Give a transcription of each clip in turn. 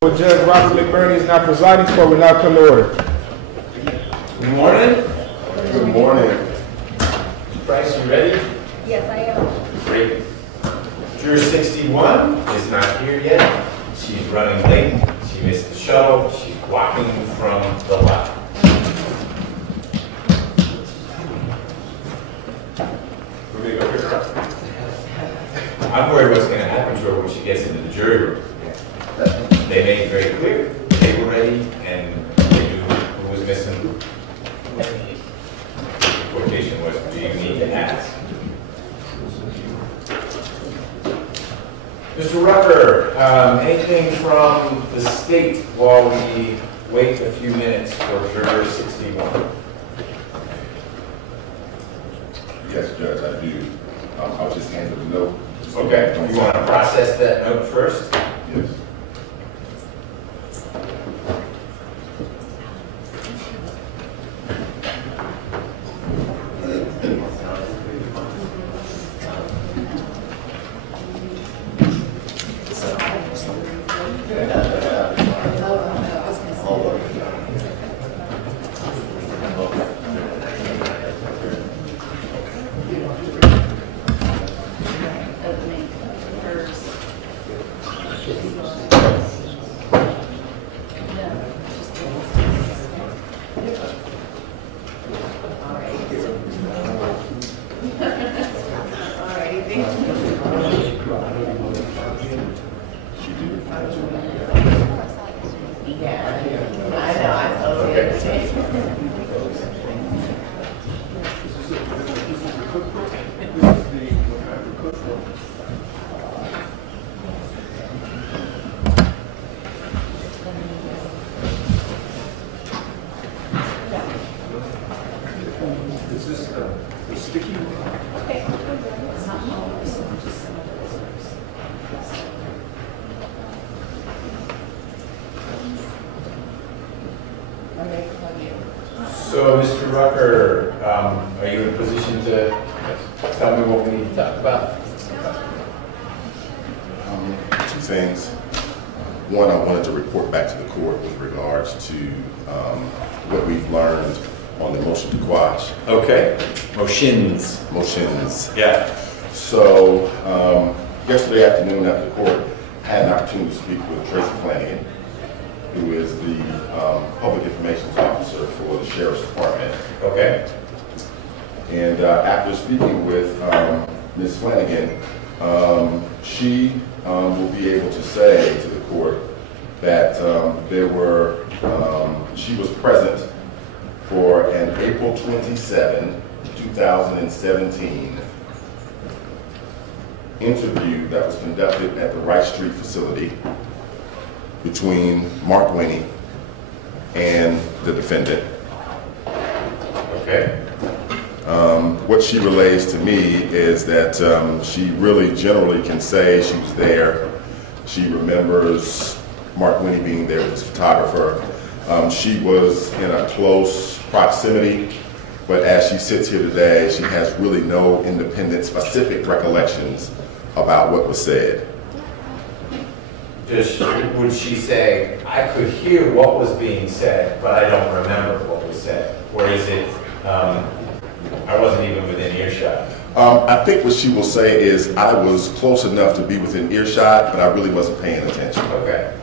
Judge Robert McBurney is now presiding, court will now come to order. Good morning. Good morning. Bryce, you ready? Yes, I am. Great. Juror 61 is not here yet. She's running late. She missed the shuttle. She's walking from the left. We're going to go pick her up. I'm worried what's going to happen to her when she gets into the jury room. They made it very clear they were ready and they knew who was missing. The quotation was, do you need to ask? Mr. Rucker, anything from the state while we wait a few minutes for juror 61? Yes, Judge, I do. I'll just handle the note. Okay. You want to process that note first? Yes. So, Mr. Rucker, are you in a position to tell me what we need to talk about? Two things. One, I wanted to report back to the court with regards to what we've learned on the motion to quash. Okay. Motions. Yeah. So, yesterday afternoon after the court, I had an opportunity to speak with Tracy Flanagan, who is the public information officer for the Sheriff's Department. Okay. And after speaking with Ms. Flanagan, she will be able to say to the court that she was present for an April 27, 2017 interview that was conducted at the Wright Street facility between Mark Winnie and the defendant. Okay. What she relays to me is that she really generally can say she was there. She remembers Mark Winnie being there with his photographer. She was in a close proximity, but as she sits here today, she has really no independent, specific recollections about what was said. Would she say, I could hear what was being said, but I don't remember what was said? Or is it, I wasn't even within earshot? I think what she will say is, I was close enough to be within earshot, but I really wasn't paying attention. Okay.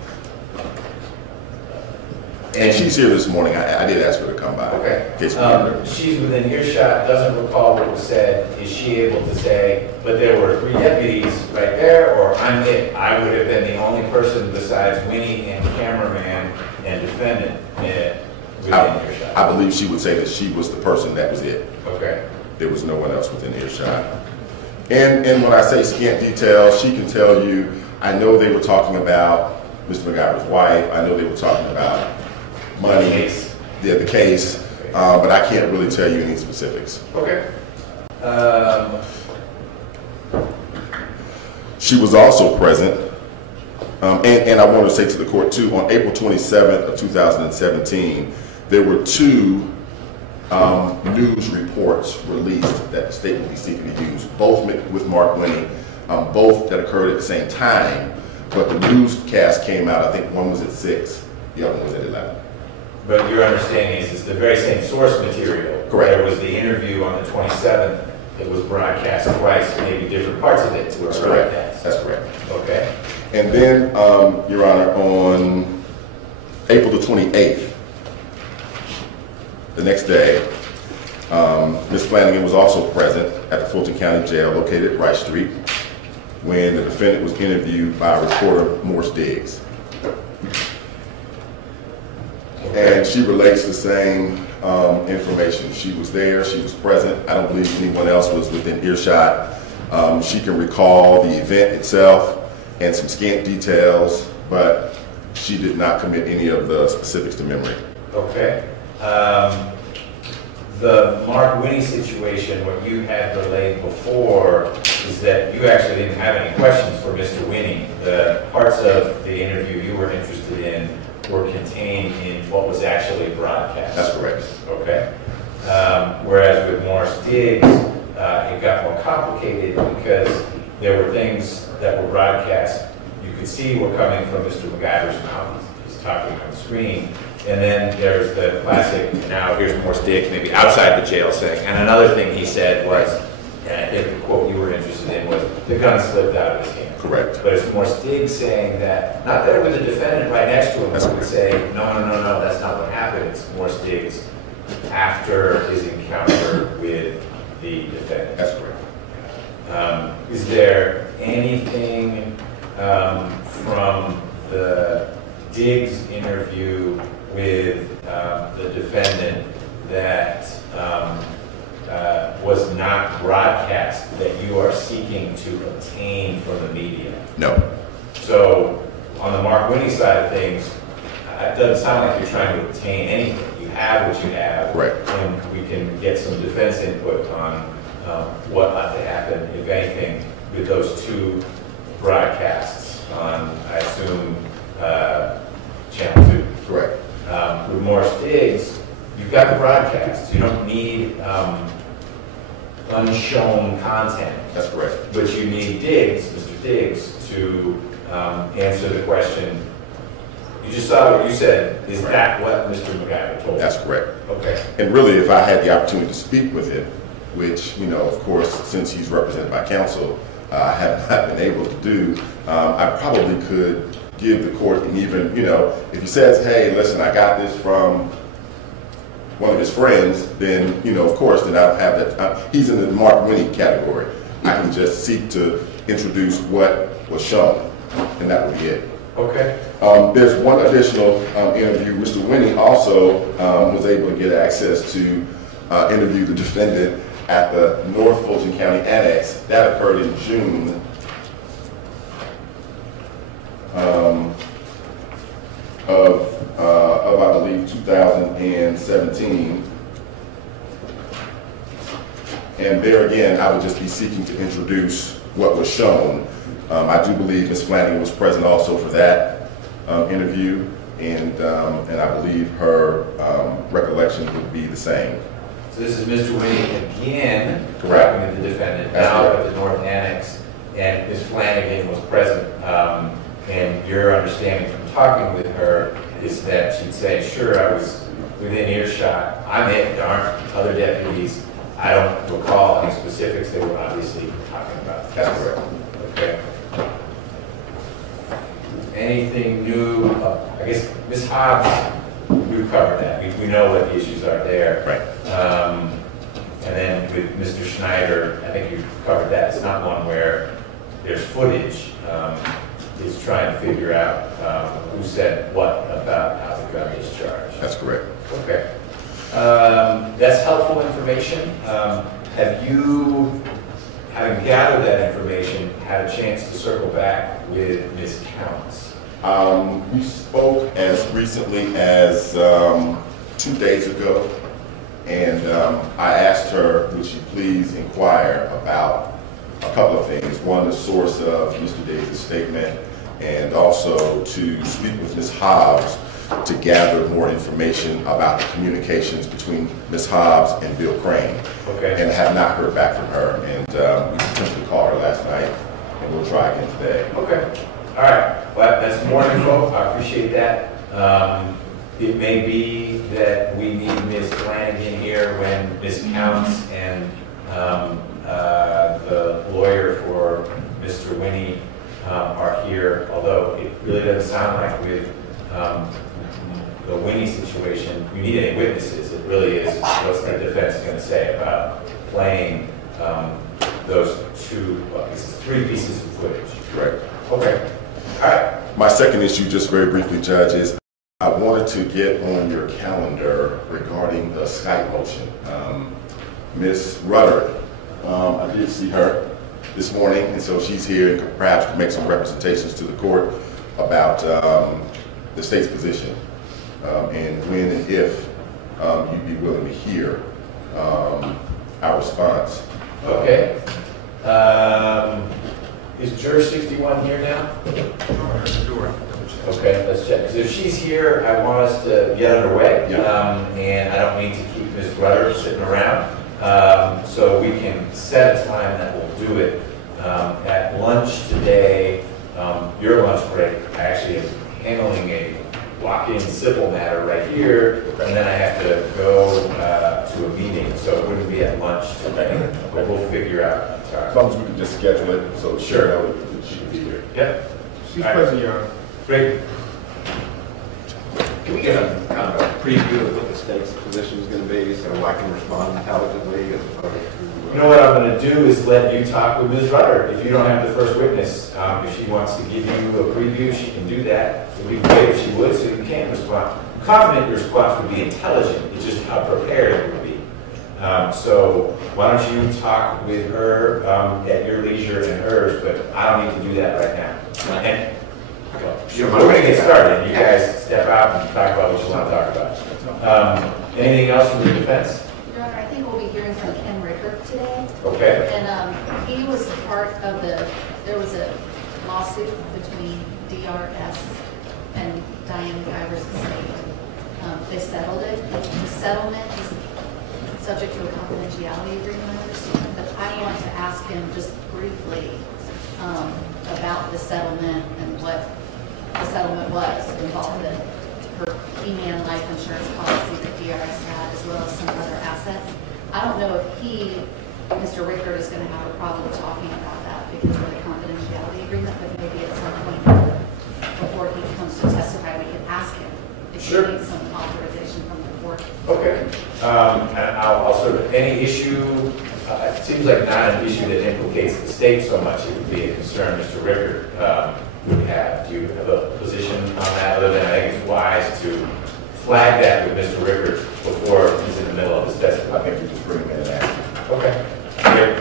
And she's here this morning. I did ask her to come by. Okay. She's She's within earshot, doesn't recall what was said. Is she able to say, but there were 3 deputies right there, or I'm it? I would have been the only person besides Winnie and cameraman and defendant within earshot. I believe she would say that she was the person that was it. Okay. There was no one else within earshot. And when I say scant details, she can tell you, I know they were talking about Mr. McIver's wife. I know they were talking about money, the case, but I can't really tell you any specifics. Okay. She was also present, and I want to say to the court too, on April 27th of 2017, there were 2 news reports released that the state will be seeking to use, both with Mark Winnie, both that occurred at the same time, but the newscast came out, I think one was at 6, the other one was at 11. But your understanding is it's the very same source material. Correct. There was the interview on the 27th. It was broadcast twice, maybe different parts of it were That's broadcast. correct. That's correct. Okay. And then, Your Honor, on April the 28th, the next day, Ms. Flanagan was also present at the Fulton County Jail located at Rice Street when the defendant was interviewed by reporter Morse Diggs. And she relates the same information. She was there, she was present. I don't believe anyone else was within earshot. She can recall the event itself and some scant details, but she did not commit any of the specifics to memory. Okay. The Mark Winnie situation, what you had relayed before, is that you actually didn't have any questions for Mr. Winnie. The parts of the interview you were interested in were contained in what was actually broadcast. That's correct. Okay. Whereas with Morris Diggs, it got more complicated because there were things that were broadcast you could see were coming from Mr. McIver's mouth. He's talking on the screen. And then there's the classic, now here's Morris Diggs, maybe outside the jail saying, and another thing he said was, and I think the quote you were interested in was, the gun slipped out of his hand. Correct. But it's Morris Diggs saying that, not there with the defendant right next to him, who would say, no, that's not what happened. It's Morris Diggs after his encounter with the defendant. That's correct. Is there anything from the Diggs interview with the defendant that was not broadcast that you are seeking to obtain from the media? No. So on the Mark Winnie side of things, it doesn't sound like you're trying to obtain anything. You have what you have. Right. And we can get some defense input on what ought to happen, if anything, with those two broadcasts on, I assume, Channel 2. Correct. With Morris Diggs, you've got the broadcasts. You don't need unshown content. That's correct. But you need Diggs, Mr. Diggs, to answer the question. You just saw what you said. Is that what Mr. McIver told you? That's correct. Okay. And really, if I had the opportunity to speak with him, which, you know, of course, since he's represented by counsel, I have not been able to do, I probably could give the court an even, you know, if he says, hey, listen, I got this from one of his friends, then, you know, of course, then I'll have that. He's in the Mark Winnie category. I can just seek to introduce what was shown, and that would be it. Okay. There's one additional interview. Mr. Winnie also was able to get access to interview the defendant at the North Fulton County Annex. That occurred in June of I believe 2017. And there again, I would just be seeking to introduce what was shown. I do believe Ms. Flanagan was present also for that interview, and I believe her recollection would be the same. So this is Mr. Winnie again, Correct. talking to the defendant, That's now correct. at the North Annex, and Ms. Flanagan was present. And your understanding from talking with her is that she'd say, sure, I was within earshot. I'm it, there aren't other deputies. I don't recall any specifics they were obviously talking about. That's correct. Okay. Anything new? I guess Ms. Hobbs, we've covered that. We know what the issues are there. Right. And then with Mr. Schneider, I think you've covered that. It's not one where there's footage. It's trying to figure out who said what about how the gun is charged. That's correct. Okay. That's helpful information. Have you, having gathered that information, had a chance to circle back with Ms. Counts? We spoke as recently as 2 days ago, and I asked her, would she please inquire about a couple of things. One, the source of Mr. Diggs' statement, and also to speak with Ms. Hobbs to gather more information about the communications between Ms. Hobbs and Bill Crane. Okay. And have not heard back from her. And we attempted to call her last night, and we'll try again today. Okay. All right, well, that's more info. I appreciate that. It may be that we need Ms. Flanagan here when Ms. Counts and the lawyer for Mr. Winnie are here, although it really doesn't sound like with the Winnie situation, you need any witnesses. It really is what's the defense going to say about playing those two, well, this is 3 pieces of footage. Correct. Okay. All right. My second issue, just very briefly, Judge, is I wanted to get on your calendar regarding the Skype motion. Ms. Rudder, I did see her this morning, and so she's here and perhaps can make some representations to the court about the state's position and when and if you'd be willing to hear our response. Okay. Is Juror 61 here now? Okay, let's check. Because if she's here, I want us to get underway. Yeah. And I don't mean to keep Ms. Rudder sitting around. So we can set a time that we'll do it. At lunch today, your lunch break, I actually am handling a walk-in civil matter right here, and then I have to go to a meeting, so it wouldn't be at lunch today, but we'll figure out a time. As long as we can just schedule it, so Sure. she can be here. Yep. She's All right. present, Your Honor. Great. Can we get a kind of a preview of what the state's position is going to be so I can respond intelligently as opposed to... You know what I'm going to do is let you talk with Ms. Rudder. If you don't have the first witness, if she wants to give you a preview, she can do that. It would be great if she would, so you can respond. I'm confident your response would be intelligent. It's just how prepared it would be. So why don't you talk with her at your leisure and hers, but I don't need to do that right now. And we're going to get started. You guys step out and talk about what you want to talk about. Anything else from the defense? Your Honor, I think we'll be hearing from Ken Ricker today. Okay. And he was part of there was a lawsuit between DRS and Diane McIver's estate. They settled it. The settlement is subject to a confidentiality agreement, I understand, but I want to ask him just briefly about the settlement and what the settlement was involved in her E-Man life insurance policy that DRS had, as well as some other assets. I don't know if Mr. Rickard, is going to have a problem talking about that because of the confidentiality agreement, but maybe at some point before he comes to testify, we can ask him if Sure. he needs some authorization from the court. Okay. And I'll sort of, any issue, it seems like not an issue that implicates the state so much. It would be a concern Mr. Rickard would have. Do you have a position on that, other than I think it's wise to flag that with Mr. Rickard before he's in the middle of his testimony? I think we just bring that in. Okay. Great.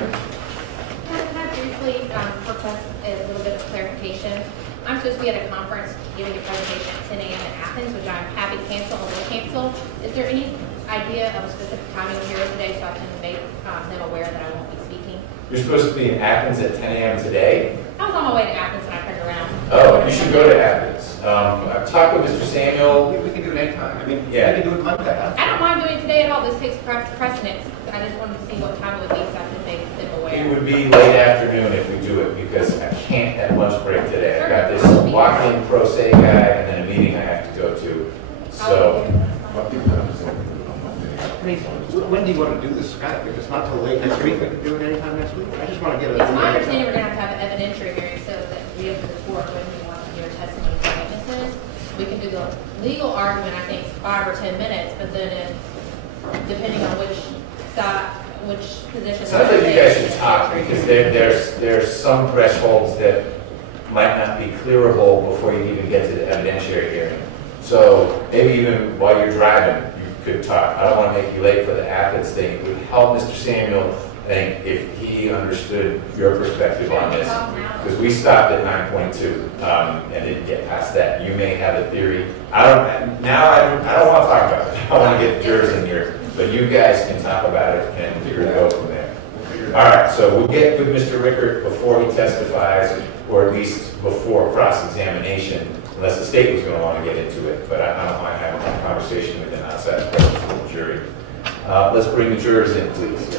Can I briefly request a little bit of clarification? I'm supposed to be at a conference giving a presentation at 10 a.m. in Athens, which I'm happy to cancel or will cancel. Is there any idea of a specific timing here today so I can make them aware that I won't be speaking? You're supposed to be in Athens at 10 a.m. today? I was on my way to Athens and I turned around. Oh, you should go to Athens. I've talked with Mr. Samuel. We can do it anytime. I mean, Yeah. we can do it Monday. I don't mind doing it today at all. This takes precedence. I just wanted to see what time it would be so I could make them It aware. would be late afternoon if we do it because I can't at lunch break today. I've got this walk-in pro se guy and then a meeting I have to go to. So, I mean, when do you want to do this Skype? If it's not till late next week, we can do it anytime next week. I just want to get it. It's my understanding we're going to have an evidentiary hearing so that we have the court when we want to hear testimony from witnesses. We can do the legal argument, I think, 5 or 10 minutes, but then if, depending on which side, which position. sounds like you guys should talk because there's some thresholds that might not be clearable before you even get to the evidentiary hearing. So maybe even while you're driving, you could talk. I don't want to make you late for the Athens thing. It would help Mr. Samuel, I think, if he understood your perspective on this. Because we stopped at 9.2 and didn't get past that. You may have a theory. I don't want to talk about it. I want to get the jurors in here. But you guys can talk about it and figure it out from there. All right, so we'll get with Mr. Rickard before he testifies, or at least before cross-examination, unless the state was going to want to get into it. But I don't mind having a conversation with him outside the presence of the jury. Let's bring the jurors in, please.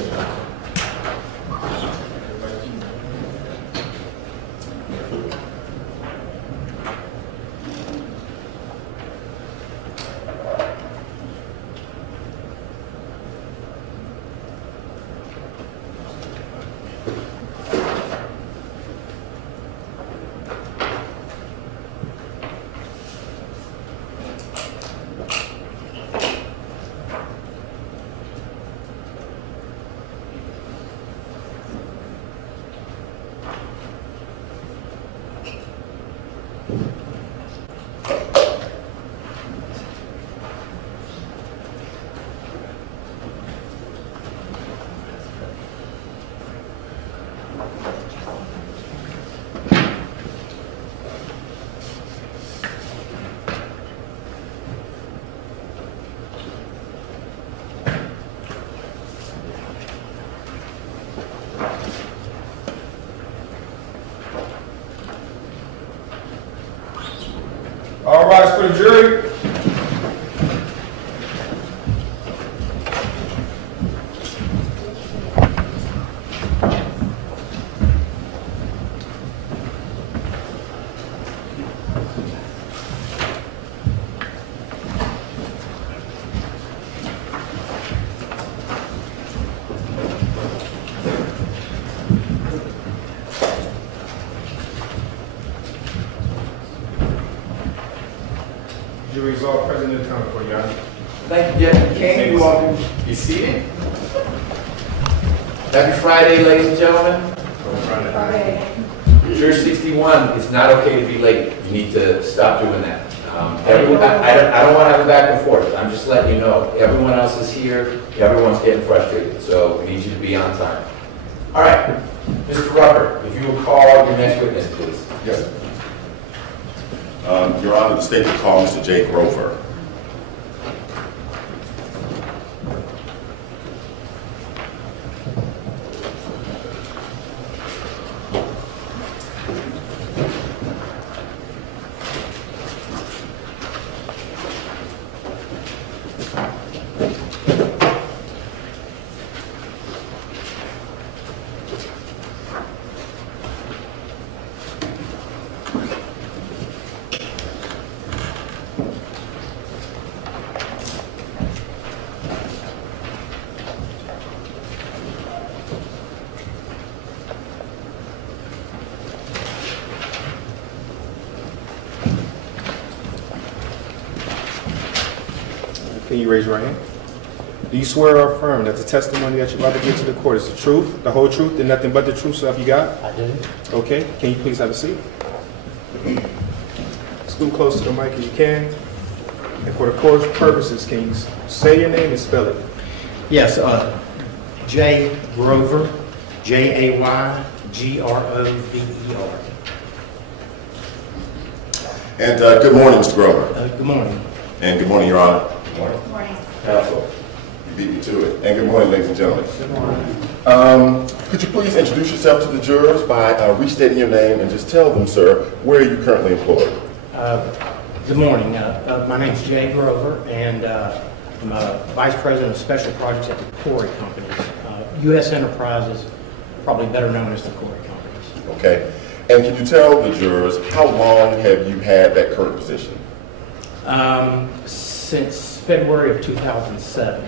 All rise for the jury. Jury is all present and accounted for, Your Honor. Thank you, Deputy King. You all can be seated. Happy Friday, ladies and gentlemen. Juror 61, it's not okay to be late. You need to stop doing that. Everyone, I don't want to have a back and forth. I'm just letting you know. Everyone else is here. Everyone's getting frustrated. So we need you to be on time. All right. Mr. Rucker, if you will call your next witness, please. Yes. Your Honor, the state will call Mr. Jay Grover. Can you raise your right hand? Do you swear or affirm that the testimony that you're about to give to the court is the truth, the whole truth, and nothing but the truth, so help you God? I do. Okay. Can you please have a seat? Scoot close to the mic as you can. And for the court's purposes, can you say your name and spell it? Yes, Jay Grover, Jaygrover. And good morning, Mr. Grover. Good morning. And good morning, Your Honor. Good morning. Good morning. Counsel. You beat me to it. And good morning, ladies and gentlemen. Good morning. Could you please introduce yourself to the jurors by restating your name and just tell them, sir, where are you currently employed? Good morning. My name is Jay Grover, and I'm a Vice President of Special Projects at the Corey Companies. U.S. Enterprises, probably better known as the Corey Companies. Okay. And can you tell the jurors how long have you had that current position? Since February of 2007.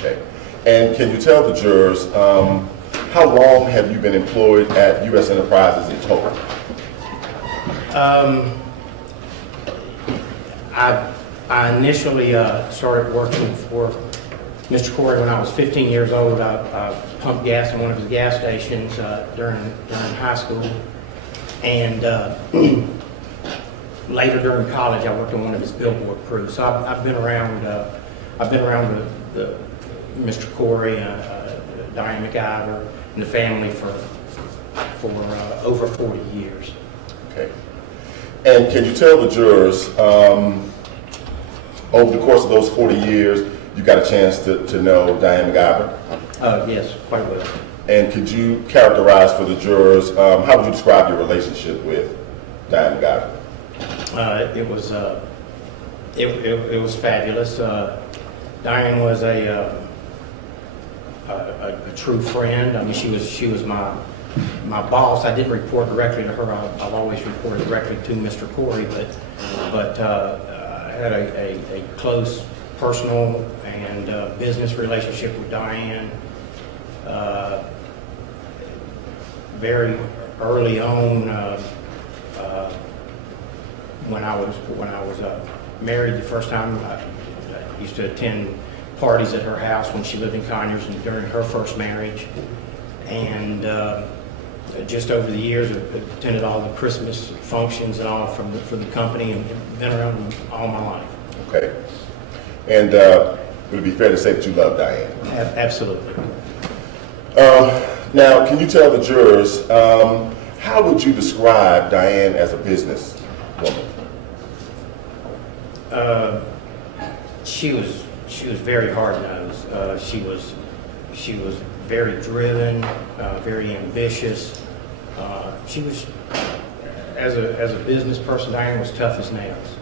Okay. And can you tell the jurors how long have you been employed at U.S. Enterprises in total? I initially started working for Mr. Corey when I was 15 years old. I pumped gas in one of his gas stations during high school, and later during college, I worked on one of his billboard crews. So I've been around. I've been around the Mr. Corey, Diane McIver, and the family for over 40 years. Okay. And can you tell the jurors, over the course of those 40 years, you got a chance to know Diane McIver? Yes, quite well. And could you characterize for the jurors, how would you describe your relationship with Diane McIver? It was fabulous. Diane was a true friend. I mean, she was my boss. I didn't report directly to her. I've always reported directly to Mr. Corey, but I had a close personal and business relationship with Diane. Very early on, when I was married the first time, I used to attend parties at her house when she lived in Conyers and during her first marriage. And just over the years, I've attended all the Christmas functions and all for the company, and been around them all my life. Okay. And would it be fair to say that you love Diane? Absolutely. Now, can you tell the jurors, how would you describe Diane as a business woman? She was very hard-nosed. She was very driven, very ambitious. She was, as a business person, Diane was tough as nails.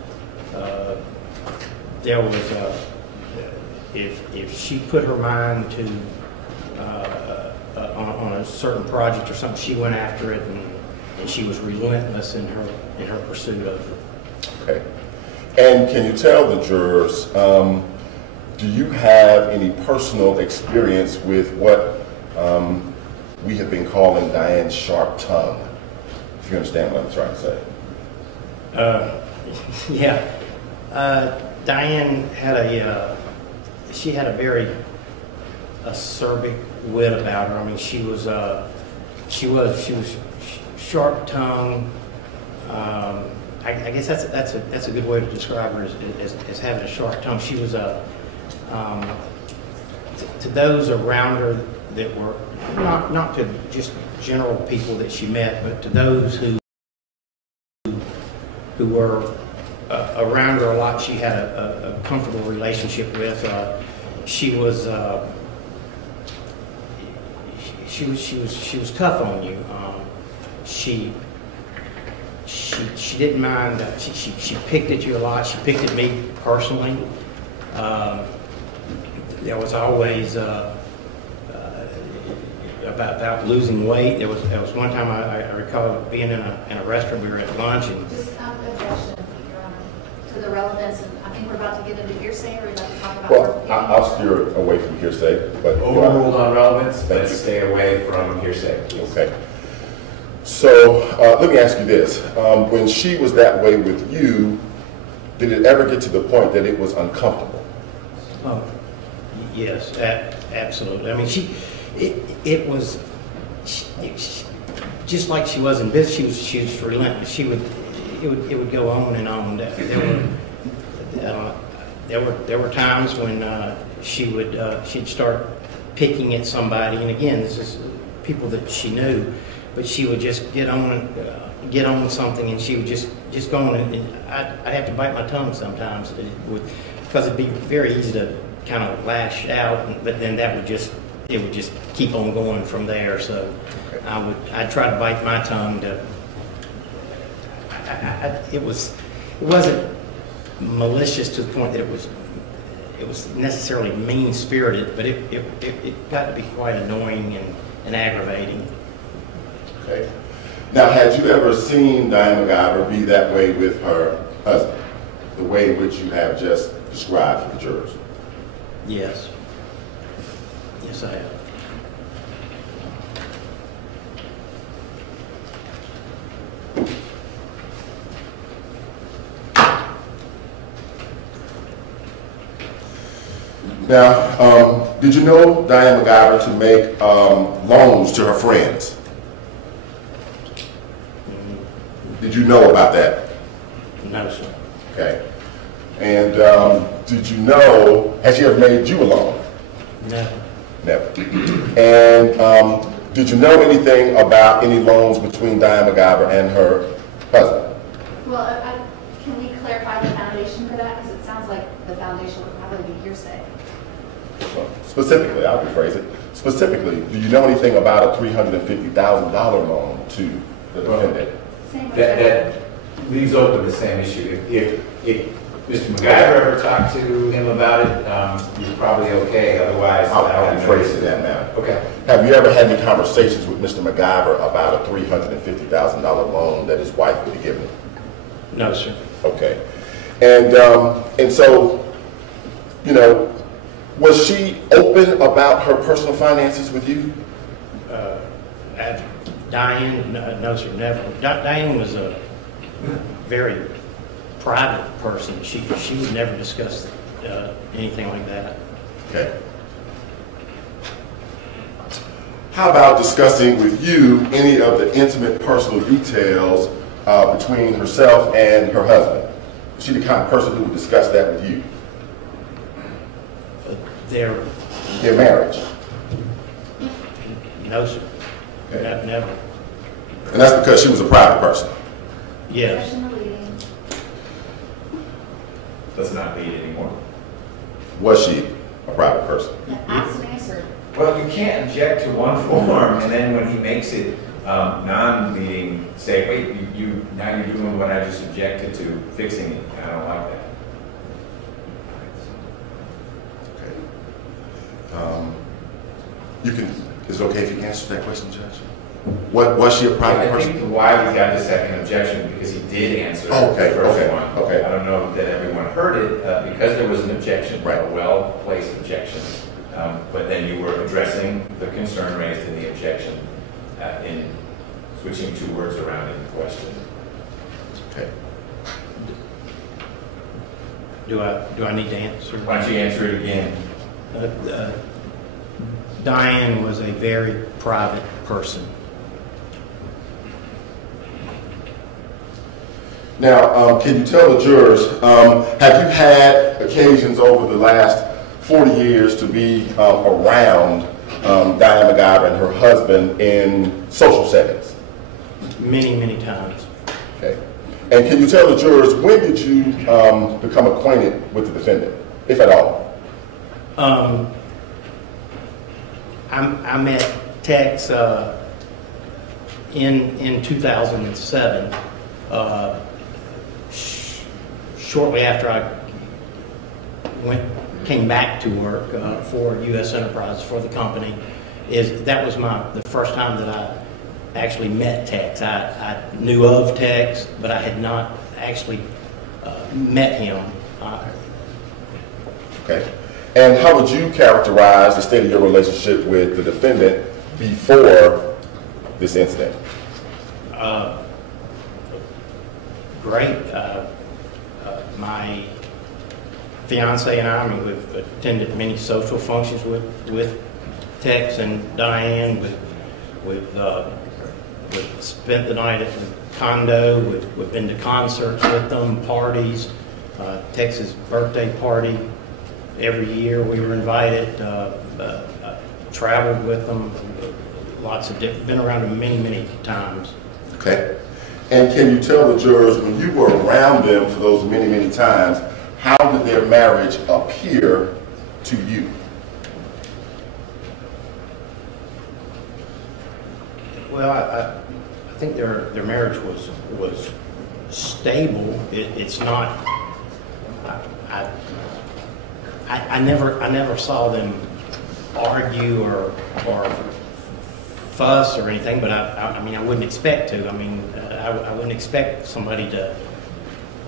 There was if she put her mind to on a certain project or something, she went after it, and she was relentless in her pursuit of it. Okay. And can you tell the jurors, do you have any personal experience with what we have been calling Diane's sharp tongue? If you understand what I'm trying to say. Yeah. Diane had she had a very acerbic wit about her. I mean, she was sharp tongue. I guess that's a good way to describe her as having a sharp tongue. She was to those around her that were not to just general people that she met, but to those who were around her a lot. She had a comfortable relationship with. She was tough on you. She didn't mind. She picked at you a lot. She picked at me personally. There was always about losing weight. There was one time I recall being in a restaurant. We were at lunch and Just objection, Your Honor, to the relevance, and I think we're about to get into hearsay, or we'd like to talk about. Well, I'll steer away from hearsay, but Overruled on relevance, let's stay away from hearsay, please. okay. So let me ask you this: when she was that way with you, did it ever get to the point that it was uncomfortable? oh, yes, absolutely. I mean, it was just like she was in business. She was relentless. It would go on and on. There were times when she'd start picking at somebody, and again, this is people that she knew, but she would just get on something, and she would just go on, and I'd have to bite my tongue sometimes, because it'd be very easy to kind of lash out, but then it would just keep on going from there. So I'd try to bite my tongue to. It wasn't malicious to the point that it was necessarily mean-spirited, but it got to be quite annoying and aggravating. Okay. Now, had you ever seen Diane McIver be that way with her husband, the way in which you have just described for the jurors? Yes. Yes, I have. Now, did you know Diane McIver to make loans to her friends? Did you know about that? No, sir. Okay. And did you know, has she ever made you a loan? Never. Never. And did you know anything about any loans between Diane McIver and her husband? Well, can we clarify the foundation for that? Because it sounds like the foundation would probably be hearsay. Well, specifically, I'll rephrase it. Specifically, do you know anything about a $350,000 loan to the defendant? Same with That leaves open the same issue. If Mr. McIver ever talked to him about it, he's probably okay. Otherwise, I'll rephrase it that now. Okay. Have you ever had any conversations with Mr. McIver about a $350,000 loan that his wife would have given him? No, sir. Okay. And so, you know, was she open about her personal finances with you? Diane, no, sir, never. Diane was a very private person. She would never discuss anything like that. Okay. how about discussing with you any of the intimate personal details between herself and her husband? Is she the kind of person who would discuss that with you? Their Their marriage. no, sir. Okay. Never. And that's because she was a private person. Yes. Discussion or leading? Let's not lead anymore. Was she a private person? Ask and answer. Well, you can't object to one form, and then when he makes it non-leading, say, wait, now you're doing what I just objected to, fixing it. I don't like that. Okay. You can. Is it okay if you answer that question, Judge? What was she a private I person? think why we got the second objection, because he did answer Okay, the first okay, one. okay. I don't know that everyone heard it, because there was an objection, Right. a well-placed objection. But then you were addressing the concern raised in the objection in switching two words around in the question. Okay. Do I need to answer? Why don't you answer it again? Diane was a very private person. Now, can you tell the jurors, have you had occasions over the last 40 years to be around Diane McIver and her husband in social settings? Many, many times. Okay. And can you tell the jurors, when did you become acquainted with the defendant, if at all? I met Tex in 2007. Shortly after I came back to work for U.S. Enterprise for the company, that was the first time that I actually met Tex. I knew of Tex, but I had not actually met him. Okay. And how would you characterize the state of your relationship with the defendant before this incident? Great. My fiance and I, we've attended many social functions with Tex and Diane. We've spent the night at the condo. We've been to concerts with them, parties. Tex's birthday party every year we were invited. Traveled with them. Lots of different. Been around them many, many times. Okay. And can you tell the jurors, when you were around them for those many, many times, how did their marriage appear to you? Well, I think their marriage was stable. It's not. I never saw them argue or fuss or anything, but I mean, I wouldn't expect to. I mean, I wouldn't expect somebody to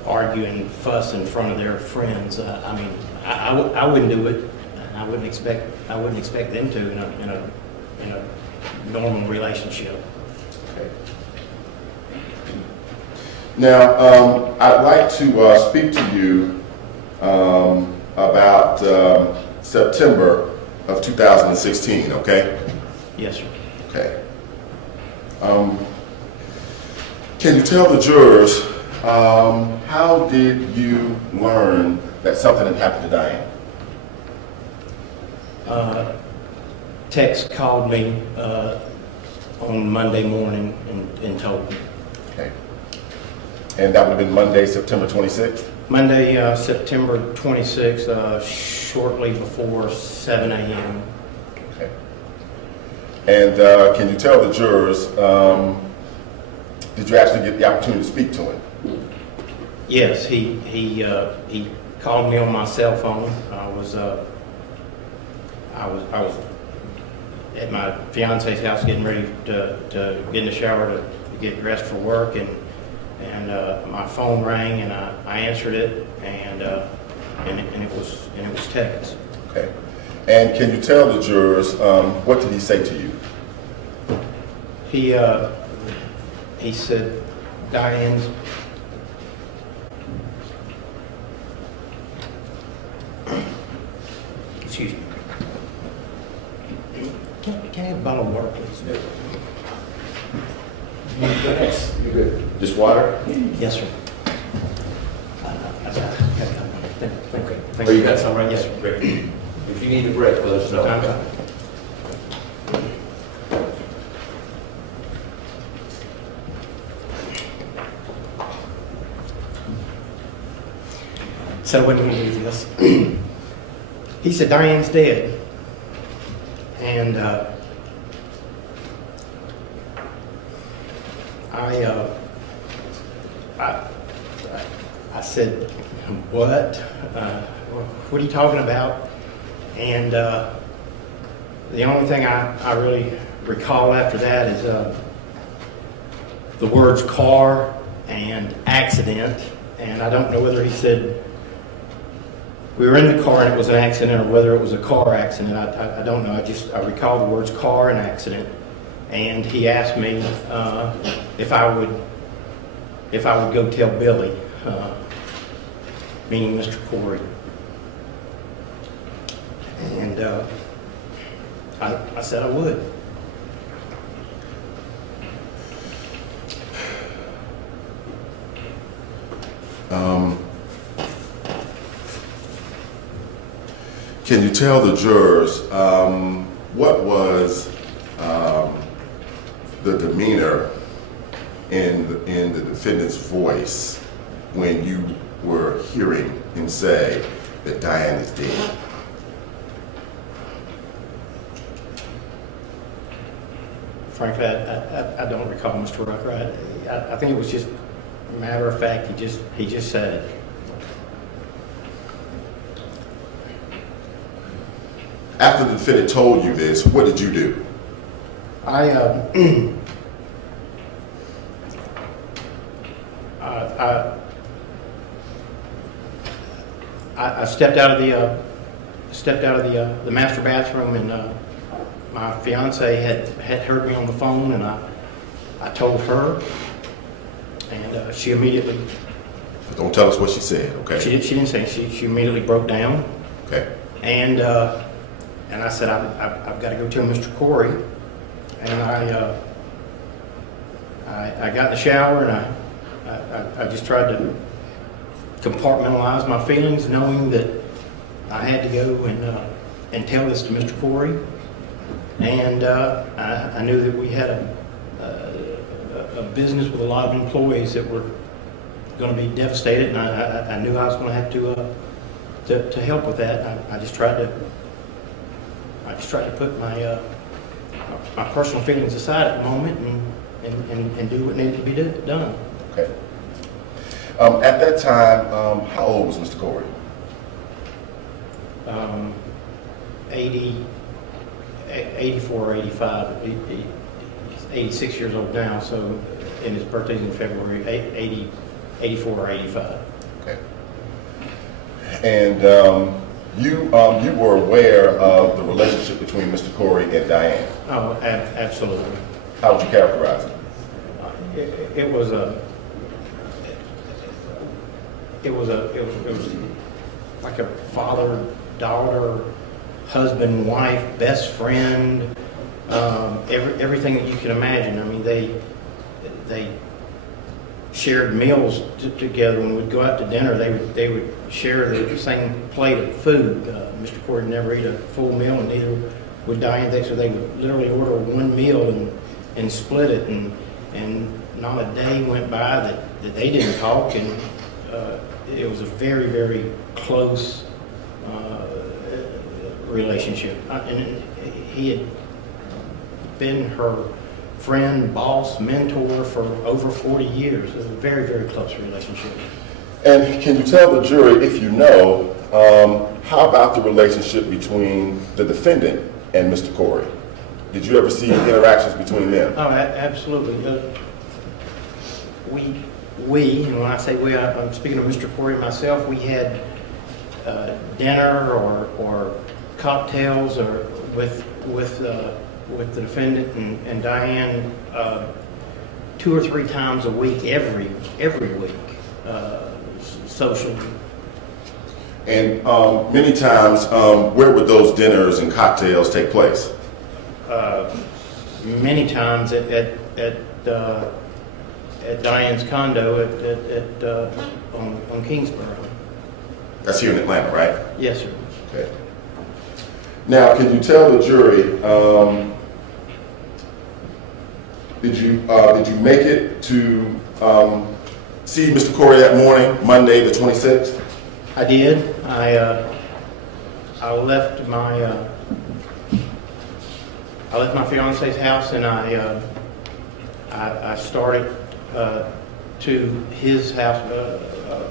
argue and fuss in front of their friends. I mean, I wouldn't do it. I wouldn't expect them to in a normal relationship. Okay. Now, I'd like to speak to you about September of 2016. Okay. Yes, sir. Okay. Can you tell the jurors, how did you learn that something had happened to Diane? Tex called me on Monday morning and told me. Okay. And that would have been Monday, September 26th? Monday, September 26th, shortly before 7 a.m. Okay. And can you tell the jurors, did you actually get the opportunity to speak to him? Yes, he called me on my cell phone. I was at my fiance's house getting ready to get in the shower to get dressed for work, and my phone rang and I answered it, and it was Tex. Okay. And can you tell the jurors, what did he say to you? He said, Diane's. Excuse me. Can I have a bottle of water, please? Thanks. You good? Just water? Yes, sir. Thank Oh, you got some right Yes, there? sir. Great. If you need a break, let us know. I'm- So when we do this, he said, Diane's dead. And I said, what? What are you talking about? And the only thing I really recall after that is the words car and accident. And I don't know whether he said we were in the car and it was an accident or whether it was a car accident. I don't know. I recall the words car and accident. And he asked me if I would go tell Billy, meaning Mr. Corey. And I said I would. Can you tell the jurors what was the demeanor in the defendant's voice when you were hearing him say that Diane is dead? Frankly, I don't recall, Mr. Rucker. I think it was just a matter of fact. He just said it. After the defendant told you this, what did you do? I stepped out of the master bathroom, and my fiance had heard me on the phone, and I told her, and she immediately. Don't tell us what she said, okay? She didn't say. She immediately broke down. Okay. And I said, I've got to go tell Mr. Corey. And I got in the shower, and I just tried to compartmentalize my feelings, knowing that I had to go and tell this to Mr. Corey. And I knew that we had a business with a lot of employees that were going to be devastated, and I knew I was going to have to help with that. I just tried to put my personal feelings aside at the moment and do what needed to be done. Okay. At that time, how old was Mr. Corey? 84 or 85. He's 86 years old now, so, and his birthday's in February, 84 or 85. Okay. And you were aware of the relationship between Mr. Corey and Diane? Oh, absolutely. How would you characterize it? It was like a father, daughter, husband, wife, best friend, everything that you can imagine. I mean, they shared meals together. When we'd go out to dinner, they would share the same plate of food. Mr. Corey never eat a full meal, and neither would Diane. So they would literally order one meal and split it, and not a day went by that they didn't talk, and it was a very, very close relationship. And he had been her friend, boss, mentor for over 40 years. It was a very, very close relationship. And can you tell the jury, if you know, how about the relationship between the defendant and Mr. Corey? Did you ever see interactions between them? Oh, absolutely. We, and when I say we, I'm speaking of Mr. Corey and myself, we had dinner or cocktails or with the defendant and Diane 2 or 3 times a week, every week, socially. And many times, where would those dinners and cocktails take place? many times at Diane's condo on Kingsborough. That's here in Atlanta, right? Yes, sir. Okay. Now, can you tell the jury, did you make it to see Mr. Corey that morning, Monday the 26th? I did. I left my fiance's house, and I started to his house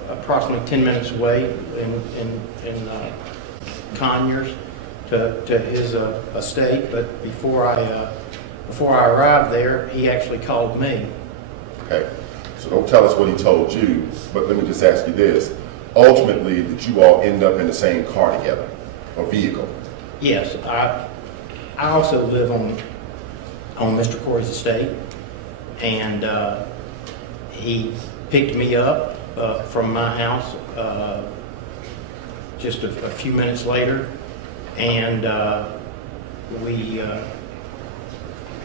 approximately 10 minutes away in Conyers to his estate. But before I arrived there, he actually called me. Okay. So don't tell us what he told you, but let me just ask you this. Ultimately, did you all end up in the same car together, or vehicle? Yes, I also live on Mr. Corey's estate, and he picked me up from my house just a few minutes later, and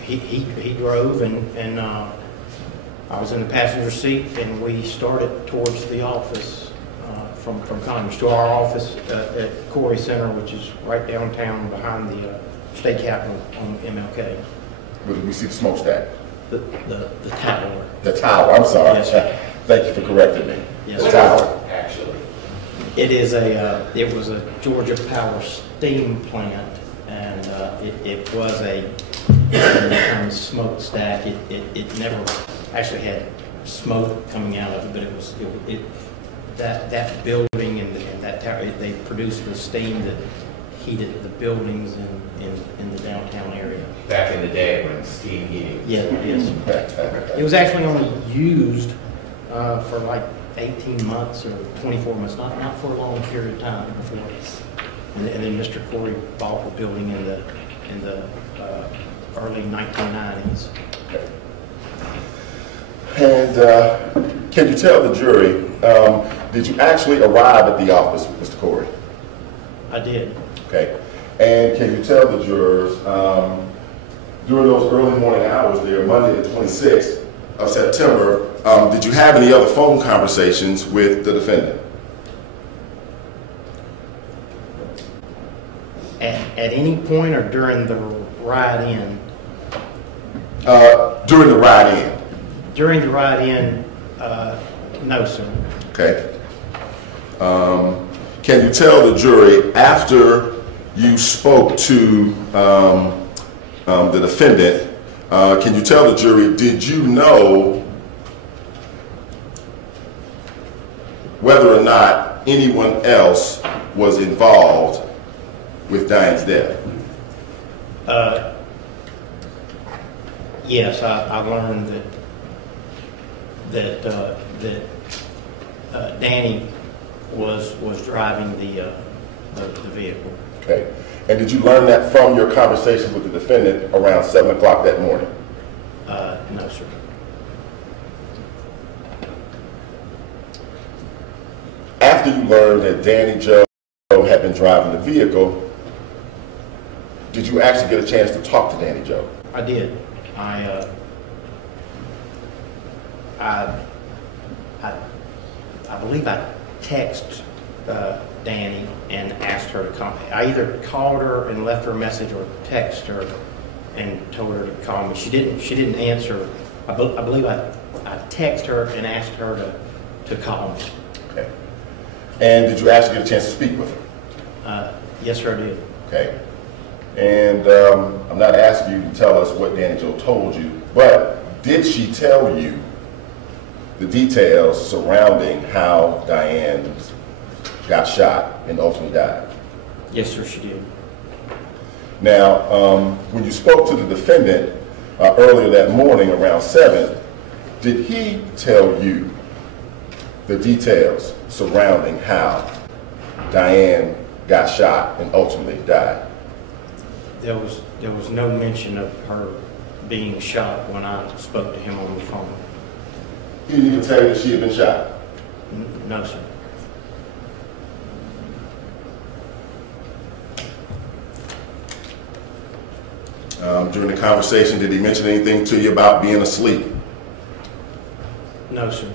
he drove, and I was in the passenger seat, and we started towards the office from Conyers to our office at Corey Center, which is right downtown behind the state capitol on MLK. Where did we see the smokestack? The tower. The tower, I'm sorry. Yes, sir. Thank you for correcting me. Yes, The sir. tower. Actually, It was a Georgia Power steam plant, and it was a smokestack. It never actually had smoke coming out of it, but that building and that tower, they produced the steam that heated the buildings in the downtown area. back in the day when steam heating. Yeah, yes. It was actually only used for like 18 months or 24 months, not for a long period of time before. And then Mr. Corey bought the building in the early 1990s. And can you tell the jury, did you actually arrive at the office with Mr. Corey? I did. Okay. And can you tell the jurors, during those early morning hours there, Monday the 26th of September, did you have any other phone conversations with the defendant? At any point or during the ride-in? During the ride-in. During the ride-in, no, sir. Okay. Can you tell the jury, after you spoke to the defendant, can you tell the jury, did you know whether or not anyone else was involved with Diane's death? Yes, I learned that Danny was driving the vehicle. Okay. And did you learn that from your conversation with the defendant around 7 o'clock that morning? No, sir. After you learned that Danny Joe had been driving the vehicle, did you actually get a chance to talk to Danny Joe? I did. I believe I texted Danny and asked her to call me. I either called her and left her a message or texted her and told her to call me. She didn't answer. I believe I texted her and asked her to call me. Okay. And did you actually get a chance to speak with her? Yes, sir, I did. Okay. And I'm not asking you to tell us what Danny Joe told you, but did she tell you the details surrounding how Diane got shot and ultimately died? Yes, sir, she did. Now, when you spoke to the defendant earlier that morning around 7, did he tell you the details surrounding how Diane got shot and ultimately died? There was no mention of her being shot when I spoke to him on the phone. He didn't even tell you that she had been shot? No, sir. during the conversation, did he mention anything to you about being asleep? No, sir.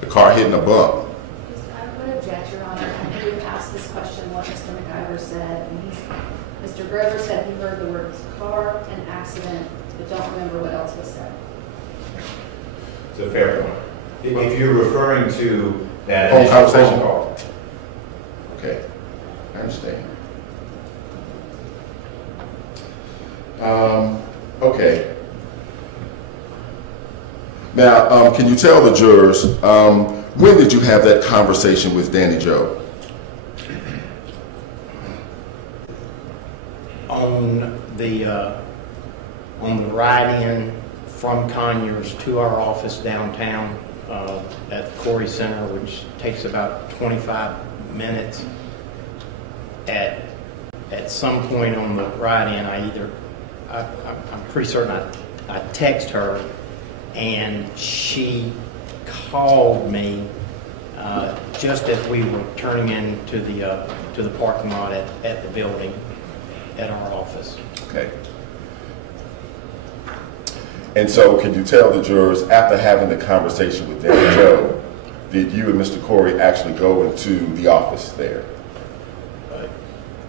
The car hitting a bump? I would object, Your Honor. I know we've asked this question, what Mr. McIver said, and Mr. Grover said he heard the words car and accident, but don't remember what else was said. It's a fair point. If you're referring to that Phone initial conversation? phone call, Okay, I understand. Okay. Now, can you tell the jurors, when did you have that conversation with Danny Joe? On the ride-in from Conyers to our office downtown at the Corey Center, which takes about 25 minutes. At some point on the ride-in, I'm pretty certain I text her, and she called me just as we were turning into the parking lot at the building at our office. Okay. And so, can you tell the jurors, after having the conversation with Danny Joe, did you and Mr. Corey actually go into the office there?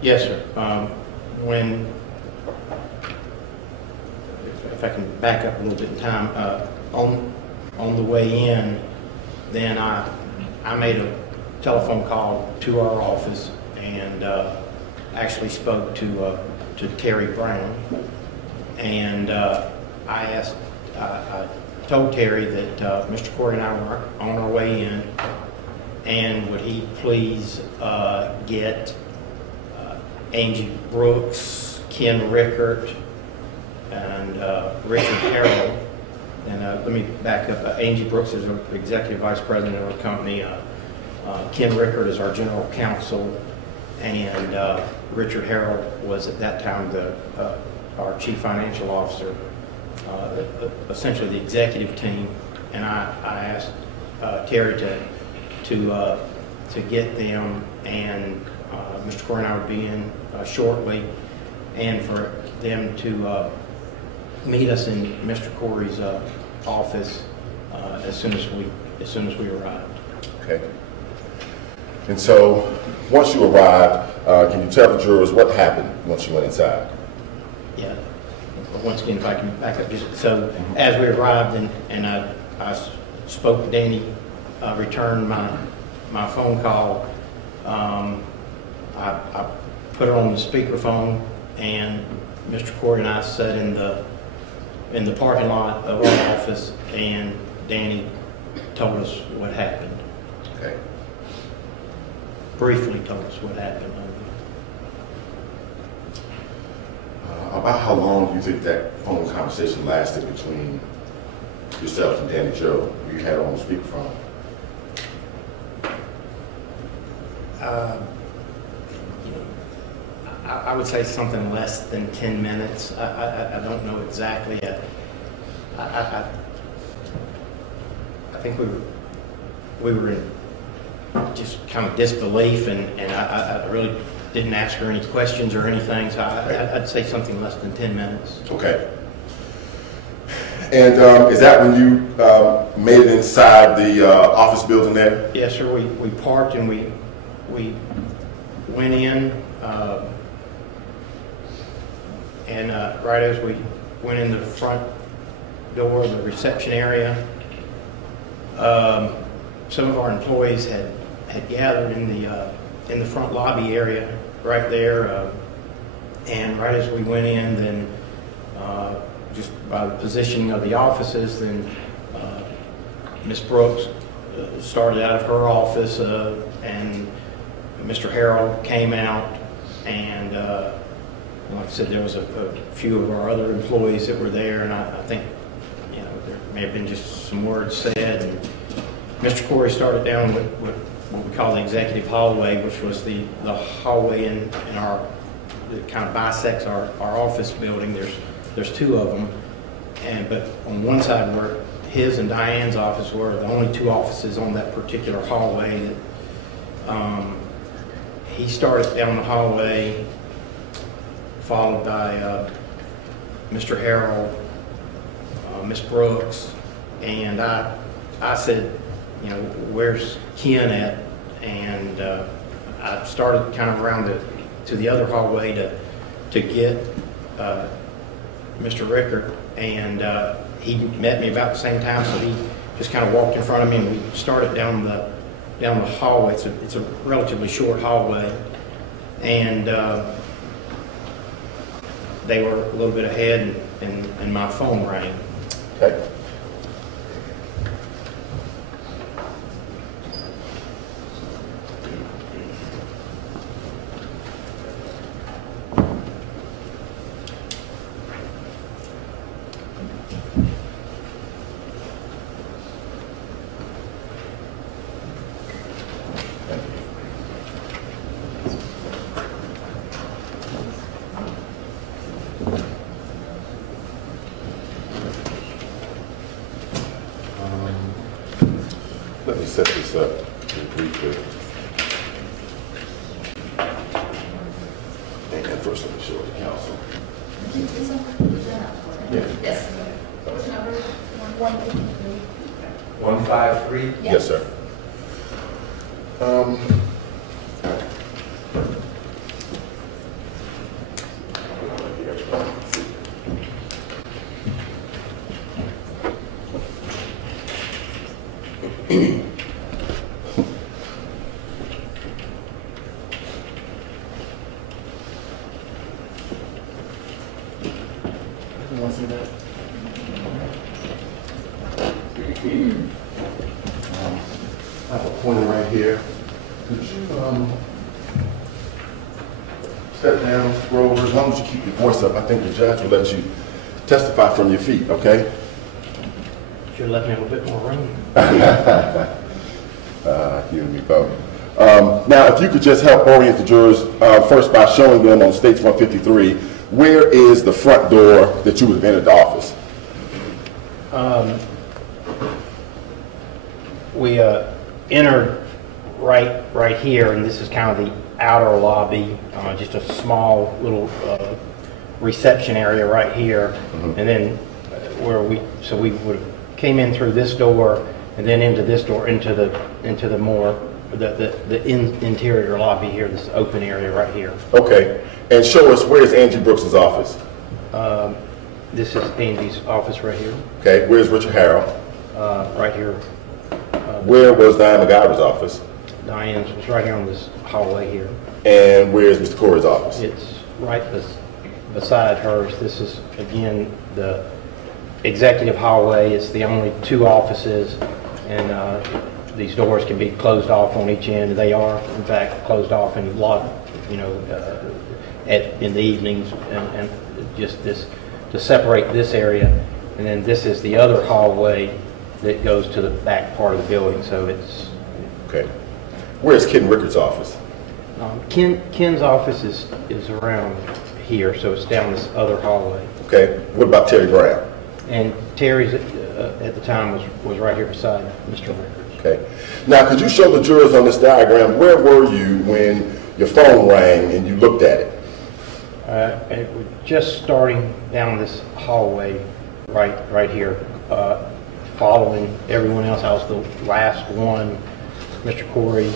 Yes, sir. If I can back up a little bit in time, on the way in, then I made a telephone call to our office and actually spoke to Terry Brown, and I told Terry that Mr. Corey and I were on our way in, and would he please get Angie Brooks, Ken Rickert, and Richard Harrell. And let me back up. Angie Brooks is our executive vice president of our company. Ken Rickert is our general counsel, and Richard Harrell was at that time our chief financial officer. Essentially the executive team. And I asked Terry to get them, and Mr. Corey and I would be in shortly, and for them to meet us in Mr. Corey's office as soon as we arrived. Okay. And so, once you arrived, can you tell the jurors what happened once you went inside? Yeah. Once again, if I can back up just so, as we arrived and I spoke to Danny, returned my phone call. I put it on the speakerphone, and Mr. Corey and I sat in the parking lot of our office, and Danny told us what happened. Okay. Briefly told us what happened. About how long do you think that phone conversation lasted between yourself and Danny Joe? You had it on the speakerphone. I would say something less than 10 minutes. I don't know exactly. I think we were in just kind of disbelief, and I really didn't ask her any questions or anything, so I'd say something less than 10 minutes. Okay. And is that when you made it inside the office building there? Yes, sir. We parked and we went in, and right as we went in the front door, the reception area, some of our employees had gathered in the front lobby area right there, and right as we went in, then just by the positioning of the offices, then Ms. Brooks started out of her office, and Mr. Harrell came out, and like I said, there was a few of our other employees that were there, and I think there may have been just some words said, and Mr. Corey started down what we call the executive hallway, which was the hallway in our, that kind of bisects our office building. There's two of them, but on one side where his and Diane's office were the only two offices on that particular hallway. He started down the hallway, followed by Mr. Harrell, Miss Brooks, and I said, you know, where's Ken at? And I started kind of around to the other hallway to get Mr. Rickard, and he met me about the same time, so he just kind of walked in front of me, and we started down the hallway. It's a relatively short hallway, and they were a little bit ahead, and my phone rang. Okay. Let me set this up briefly. And first, let me show the council. Yeah. Yes. Which number? 153. 153? Yes, sir. I have a pointer right here. Could you step down, scroll over? As long as you keep your voice up, I think the judge will let you testify from your feet, okay? Should have left me a little bit more room. You and me both. Now, if you could just help orient the jurors first by showing them on States 153, where is the front door that you would have entered the office? We entered right here, and this is kind of the outer lobby, just a small little reception area right here, and then where we would have came in through this door, and then into this door, into the more the interior lobby here, this open area right here. Okay, and show us where's Angie Brooks's office. This is Andy's office right here. Okay, where's Richard Harrell? Right here. Where was Diane McIver's office? Diane's was right here on this hallway here. And where's Mr. Corey's office? It's right beside hers. This is, again, the executive hallway. It's the only two offices, and these doors can be closed off on each end. They are, in fact, closed off and locked, you know, in the evenings, and just this to separate this area. And then this is the other hallway that goes to the back part of the building. So it's Okay. Where's Ken Rickard's office? Ken's office is around here, so it's down this other hallway. Okay. What about Terry Brown? And Terry's at the time was right here beside Mr. Rickard. Okay. Now, could you show the jurors on this diagram, where were you when your phone rang and you looked at it? And we're just starting down this hallway right here, following everyone else. I was the last one. Mr. Corey,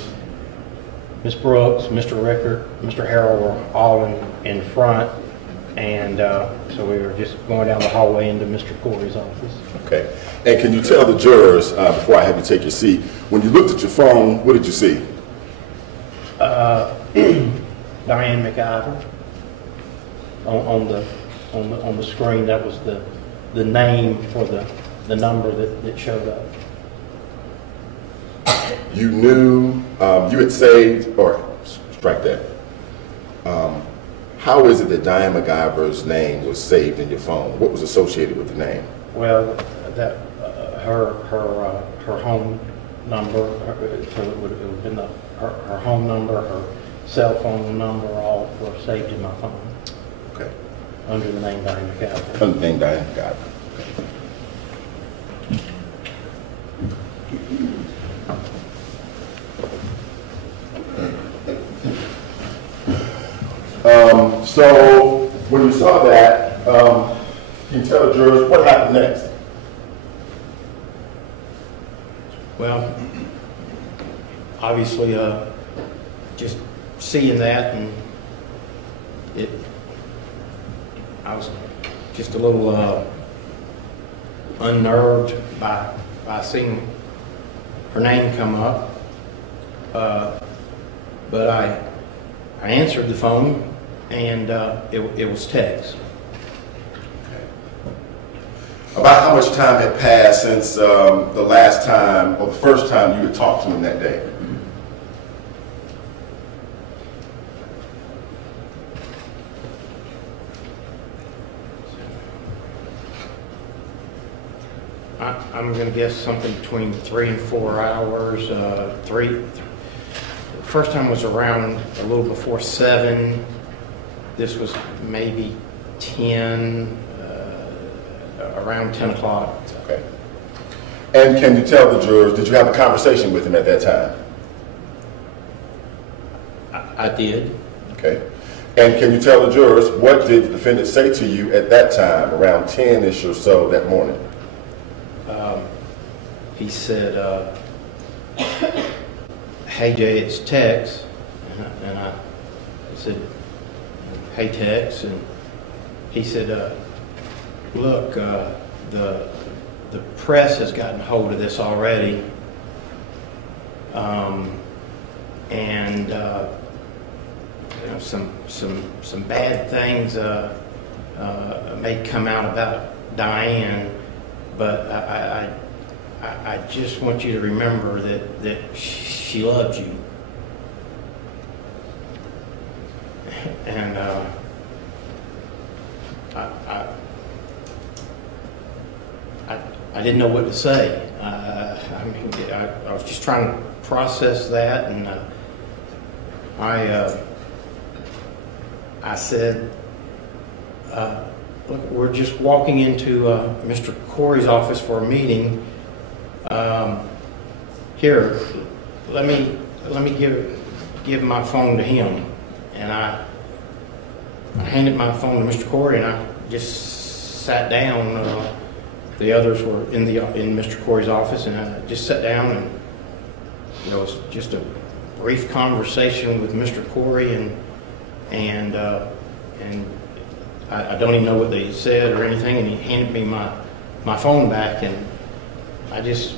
Ms. Brooks, Mr. Rickard, Mr. Harrell were all in front, and so we were just going down the hallway into Mr. Corey's office. Okay. And can you tell the jurors, before I have you take your seat, when you looked at your phone, what did you see? Diane McIver on the screen. That was the name for the number that showed up. You knew, you had saved, or strike that. How is it that Diane McIver's name was saved in your phone? What was associated with the name? Well, that her home number, so it would have been her home number, her cell phone number, all were saved in my phone. Okay. Under the name Diane McIver. Under the name Diane McIver. So when you saw that, can you tell the jurors what happened next? Well, obviously, just seeing that, and I was just a little unnerved by seeing her name come up. But I answered the phone, and it was Tex. About how much time had passed since the last time, or the first time you had talked to him that day? I'm going to guess something between 3 and 4 hours. First time was around a little before 7. This was maybe 10, around 10 o'clock. Okay. And can you tell the jurors, did you have a conversation with him at that time? I did. Okay. And can you tell the jurors, what did the defendant say to you at that time, around 10-ish or so that morning? He said, "Hey Jay, it's Tex," and I said, "Hey Tex," and he said, "Look, the press has gotten hold of this already, and you know, some bad things may come out about Diane, but I just want you to remember that she loved you." And I didn't know what to say. I mean, I was just trying to process that, and I said, "Look, we're just walking into Mr. Corey's office for a meeting. Here, let me give my phone to him." And I handed my phone to Mr. Corey, and I just sat down. The others were in Mr. Corey's office, and I just sat down, and it was just a brief conversation with Mr. Corey, and I don't even know what they said or anything. And he handed me my phone back, and I just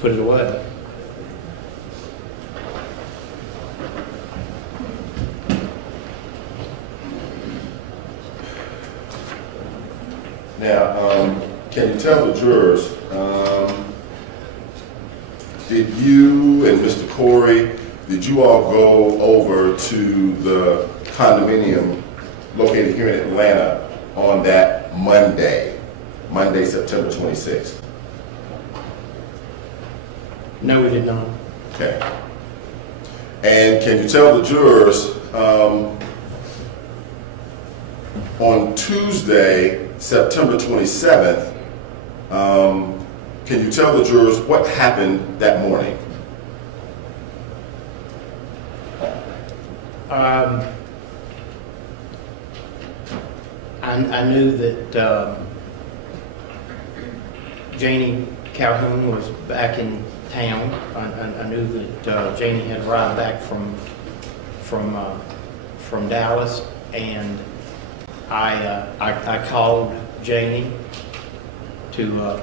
put it away. Now, can you tell the jurors, did you and Mr. Corey, did you all go over to the condominium located here in Atlanta on that Monday, September 26th? No, we did not. Okay. And can you tell the jurors, on Tuesday, September 27th, can you tell the jurors what happened that morning? I knew that Janie Calhoun was back in town. I knew that Janie had arrived back from Dallas, and I called Janie to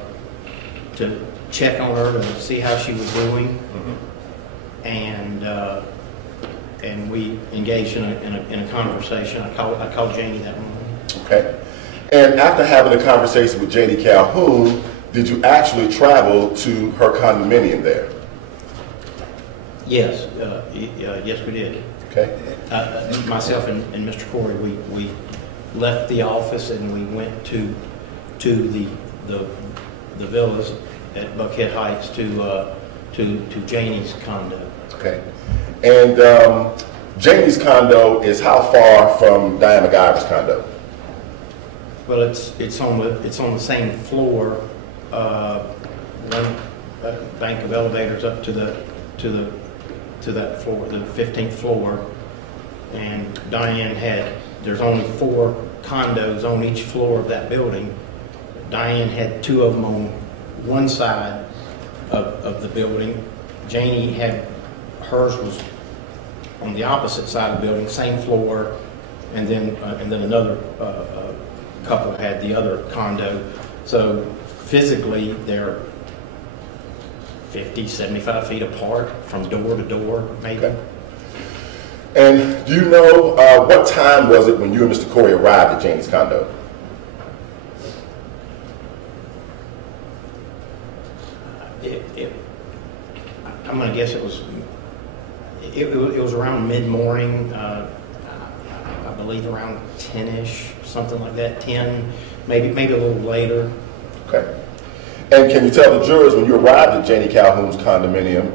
check on her, to see how she was doing, and we engaged in a conversation. I called Janie that morning. Okay. And after having a conversation with Janie Calhoun, did you actually travel to her condominium there? Yes, yes, we did. Okay. Myself and Mr. Corey, we left the office and we went to the villas at Buckhead Heights to Janie's condo. Okay. And Janie's condo is how far from Diane McIver's condo? Well, it's on the same floor. One bank of elevators up to that floor, the 15th floor, and Diane there's only 4 condos on each floor of that building. Diane had 2 of them on one side of the building. Janie had, hers was on the opposite side of the building, same floor, and then another couple had the other condo. So physically, they're 50, 75 feet apart from door to door, maybe. Okay. And do you know what time was it when you and Mr. Corey arrived at Janie's condo? I'm going to guess it was around mid-morning, I believe around 10-ish, something like that, 10, maybe a little later. Okay. And can you tell the jurors when you arrived at Janie Calhoun's condominium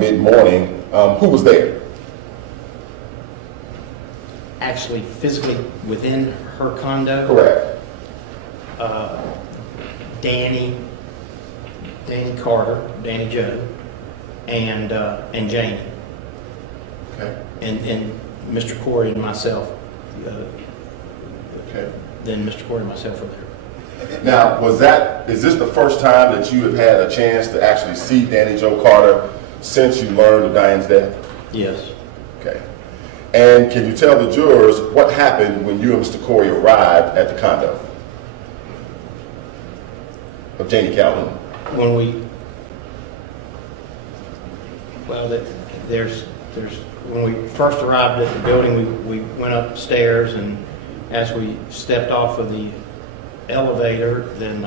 mid-morning, who was there? Actually, physically within her condo? Correct. Danny Carter, Danny Joe, and Janie. Okay. And Mr. Corey and myself. Okay. Then Mr. Corey and myself were there. Now, is this the first time that you have had a chance to actually see Danny Joe Carter since you learned of Diane's death? Yes. Okay. And can you tell the jurors what happened when you and Mr. Corey arrived at the condo of Janie Calhoun? When we first arrived at the building, we went upstairs, and as we stepped off of the elevator, then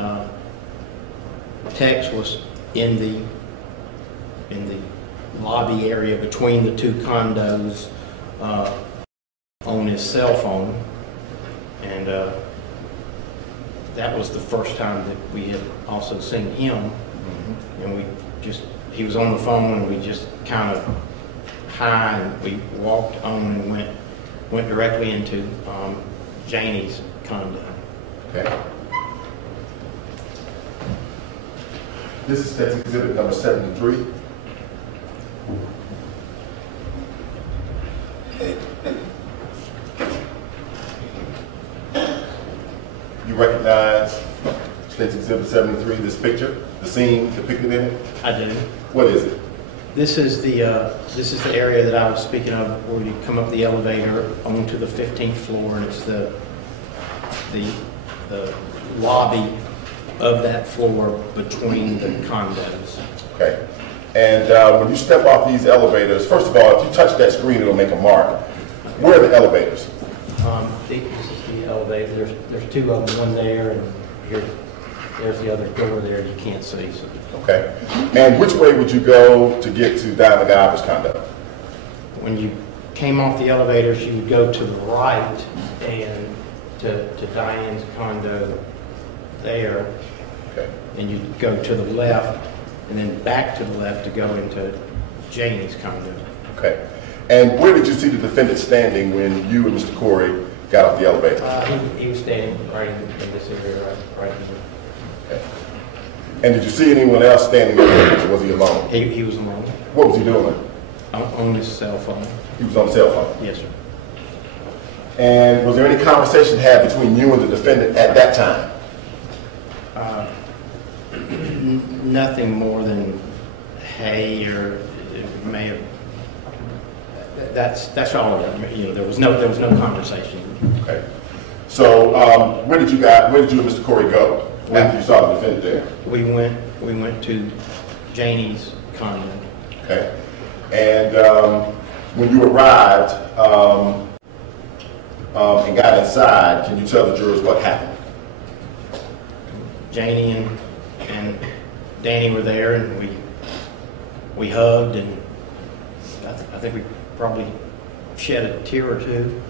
Tex was in the lobby area between the 2 condos on his cell phone, and that was the first time that we had also seen him. And he was on the phone, and we just kind of and we walked on and went directly into Janie's condo. Okay. This is Text Exhibit number 73. You recognize Text Exhibit 73, this picture, the scene depicted in it? I do. What is it? This is the area that I was speaking of, where you come up the elevator onto the 15th floor, and it's the lobby of that floor between the condos. Okay. And when you step off these elevators, first of all, if you touch that screen, it'll make a mark. Where are the elevators? This is the elevator. There's 2 of them, one there, and there's the other door there you can't see. So. Okay. And which way would you go to get to Diane McIver's condo? When you came off the elevators, you would go to the right and to Diane's condo there. Okay. And you'd go to the left and then back to the left to go into Janie's condo. Okay. And where did you see the defendant standing when you and Mr. Corey got off the elevator? He was standing right in this area, right here. Okay. And did you see anyone else standing there, or was he alone? He was alone. What was he doing? On his cell phone. He was on the cell phone? Yes, sir. And was there any conversation had between you and the defendant at that time? Nothing more than hey, or it may have. That's all. There was no conversation. Okay. So where did you and Mr. Corey go after you saw the defendant there? We went to Janie's condo. Okay. And when you arrived and got inside, can you tell the jurors what happened? Janie and Danny were there, and we hugged, and I think we probably shed a tear or 2.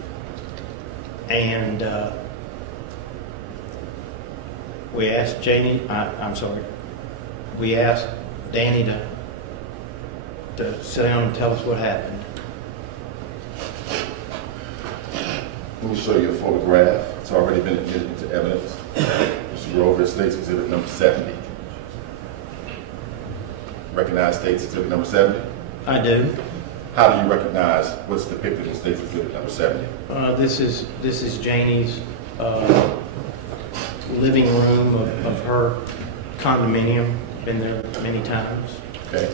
And we asked we asked Danny to sit down and tell us what happened. Let me show you a photograph. It's already been admitted into evidence. Mr. Grover, State's Exhibit number 70. Recognize State's Exhibit number 70? I do. how do you recognize what's depicted in State's Exhibit number 70? This is Janie's living room of her condominium. Been there many times. Okay.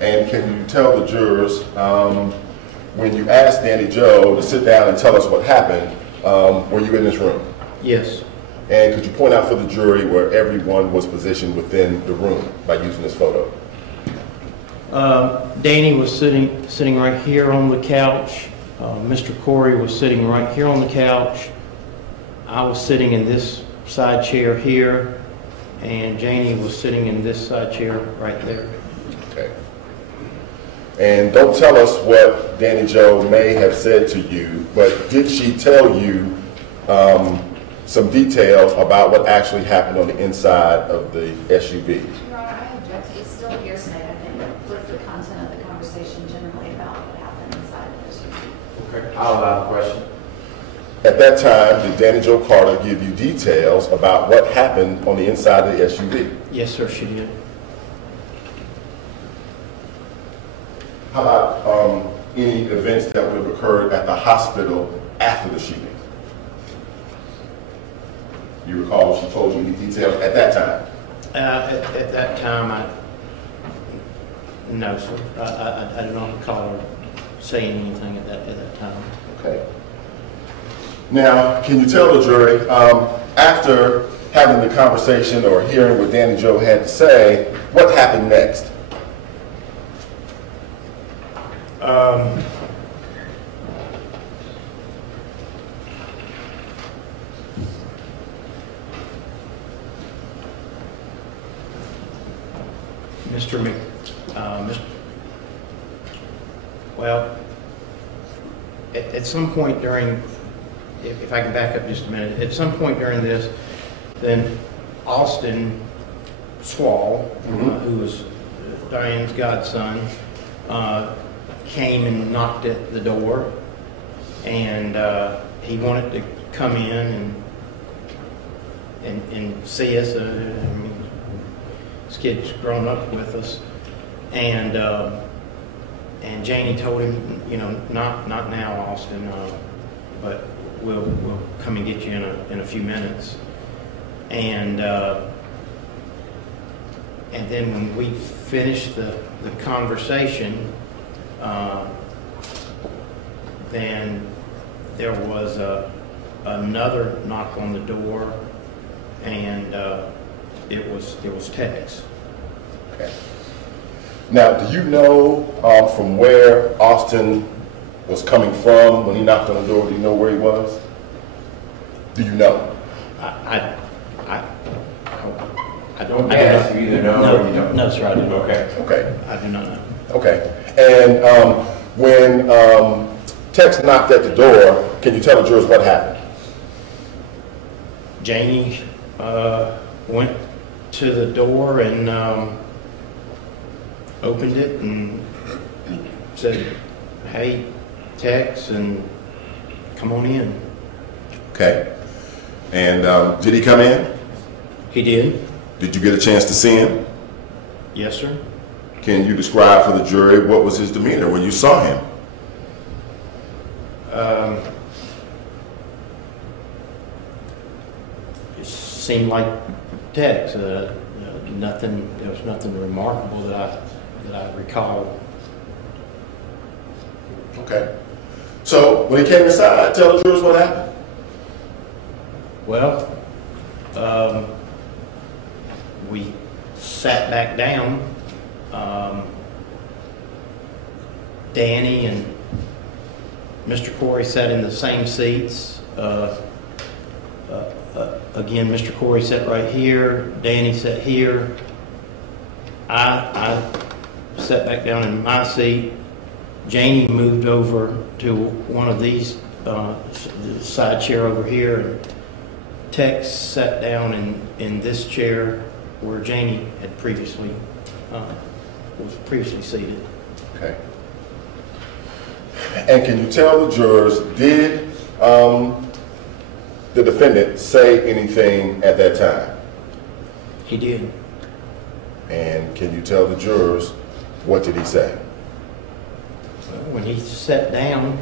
And can you tell the jurors, when you asked Danny Joe to sit down and tell us what happened, were you in this room? Yes. And could you point out for the jury where everyone was positioned within the room by using this photo? Danny was sitting right here on the couch. Mr. Corey was sitting right here on the couch. I was sitting in this side chair here, and Janie was sitting in this side chair right there. Okay. And don't tell us what Danny Joe may have said to you, but did she tell you some details about what actually happened on the inside of the SUV? Your Honor, I object. It's still hearsay, I think, with the content of the conversation generally about what happened inside of this. Okay, I'll allow the question. At that time, did Danny Joe Carter give you details about what happened on the inside of the SUV? Yes, sir, she did. How about any events that would have occurred at the hospital after the shooting? You recall if she told you any details at that time? At that time, no, sir. I do not recall her saying anything at that time. Okay. Now, can you tell the jury, after having the conversation or hearing what Danny Joe had to say, what happened next? Well, at some point during, if I can back up just a minute, at some point during this, then Austin Swall, who was Diane's godson, came and knocked at the door, and he wanted to come in and see us. I mean, this kid's grown up with us, and Janie told him, you know, not now, Austin, but we'll come and get you in a few minutes, and then when we finished the conversation, then there was another knock on the door, and it was Tex. Okay. Now, do you know from where Austin was coming from when he knocked on the door? Do you know where he was? Do you know? I Don't guess, you either know or you don't. No, sir, I do not. Okay. Okay. I do not know. Okay. And when Tex knocked at the door, can you tell the jurors what happened? Janie went to the door and opened it and said, "Hey, Tex, and come on in." Okay. And did he come in? He did. Did you get a chance to see him? Yes, sir. Can you describe for the jury what was his demeanor when you saw him? It seemed like Tex. There was nothing remarkable that I recall. Okay. So when he came inside, tell the jurors what happened. Well, we sat back down. Danny and Mr. Corey sat in the same seats. Again, Mr. Corey sat right here. Danny sat here. I sat back down in my seat. Janie moved over to one of these, the side chair over here. And Tex sat down in this chair where Janie had previously was previously seated. Okay. And can you tell the jurors, did the defendant say anything at that time? He did. And can you tell the jurors, what did he say? Well, when he sat down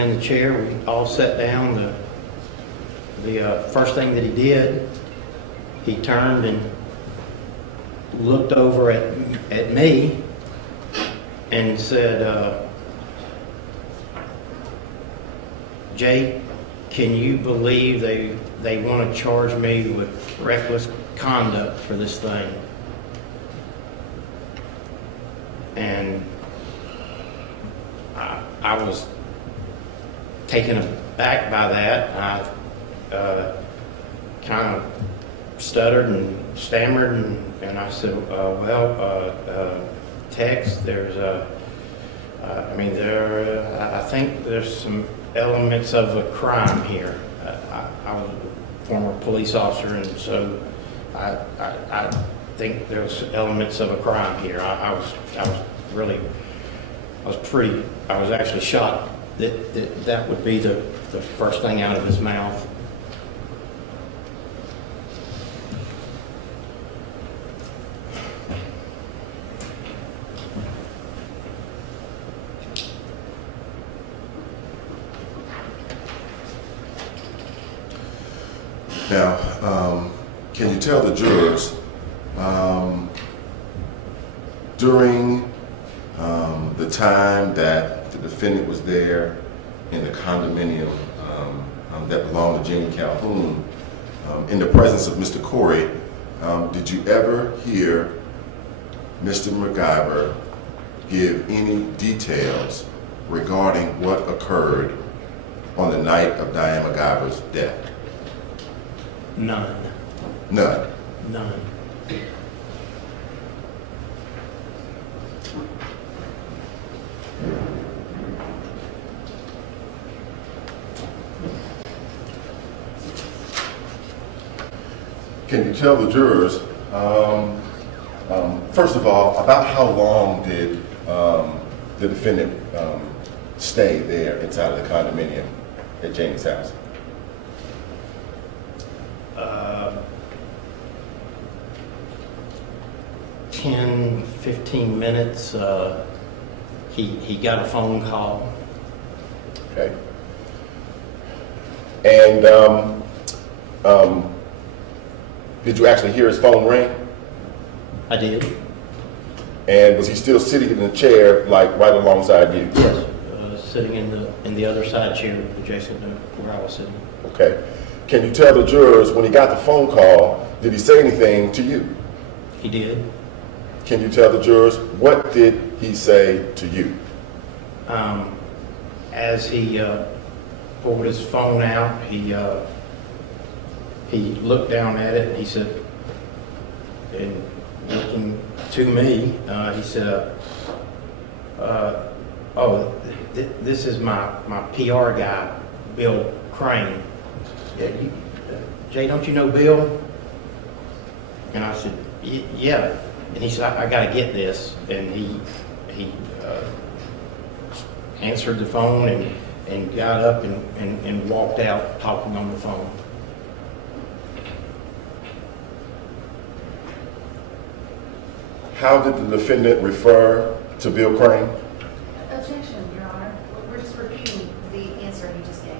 in the chair. We all sat down. The first thing that he did, he turned and looked over at me and said, Jay, can you believe they want to charge me with reckless conduct for this thing? And I was taken aback by that. I kind of stuttered and stammered, and I said, Tex, I think there's some elements of a crime here. I was a former police officer, and so I think there's elements of a crime here. I was actually shocked that would be the first thing out of his mouth. Now, can you tell the jurors, during the time that the defendant was there in the condominium that belonged to Jeannie Calhoun, in the presence of Mr. Corey, did you ever hear Mr. McIver give any details regarding what occurred on the night of Diane McIver's death? None. None. None. Can you tell the jurors, first of all, about how long did the defendant stay there inside of the condominium at Janie's house? 10, 15 minutes. He got a phone call. Okay. And did you actually hear his phone ring? I did. And was he still sitting in the chair, like right alongside you? Yes. Sitting in the other side chair adjacent to where I was sitting. Okay. Can you tell the jurors, when he got the phone call, did he say anything to you? He did. Can you tell the jurors, what did he say to you? As he pulled his phone out, he looked down at it and he said, and looking to me, he said, this is my PR guy, Bill Crane. Jay, don't you know Bill? And I said, yeah. And he said, I got to get this. And he answered the phone and got up and walked out talking on the phone. How did the defendant refer to Bill Crane? Objection, Your Honor. We're just repeating the answer he just gave.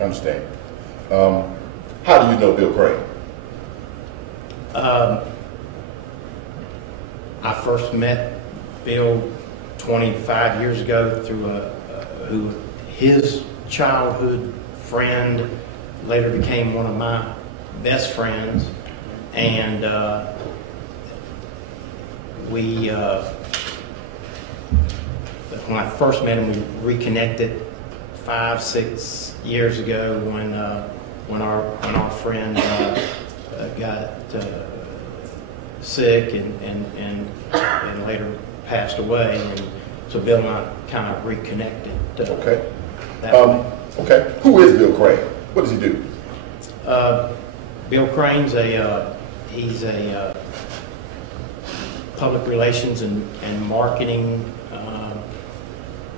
I understand. How do you know Bill Crane? I first met Bill 25 years ago through his childhood friend, later became one of my best friends, and when I first met him, we reconnected 5-6 years ago when our friend got sick and later passed away, and so Bill and I kind of reconnected. Okay. That way. Okay. Who is Bill Crane? What does he do? Bill Crane's he's a public relations and marketing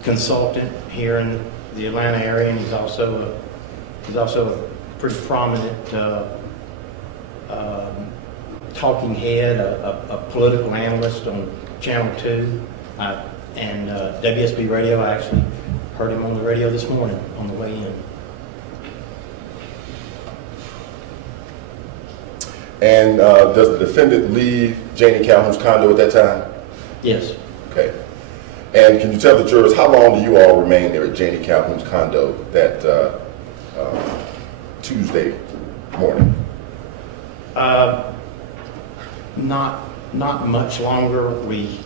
consultant here in the Atlanta area, and he's also a pretty prominent talking head, a political analyst on Channel 2, and WSB Radio. I actually heard him on the radio this morning on the way in. And does the defendant leave Janie Calhoun's condo at that time? Yes. Okay. And can you tell the jurors how long do you all remain there at Janie Calhoun's condo that Tuesday morning? Not much longer. We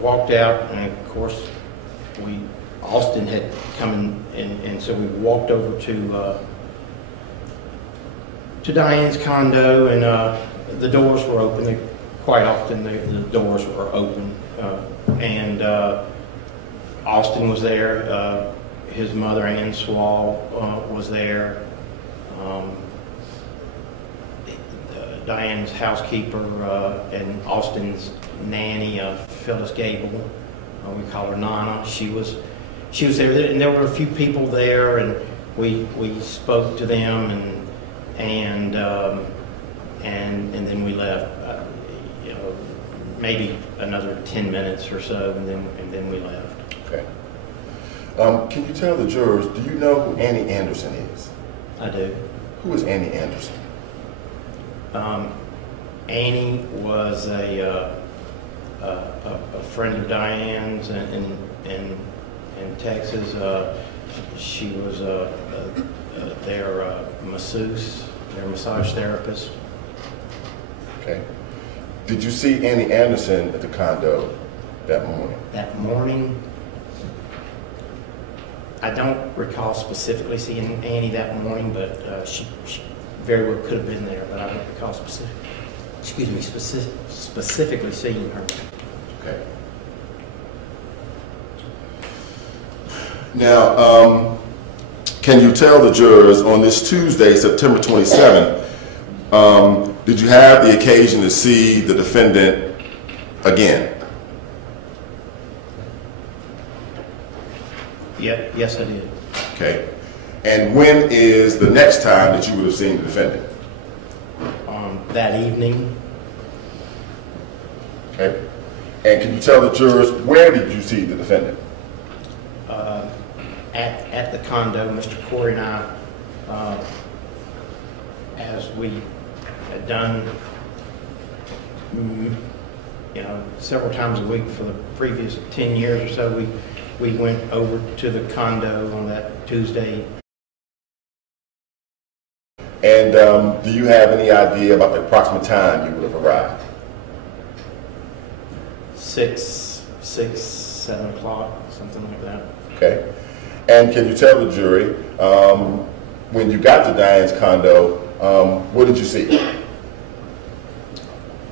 walked out, and of course, Austin had come in, and so we walked over to Diane's condo, and the doors were open. Quite often, the doors were open, and Austin was there. His mother, Ann Swall, was there. Diane's housekeeper and Austin's nanny, Phyllis Gable, we call her Nana. She was there, and there were a few people there, and we spoke to them, and then we left. Maybe another 10 minutes or so, and then we left. Okay. Can you tell the jurors? Do you know who Annie Anderson is? I do. Who is Annie Anderson? Annie was a friend of Diane's in Texas. She was their masseuse, their massage therapist. Okay. Did you see Annie Anderson at the condo that morning? That morning, I don't recall specifically seeing Annie that morning, but she very well could have been there, but I don't recall specifically seeing her. Okay. Now, can you tell the jurors on this Tuesday, September 27th, did you have the occasion to see the defendant again? Yes, I did. Okay. And when is the next time that you would have seen the defendant? That evening. Okay. And can you tell the jurors where did you see the defendant? At the condo. Mr. Corey and I, as we had done, several times a week for the previous 10 years or so, we went over to the condo on that Tuesday. And do you have any idea about the approximate time you would have arrived? 6, 7 o'clock, something like that. Okay. And can you tell the jury, when you got to Diane's condo, what did you see?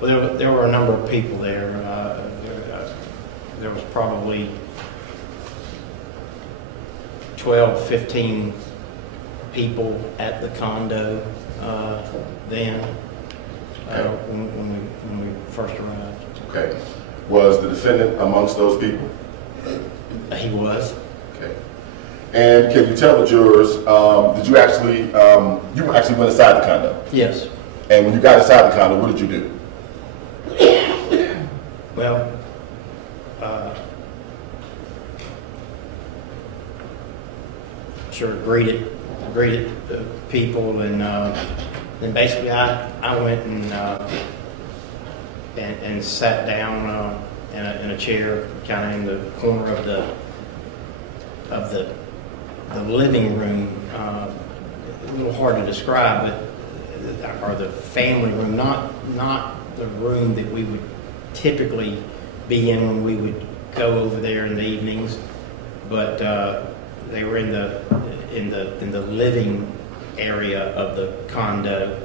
Well, there were a number of people there. There was probably 12, 15 people at the condo then when we first arrived. Okay. Was the defendant amongst those people? He was. Okay. And can you tell the jurors, did you actually went inside the condo? Yes. And when you got inside the condo, what did you do? Well, sure greeted the people, and then basically I went and sat down in a chair, kind of in the corner of the living room. A little hard to describe, or the family room, not the room that we would typically be in when we would go over there in the evenings, but they were in the living area of the condo,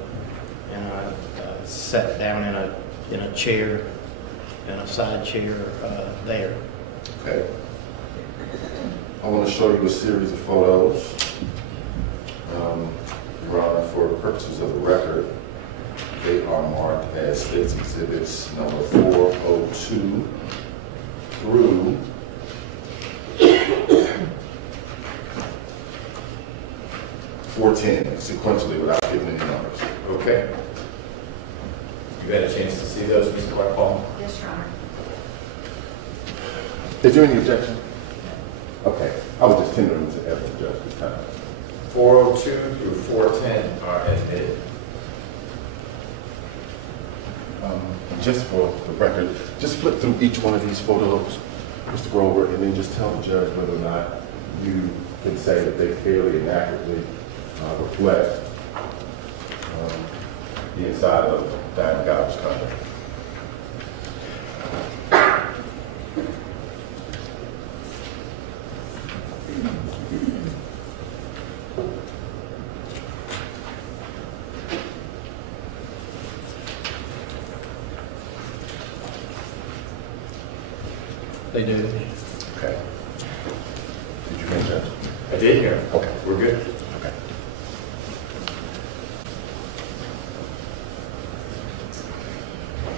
and I sat down in a chair, in a side chair there. Okay. I want to show you a series of photos. Your Honor, for the purposes of the record, they are marked as State's Exhibits number 402 through 410, sequentially without giving any numbers. Okay. You've had a chance to see those, Mr. Whitehall? Yes, Your Honor. Is there any objection? Okay, I was just tendering to evidence, Judge, this time. 402 through 410 are admitted. Just for the record, just flip through each one of these photos, Mr. Grover, and then just tell the judge whether or not you can say that they fairly and accurately reflect the inside of Diane McIver's condo. They do. Okay. Did you hear Judge? I did hear. Okay. We're good. Okay.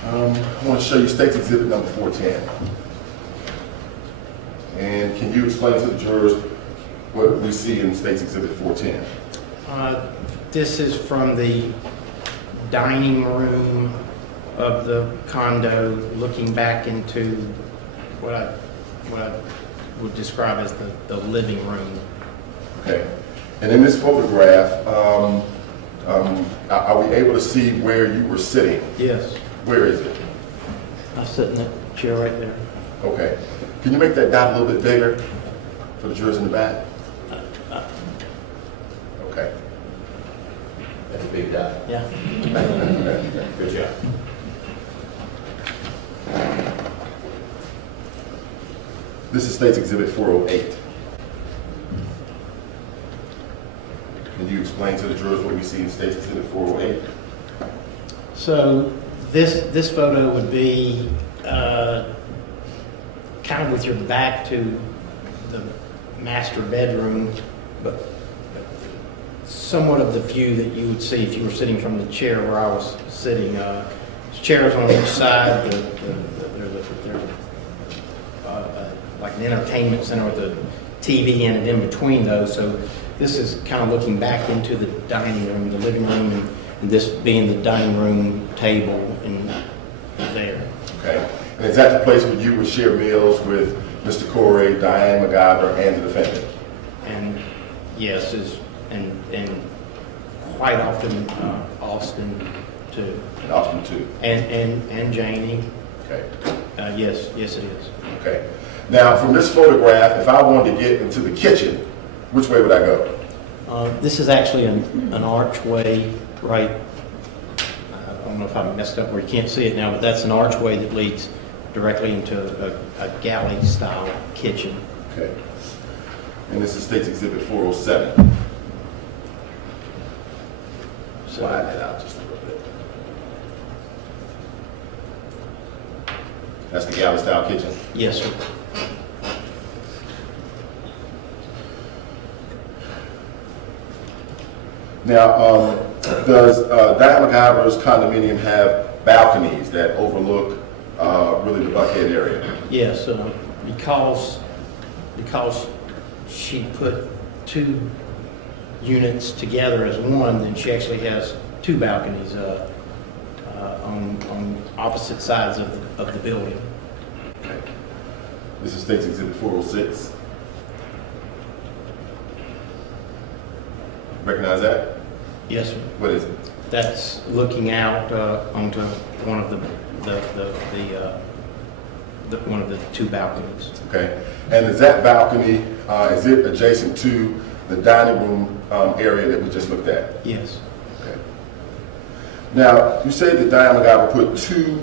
I want to show you State's Exhibit number 410. And can you explain to the jurors what we see in State's Exhibit 410? This is from the dining room of the condo, looking back into what I would describe as the living room. Okay. And in this photograph, are we able to see where you were sitting? Yes. Where is it? I sit in that chair right there. Okay. Can you make that dot a little bit bigger for the jurors in the back? Okay. That's a big dot. Yeah. Good job. This is State's Exhibit 408. Can you explain to the jurors what we see in State's Exhibit 408? So this photo would be kind of with your back to the master bedroom, but somewhat of the view that you would see if you were sitting from the chair where I was sitting. Chairs on each side. There's like an entertainment center with a TV in it in between those. So this is kind of looking back into the dining room, the living room, and this being the dining room table in there. Okay. And is that the place where you would share meals with Mr. Corey, Diane McIver, and the defendant? And yes, and quite often Austin too. And Austin too. And Janie. Okay. Yes, it is. Okay. Now, from this photograph, if I wanted to get into the kitchen, which way would I go? This is actually an archway, right? I don't know if I messed up where you can't see it now, but that's an archway that leads directly into a galley-style kitchen. Okay. And this is State's Exhibit 407. Slide that out just a little bit. That's the galley-style kitchen? Yes, sir. Now, does Diane McIver's condominium have balconies that overlook really the Buckhead area? Yes, because she put two units together as one, then she actually has two balconies on opposite sides of the building. Okay. This is State's Exhibit 406. Recognize that? Yes, sir. What is it? That's looking out onto one of the one of the two balconies. Okay. And is that balcony, is it adjacent to the dining room area that we just looked at? Yes. Okay. Now, you say that Diane McIver put two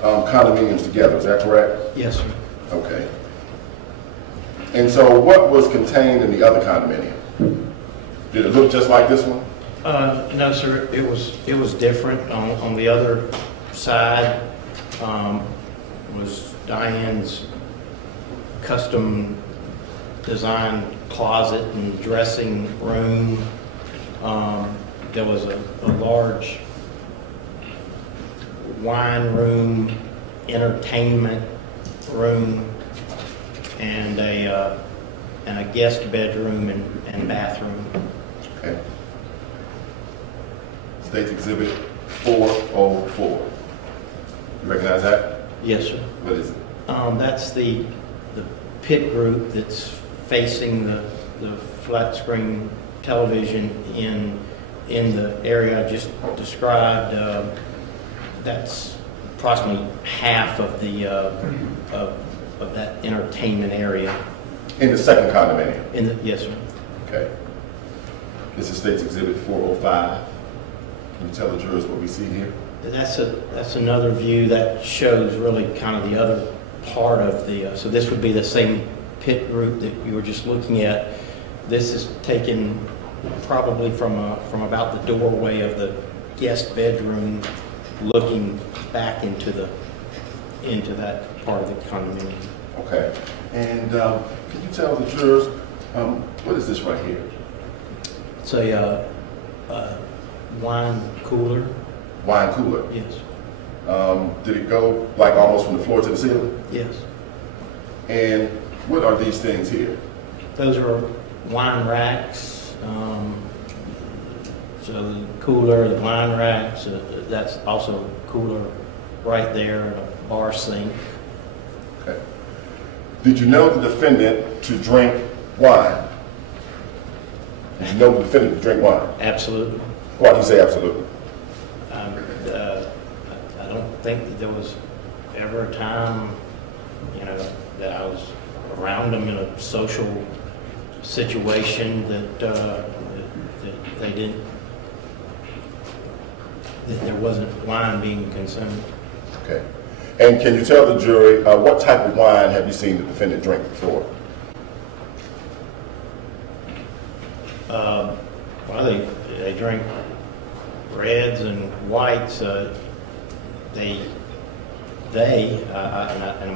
condominiums together, is that correct? Yes, sir. Okay. And so what was contained in the other condominium? Did it look just like this one? No, sir. It was different. On the other side was Diane's custom design closet and dressing room. There was a large wine room, entertainment room, and a guest bedroom and bathroom. Okay. State's Exhibit 404. You recognize that? Yes, sir. What is it? That's the pit group that's facing the flat screen television in the area I just described. That's approximately half of the of that entertainment area. In the second condominium? Yes, sir. Okay. This is State's Exhibit 405. Can you tell the jurors what we see here? That's another view that shows really kind of the other part of the, so this would be the same pit group that you were just looking at. This is taken probably from about the doorway of the guest bedroom, looking back into that part of the condominium. Okay. And can you tell the jurors, what is this right here? It's a wine cooler. Wine cooler. Yes. Did it go like almost from the floor to the ceiling? Yes. And what are these things here? Those are wine racks. So the cooler, the wine racks, that's also a cooler right there, and a bar sink. Okay. Did you know the defendant to drink wine? Did you know the defendant to drink wine? Absolutely. Why do you say absolutely? I don't think that there was ever a time, that I was around them in a social situation that they didn't, that there wasn't wine being consumed. Okay. And can you tell the jury what type of wine have you seen the defendant drink before? Well, they drink reds and whites. And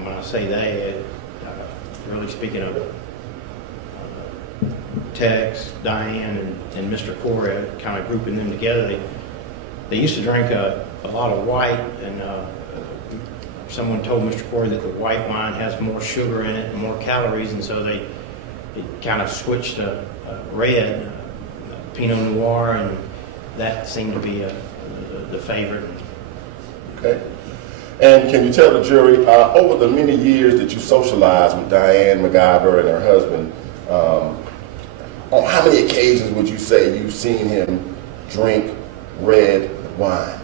when I say they, really speaking of Tex, Diane, and Mr. Corey, kind of grouping them together. They used to drink a lot of white, and someone told Mr. Corey that the white wine has more sugar in it and more calories, and so they kind of switched to red, Pinot Noir, and that seemed to be the favorite. Okay. And can you tell the jury, over the many years that you socialized with Diane McIver and her husband, on how many occasions would you say you've seen him drink red wine?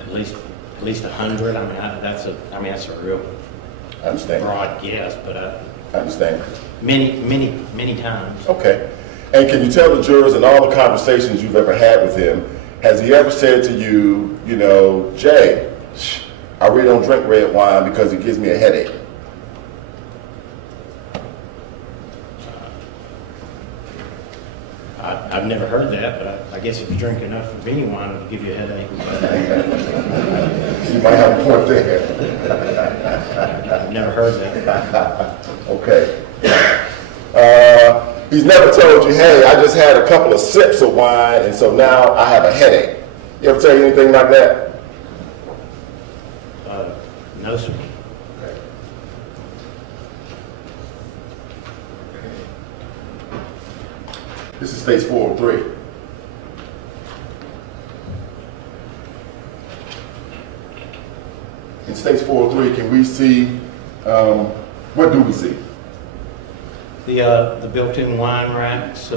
At least 100. I mean, that's a real I understand. broad guess, but I understand. many times. Okay. And can you tell the jurors in all the conversations you've ever had with him, has he ever said to you, Jay, I really don't drink red wine because it gives me a headache? I've never heard that, but I guess if you drink enough of any wine, it'll give you a headache. You might have a point there. I've never heard that. Okay. He's never told you, hey, I just had a couple of sips of wine, and so now I have a headache. You ever tell you anything like that? No, sir. This is State's 403. In State's 403, can we see, what do we see? The built-in wine racks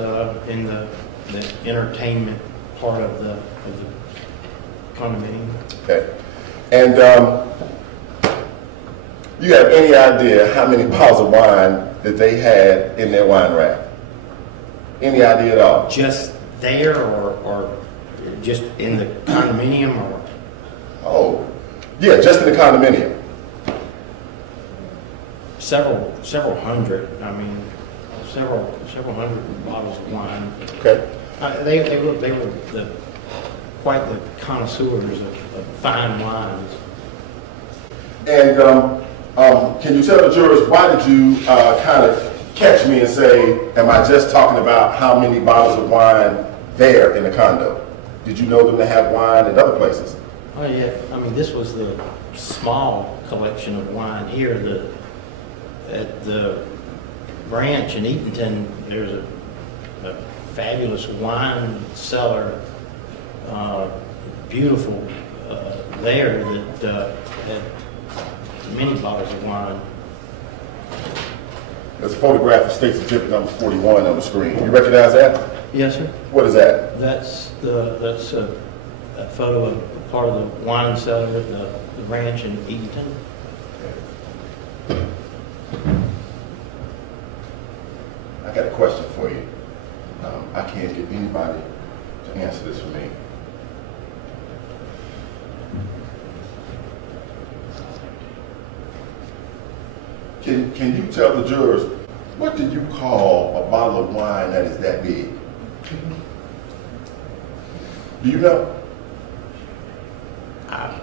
in the entertainment part of the condominium. Okay. And you have any idea how many bottles of wine that they had in their wine rack? Any idea at all? Just there, or just in the condominium, or? Oh, yeah, just in the condominium. Several hundred. I mean, several hundred bottles of wine. Okay. They were quite the connoisseurs of fine wines. And can you tell the jurors, why did you kind of catch me and say, am I just talking about how many bottles of wine there in the condo? Did you know them to have wine in other places? Oh yeah, I mean, this was the small collection of wine here. ranch in Eatonton, there's a fabulous wine cellar, beautiful there that had many bottles of wine. There's a photograph of State Certificate number 41 on the screen. You recognize that? Yes, sir. What is that? That's a photo of part of the wine cellar at the ranch in Eatonton. I got a question for you. I can't get anybody to answer this for me. Can you tell the jurors, what did you call a bottle of wine that is that big? Do you know? I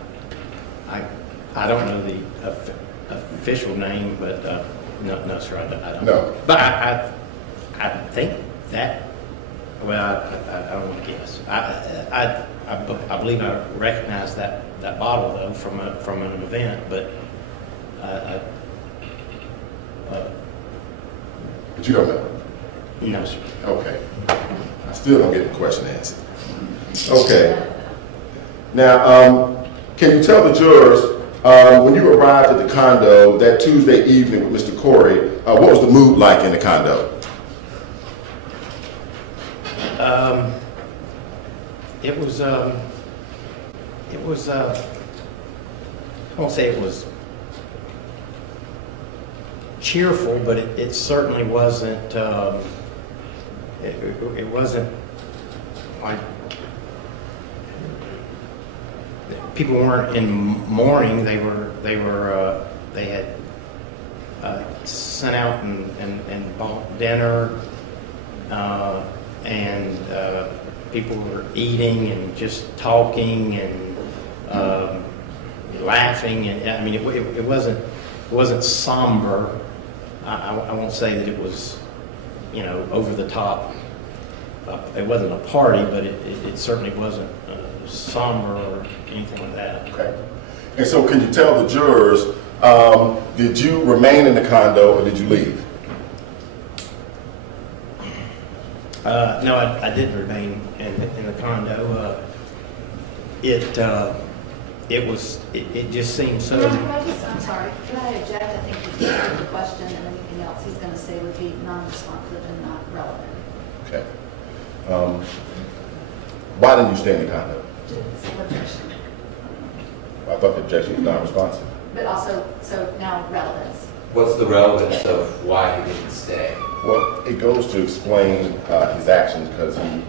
don't know the official name, but no, sir, I don't. No. But I think that. Well, I don't want to guess. I believe I recognize that bottle though from an event, but But you don't know? no, sir. Okay. I still don't get the question answered. Okay. Now, can you tell the jurors, when you arrived at the condo that Tuesday evening with Mr. Corey, what was the mood like in the condo? I won't say it was cheerful, but it certainly wasn't, it wasn't like people weren't in mourning. They had sent out and bought dinner, and people were eating and just talking and laughing, and I mean it wasn't somber. I won't say that it was, over the top. It wasn't a party, but it certainly wasn't somber or anything like that. Okay. And so can you tell the jurors, did you remain in the condo or did you leave? No, I didn't remain in the condo. It just seemed so. I'm sorry, can I object? I think you answered the question, and anything else he's going to say would be non-responsive and not relevant. Okay. Why didn't you stay in the condo? It's an objection. I thought the objection was non-responsive. But also, so now relevance. What's the relevance of why he didn't stay? Well, it goes to explain his actions because he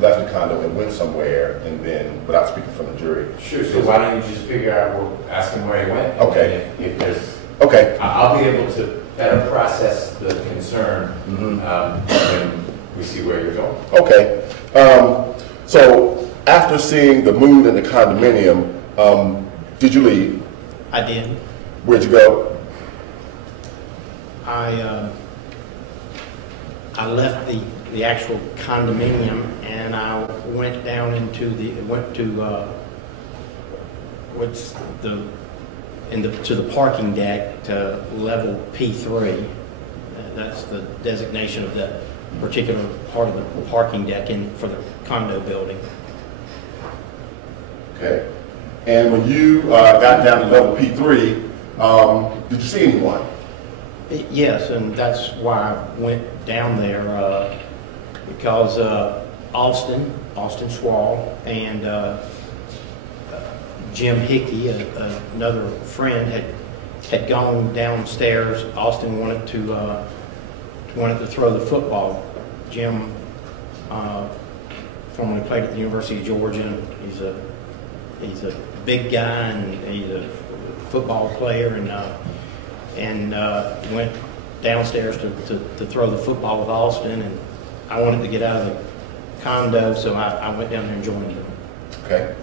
left the condo and went somewhere, and then, without speaking from the jury. Sure, so why don't you just figure out, ask him where he went? Okay. And if there's, Okay. I'll be able to better process the concern when we see where you're going. Okay. So after seeing the mood in the condominium, did you leave? I did. Where'd you go? I left the actual condominium and I went down into to the parking deck to level P3. That's the designation of that particular part of the parking deck for the condo building. Okay. And when you got down to level P3, did you see anyone? Yes, and that's why I went down there, because Austin Schwall and Jim Hickey, another friend, had gone downstairs. Austin wanted to throw the football. Jim formerly played at the University of Georgia. And he's a big guy and he's a football player, and went downstairs to throw the football with Austin, and I wanted to get out of the condo, so I went down there and joined him. Okay.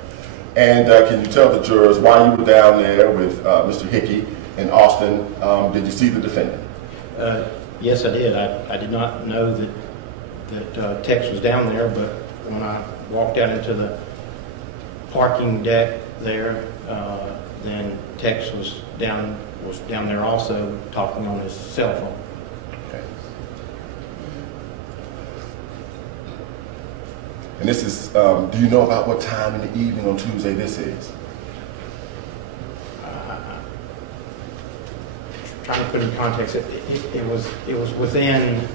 And can you tell the jurors why you were down there with Mr. Hickey and Austin? Did you see the defendant? Yes, I did. I did not know that Tex was down there, but when I walked out into the parking deck there, then Tex was down there also talking on his cell phone. Okay. And this is, do you know about what time in the evening on Tuesday this is? Trying to put in context, it was within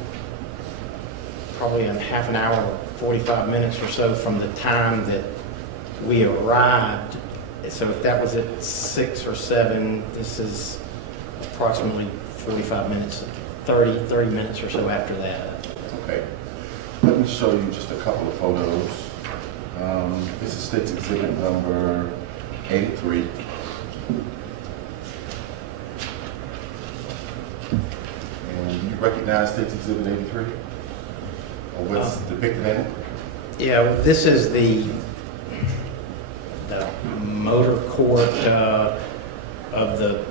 probably a half an hour, 45 minutes or so from the time that we arrived. So if that was at 6 or 7, this is approximately 45 minutes, 30 minutes or so after that. Okay. Let me show you just a couple of photos. This is State's Exhibit number 83. And do you recognize State's Exhibit 83? Or what's depicted in it? Yeah, this is the motor court of the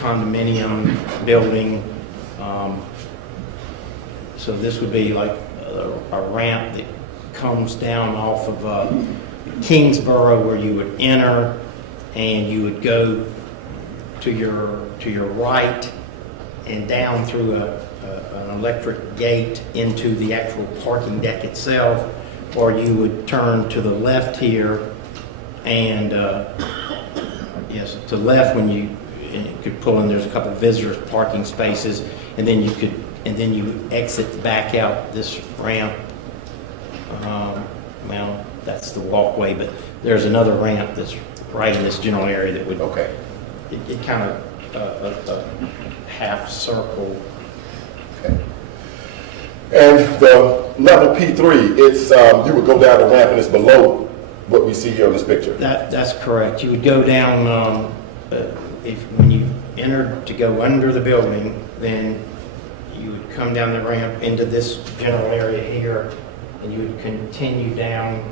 condominium building. So this would be like a ramp that comes down off of Kingsborough, where you would enter and you would go to your right and down through an electric gate into the actual parking deck itself, or you would turn to the left here and yes, to the left when you could pull in. There's a couple of visitors parking spaces, and then you would exit back out this ramp. Well, that's the walkway, but there's another ramp that's right in this general area that would. Okay. It kind of a half circle. Okay. And the level P3, it's you would go down the ramp and it's below what we see here on this picture. That's correct. You would go down when you entered to go under the building, then you would come down the ramp into this general area here, and you would continue down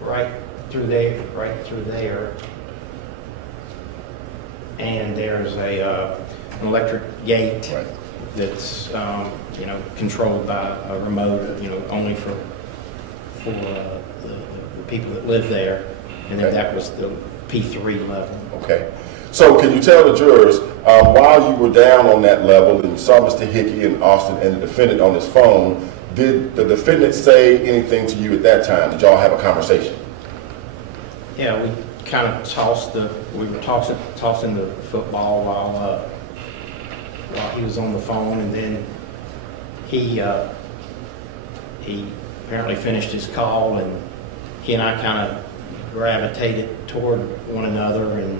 right through there, and there's an electric gate Right. that's controlled by a remote, only for the people that live there, and then Okay. that was the P3 level. Okay. So can you tell the jurors, while you were down on that level and you saw Mr. Hickey and Austin and the defendant on his phone, did the defendant say anything to you at that time? Did y'all have a conversation? Yeah, we kind of we were tossing the football while he was on the phone, and then he apparently finished his call, and he and I kind of gravitated toward one another, and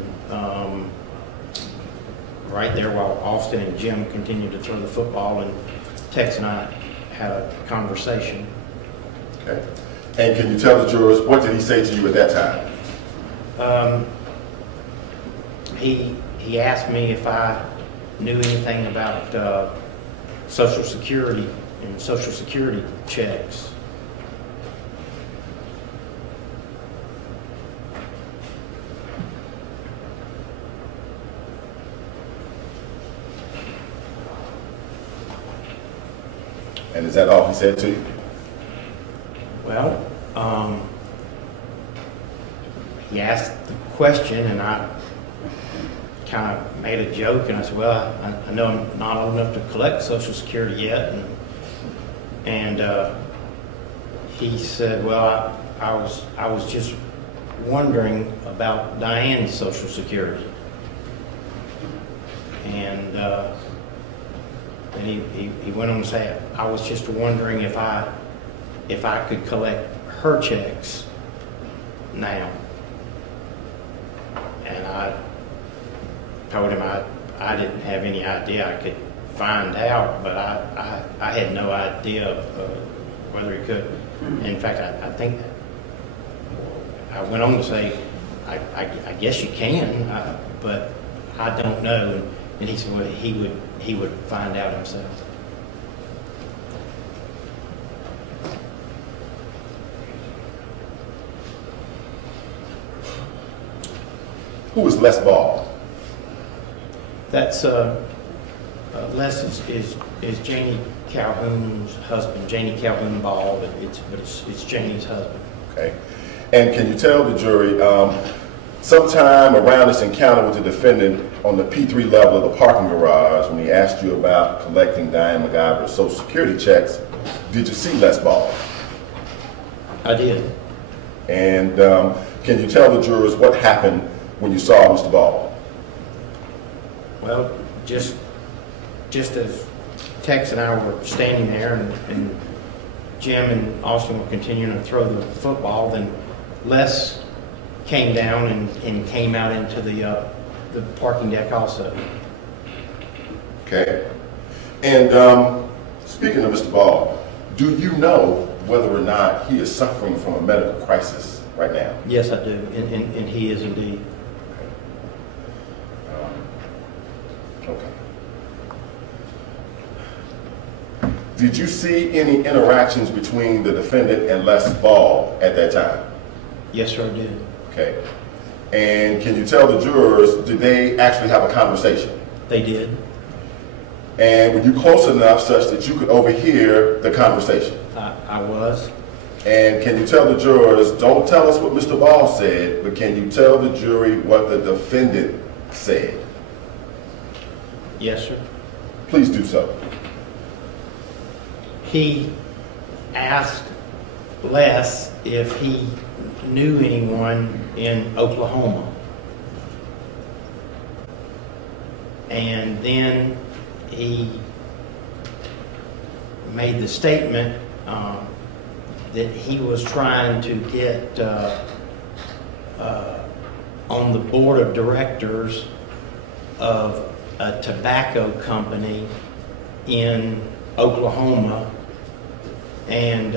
right there while Austin and Jim continued to throw the football, and Tex and I had a conversation. Okay. And can you tell the jurors, what did he say to you at that time? He asked me if I knew anything about Social Security and Social Security checks. And is that all he said to you? Well, he asked the question, and I kind of made a joke, and I said, well, I know I'm not old enough to collect Social Security yet, and he said, well, I was just wondering about Diane's Social Security, and he went on to say, I was just wondering if I could collect her checks now. And I told him I didn't have any idea. I could find out, but I had no idea whether he could. In fact, I think I went on to say, I guess you can, but I don't know. And he said, well, he would find out himself. Who is Les Ball? That's Les is Janie Calhoun's husband, Janie Calhoun Ball, but it's Janie's husband. Okay. And can you tell the jury, sometime around this encounter with the defendant on the P3 level of the parking garage, when he asked you about collecting Diane McIver's Social Security checks, did you see Les Ball? I did. And can you tell the jurors what happened when you saw Mr. Ball? Well, just as Tex and I were standing there and Jim and Austin were continuing to throw the football, then Les came down and came out into the parking deck also. Okay. And speaking of Mr. Ball, do you know whether or not he is suffering from a medical crisis right now? Yes, I do, and he is indeed. Okay. Did you see any interactions between the defendant and Les Ball at that time? Yes, sir, I did. Okay. And can you tell the jurors, did they actually have a conversation? They did. And were you close enough such that you could overhear the conversation? I was. And can you tell the jurors, don't tell us what Mr. Ball said, but can you tell the jury what the defendant said? Yes, sir. Please do so. He asked Les if he knew anyone in Oklahoma. And then he made the statement that he was trying to get on the board of directors of a tobacco company in Oklahoma, and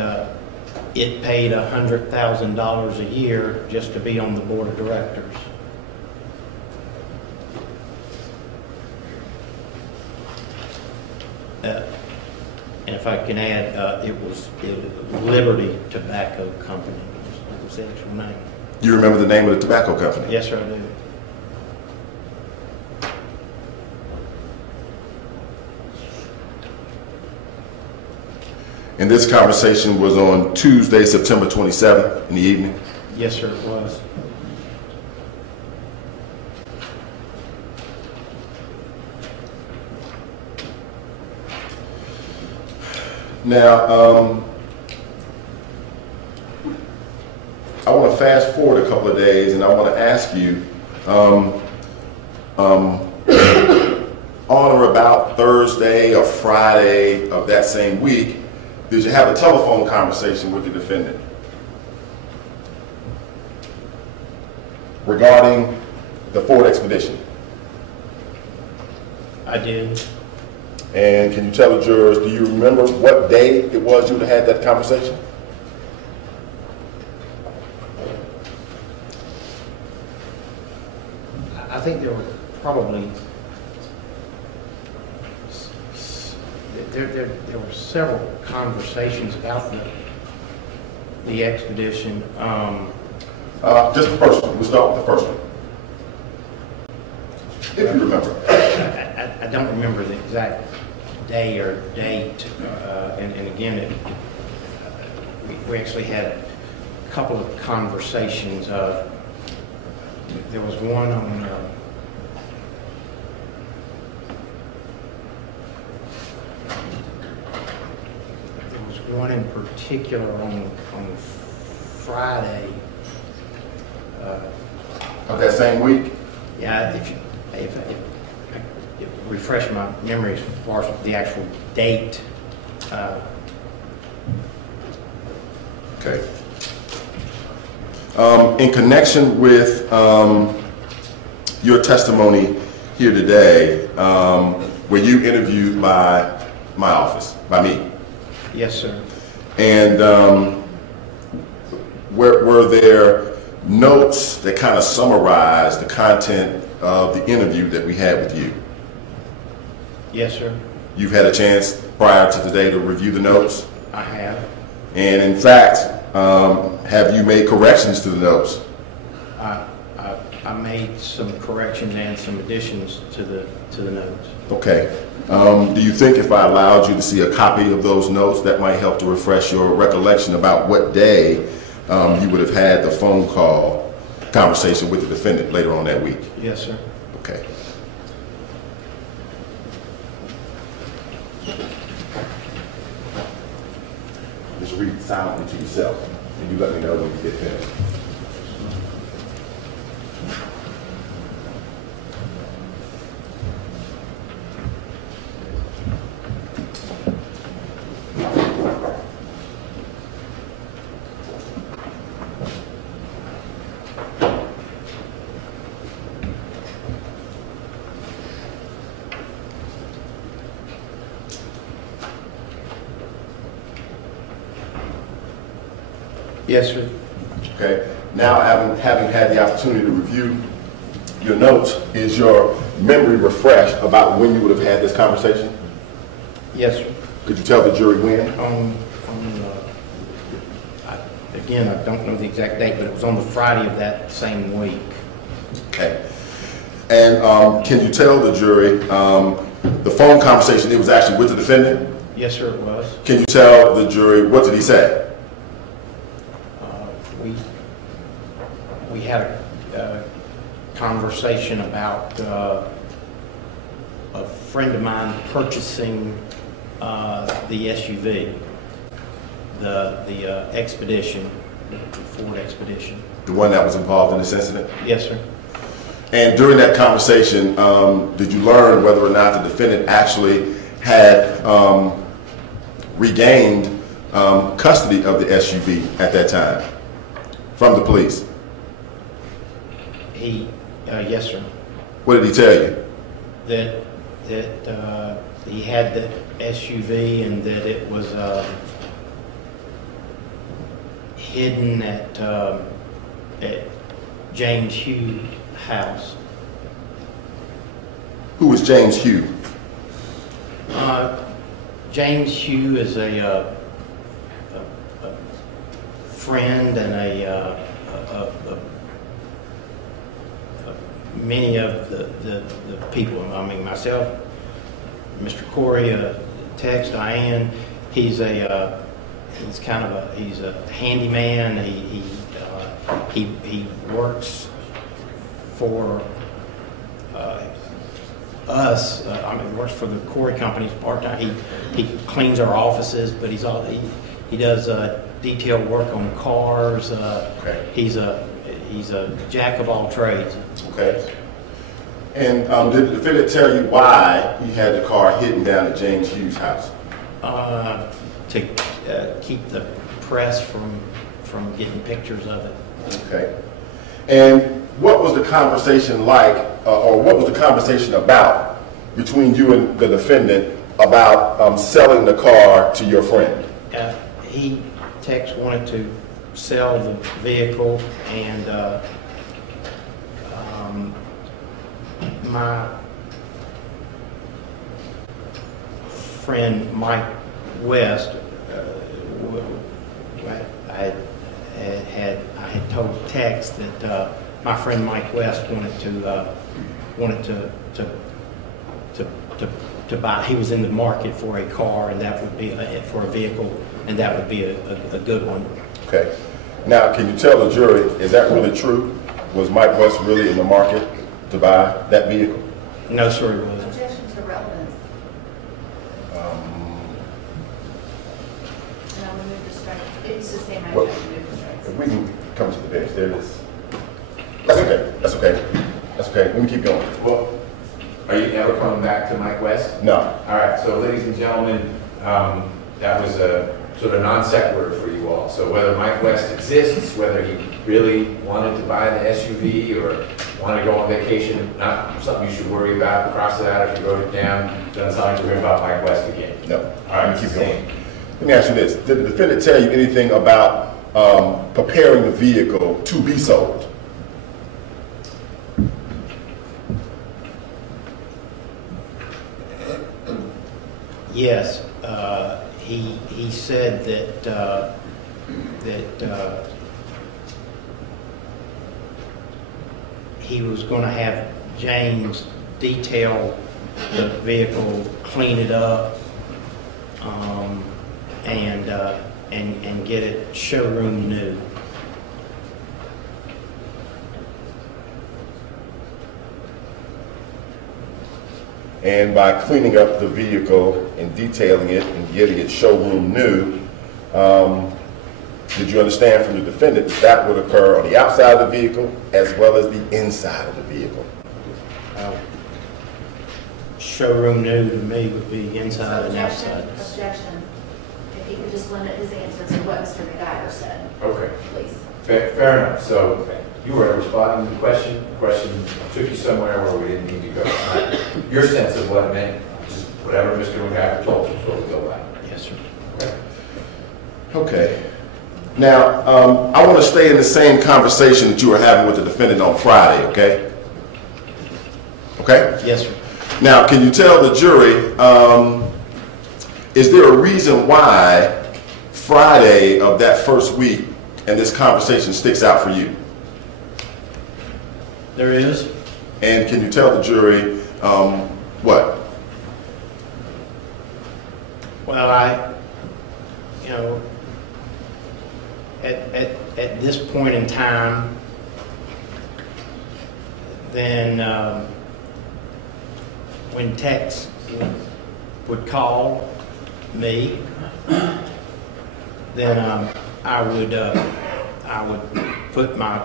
it paid $100,000 a year just to be on the board of directors. And if I can add, it was Liberty Tobacco Company. That was the actual name. You remember the name of the tobacco company? Yes, sir, I do. And this conversation was on Tuesday, September 27th in the evening? Yes, sir, it was. Now, I want to fast forward a couple of days, and I want to ask you, on or about Thursday or Friday of that same week, did you have a telephone conversation with the defendant regarding the Ford Expedition? I did. And can you tell the jurors, do you remember what day it was you had that conversation? I think there were probably there were several conversations about the expedition. Just the first one. We'll start with the first one. If you remember. I don't remember the exact day or date, and again, we actually had a couple of conversations. There was one on there was one in particular on Friday. Of that same week? Yeah, if refresh my memory as far as the actual date. Okay. In connection with your testimony here today, were you interviewed by my office, by me? Yes, sir. And were there notes that kind of summarize the content of the interview that we had with you? Yes, sir. You've had a chance prior to today to review the notes? I have. And in fact, have you made corrections to the notes? I made some corrections and some additions to the notes. Okay. Do you think if I allowed you to see a copy of those notes, that might help to refresh your recollection about what day you would have had the phone call conversation with the defendant later on that week? Yes, sir. Okay. Just read silently to yourself. And you let me know when you get finished. Yes, sir. Okay. Now, having had the opportunity to review your notes, is your memory refreshed about when you would have had this conversation? Yes, sir. Could you tell the jury when? Again, I don't know the exact date, but it was on the Friday of that same week. Okay. And can you tell the jury the phone conversation, it was actually with the defendant? Yes, sir, it was. Can you tell the jury, what did he say? We had a conversation about a friend of mine purchasing the SUV, the Expedition, the Ford Expedition. The one that was involved in this incident? Yes, sir. And during that conversation, did you learn whether or not the defendant actually had regained custody of the SUV at that time from the police? Yes, sir. What did he tell you? That he had the SUV and that it was hidden at James Hughes' house. Who was James Hughes? James Hughes is a friend and many of the people. I mean, myself, Mr. Corey, Tex, Diane. He's a handyman. He works for us. Works for the Corey company part time. He cleans our offices, but he does detail work on cars. Okay. He's a jack of all trades. Okay. And did the defendant tell you why he had the car hidden down at James Hughes' house? To keep the press from getting pictures of it. Okay. And what was the conversation like, or what was the conversation about between you and the defendant about selling the car to your friend? Tex wanted to sell the vehicle, and my friend Mike West, I had told Tex that my friend Mike West wanted to buy. He was in the market for a car, and that would be for a vehicle, and that would be a good one. Okay. Now, can you tell the jury, is that really true? Was Mike West really in the market to buy that vehicle? No, sir, he wasn't. Objection to relevance. No, we move to strike. It's the same Well, objection, move to strike. if we can come to the bench, there it is. That's okay. That's okay. That's okay. Let me keep going. Well, are you ever coming back to Mike West? No. All right, so ladies and gentlemen, that was a sort of non sequitur for you all. So whether Mike West exists, whether he really wanted to buy the SUV or wanted to go on vacation, not something you should worry about. Cross it out if you wrote it down. Doesn't sound like you're worried about Mike West again. No. All right, Let me keep same. going. Let me ask you this. Did the defendant tell you anything about preparing the vehicle to be sold? Yes, he said that he was going to have James detail the vehicle, clean it up, and get it showroom new. And by cleaning up the vehicle and detailing it and getting it showroom new, Did you understand from the defendant that would occur on the outside of the vehicle as well as the inside of the vehicle? Showroom new to me would be inside and Objection, outside. objection. If he could just limit his answer to what Mr. McIver said, Okay, please. fair enough. So you were responding to the question. The question took you somewhere where we didn't need to go. Your sense of what it meant, just whatever Mr. McIver told you is what we go by. Yes, sir. Okay. Now, I want to stay in the same conversation that you were having with the defendant on Friday, okay? Okay? Yes, sir. Now, can you tell the jury, is there a reason why Friday of that first week and this conversation sticks out for you? There is. And can you tell the jury what? Well, at this point in time, then when Tex would call me, then I would put my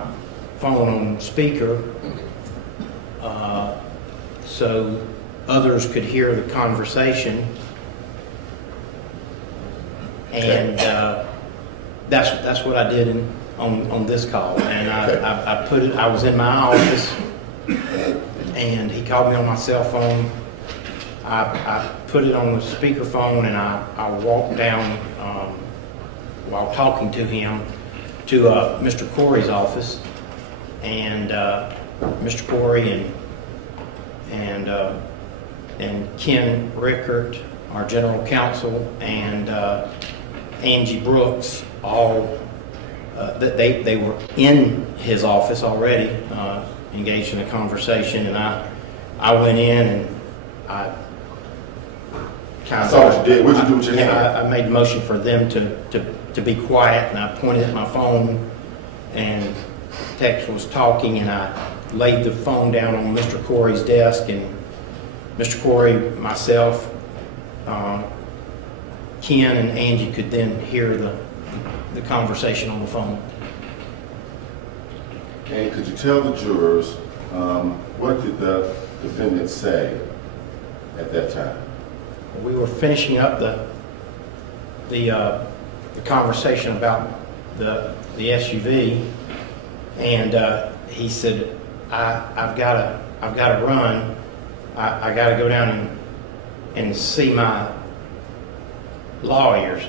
phone on speaker so others could hear the conversation, and that's what I did on this call. And I put it. I was in my office, and he called me on my cell phone. I put it on the speakerphone, and I walked down while talking to him to Mr. Corey's office, and Mr. Corey and Ken Rickert, our general counsel, and Angie Brooks, all they were in his office already, engaged in a conversation, and I went in and I kind of That's all what you did. What'd you do with your hand? I made the motion for them to be quiet, and I pointed at my phone, and Tex was talking, and I laid the phone down on Mr. Corey's desk, and Mr. Corey, myself, Ken, and Angie could then hear the conversation on the phone. And could you tell the jurors what did the defendant say at that time? We were finishing up the conversation about the SUV, and he said, "I've got to run. I got to go down and see my lawyers.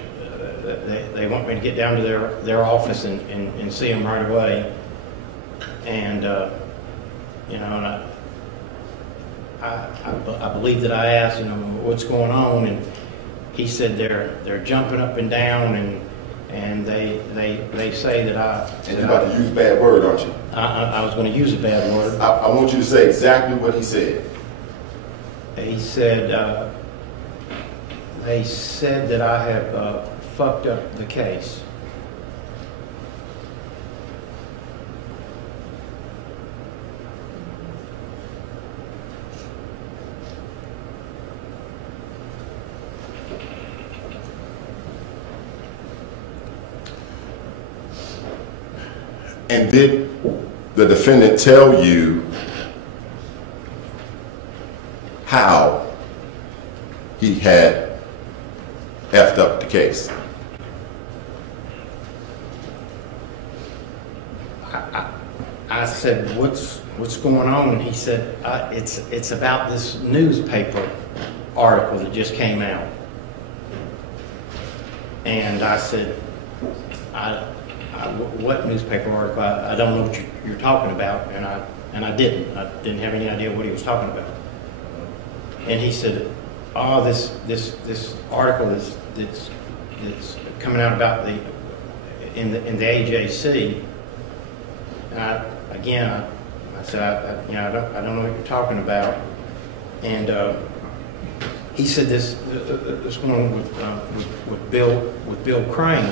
They want me to get down to their office and see them right away." And and I believe that I asked, what's going on, and he said they're jumping up and down, and they say that I. And you're about to use a bad word, aren't you? I was going to use a bad word. I want you to say exactly what he said. He said they said that I have fucked up the case. And did the defendant tell you how he had effed up the case? I said, what's going on? And he said, it's about this newspaper article that just came out. And I said, what newspaper article? I don't know what you're talking about, and I didn't. I didn't have any idea what he was talking about. And he said, "Oh, this article that's coming out about in the AJC." And I said, I don't know what you're talking about. And he said this one with Bill Crane.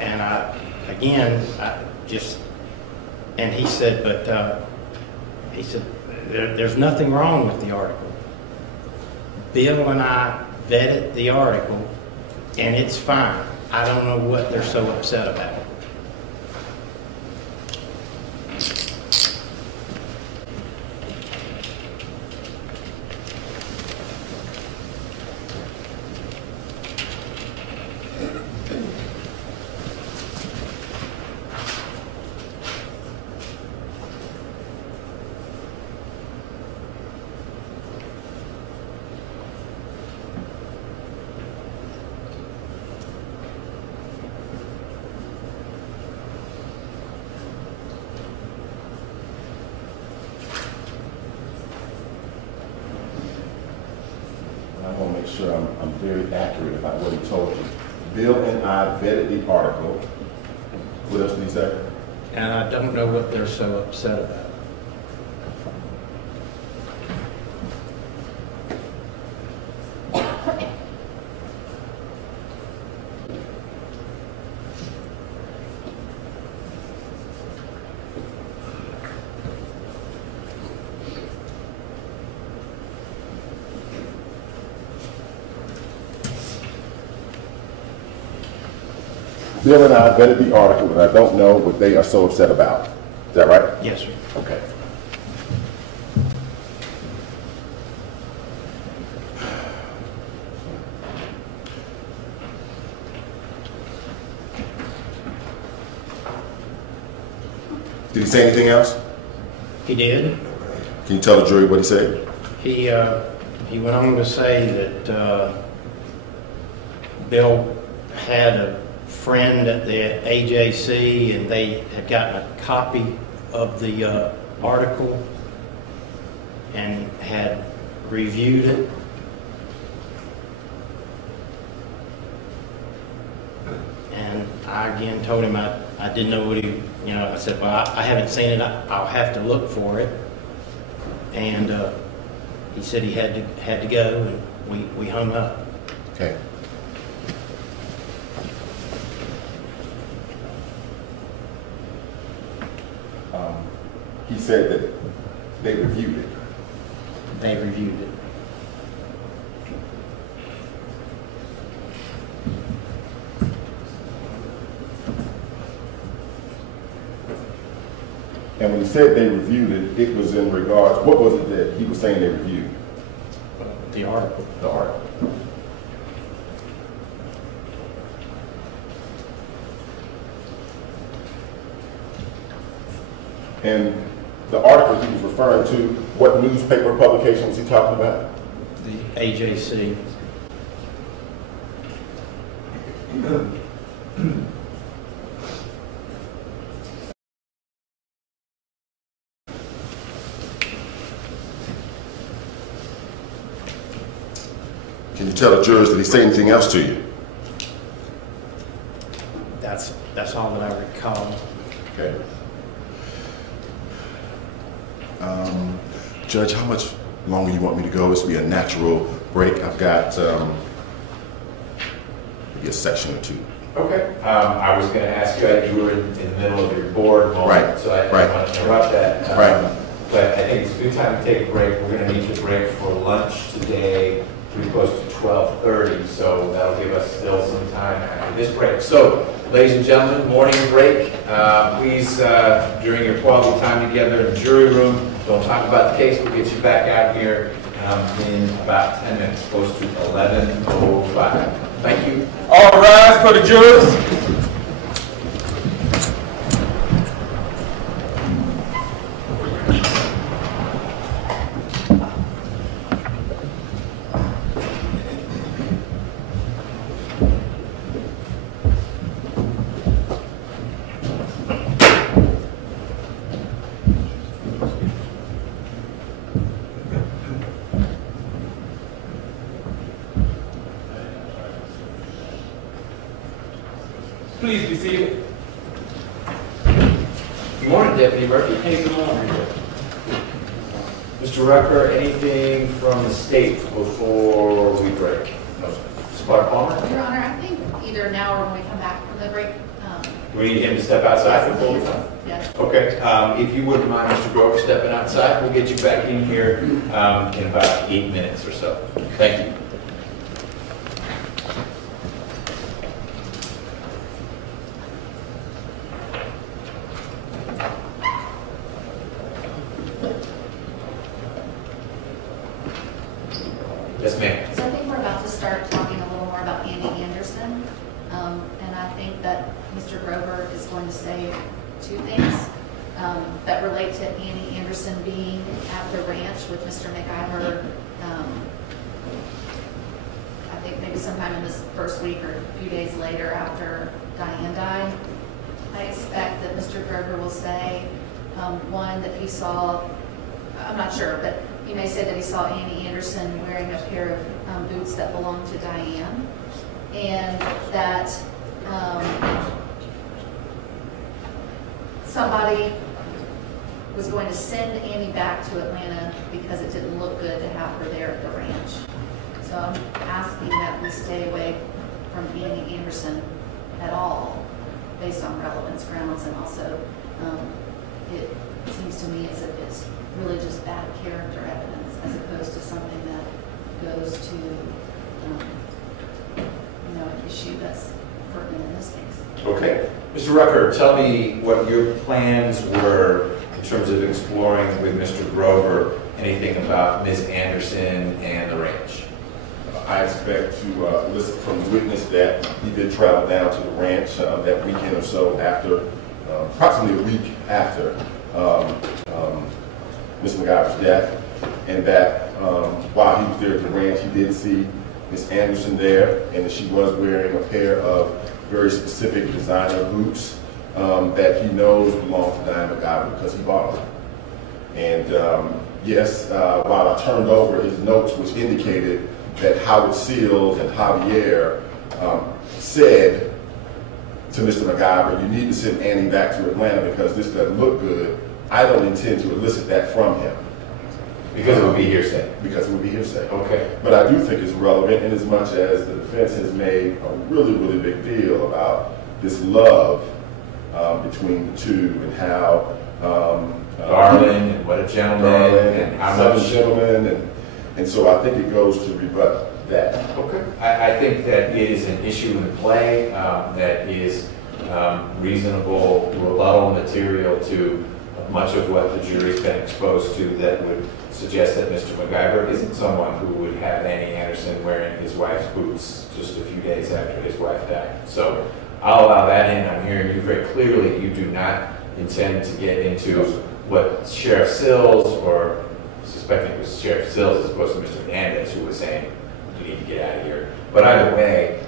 And he said, there's nothing wrong with the article. Bill and I vetted the article, and it's fine. I don't know what they're so upset about. I want to make sure I'm very accurate about what he told you. Bill and I vetted the article. What else did he say? And I don't know what they're so upset about. Bill and I vetted the article, and I don't know what they are so upset about. Is that right? Yes, sir. Okay. Did he say anything else? He did. Can you tell the jury what he said? He went on to say that Bill had a friend at the AJC and they had gotten a copy of the article and had reviewed it. And I again told him I didn't know what he, I said, well, I haven't seen it. I'll have to look for it. And he said he had to go, and we hung up. Okay. He said that they reviewed it. They reviewed it. And when he said they reviewed it, it was in regards, what was it that he was saying they reviewed? The article. The article. And the article he was referring to, what newspaper publication was he talking about? The AJC. Can you tell the jurors, did he say anything else to you? That's all that I recall. Okay. Judge, how much longer you want me to go? This will be a natural break. I've got maybe a section or two. Okay. I was going to ask you, you were in the middle of your board moment, Right. so I didn't Right. want to interrupt that. Right. But I think it's a good time to take a break. We're going to need to break for lunch today, pretty close to 12:30, so that'll give us still some time after this break. So, ladies and gentlemen, morning break. Please, during your quality time together in the jury room, don't talk about the case. We'll get you back out here in about 10 minutes, close to 11:05. Thank you. All rise for the jurors. Please be seated. Good morning, Deputy Murphy. Hey, good morning. Mr. Rucker, anything from the state before we break? No, sir. Mr. Clark Palmer? Your Honor, I think either now or when we come back from the break. We need him to step outside before we come? Yes. Okay, if you wouldn't mind, Mr. Grover, stepping outside, we'll get you back in here in about 8 minutes or so. Thank you. about Andy Anderson. And I think that Mr. Grover is going to say two things that relate to Andy Anderson being at the ranch with Mr. McIver. I think maybe sometime in this first week or a few days later after Diane died. I expect that Mr. Grover will say, one, that he saw, I'm not sure, but he may say that he saw Andy Anderson wearing a pair of boots that belonged to Diane, and that somebody was going to send Annie back to Atlanta because it didn't look good to have her there at the ranch. So I'm asking that we stay away from Annie Anderson at all, based on relevance grounds, and also it seems to me as if it's really just bad character evidence as opposed to something that goes to an issue that's pertinent in this case. Okay. Mr. Rucker, tell me what your plans were in terms of exploring with Mr. Grover anything about Ms. Anderson and the ranch. I expect to elicit from the witness that he did travel down to the ranch that weekend or so after, approximately a week after Ms. McIver's death, and that while he was there at the ranch, he did see Ms. Anderson there, and that she was wearing a pair of very specific designer boots that he knows belong to Diane McIver because he bought them. And yes, while I turned over his notes, which indicated that Howard Seals and Javier said to Mr. McIver, you need to send Annie back to Atlanta because this doesn't look good, I don't intend to elicit that from him. Because it would be hearsay. Because it would be hearsay. Okay. But I do think it's relevant in as much as the defense has made a really, really big deal about this love between the two and how Darling, and what a gentleman, and how Southern much. gentleman, and so I think it goes to rebut that. Okay. I think that it is an issue in play that is reasonable rebuttal material to much of what the jury's been exposed to that would suggest that Mr. McIver isn't someone who would have Annie Anderson wearing his wife's boots just a few days after his wife died. So I'll allow that in. I'm hearing you very clearly. You do not intend to get into what Sheriff Sills, or suspecting it was Sheriff Sills as opposed to Mr. Hernandez, who was saying, you need to get out of here. But either way,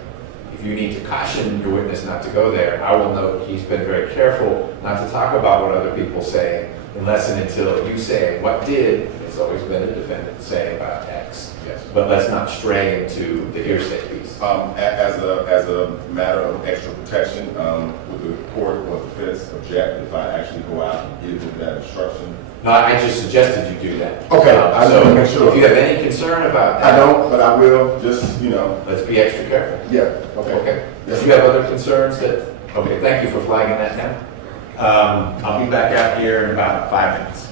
if you need to caution your witness not to go there, I will note he's been very careful not to talk about what other people say unless and until you say what did, it's always been a defendant, say about X. Yes. But let's not stray into the hearsay piece. As a matter of extra protection, would the court or the defense object if I actually go out and give them that instruction? No, I just suggested you do that. Okay, I so just want to make sure. if you have any concern about that, I don't, but I will, just, let's be extra careful. yeah, okay. Okay. Yes, Do you have other concerns that, okay, thank you for flagging that down. I'll be back out here in about 5 minutes.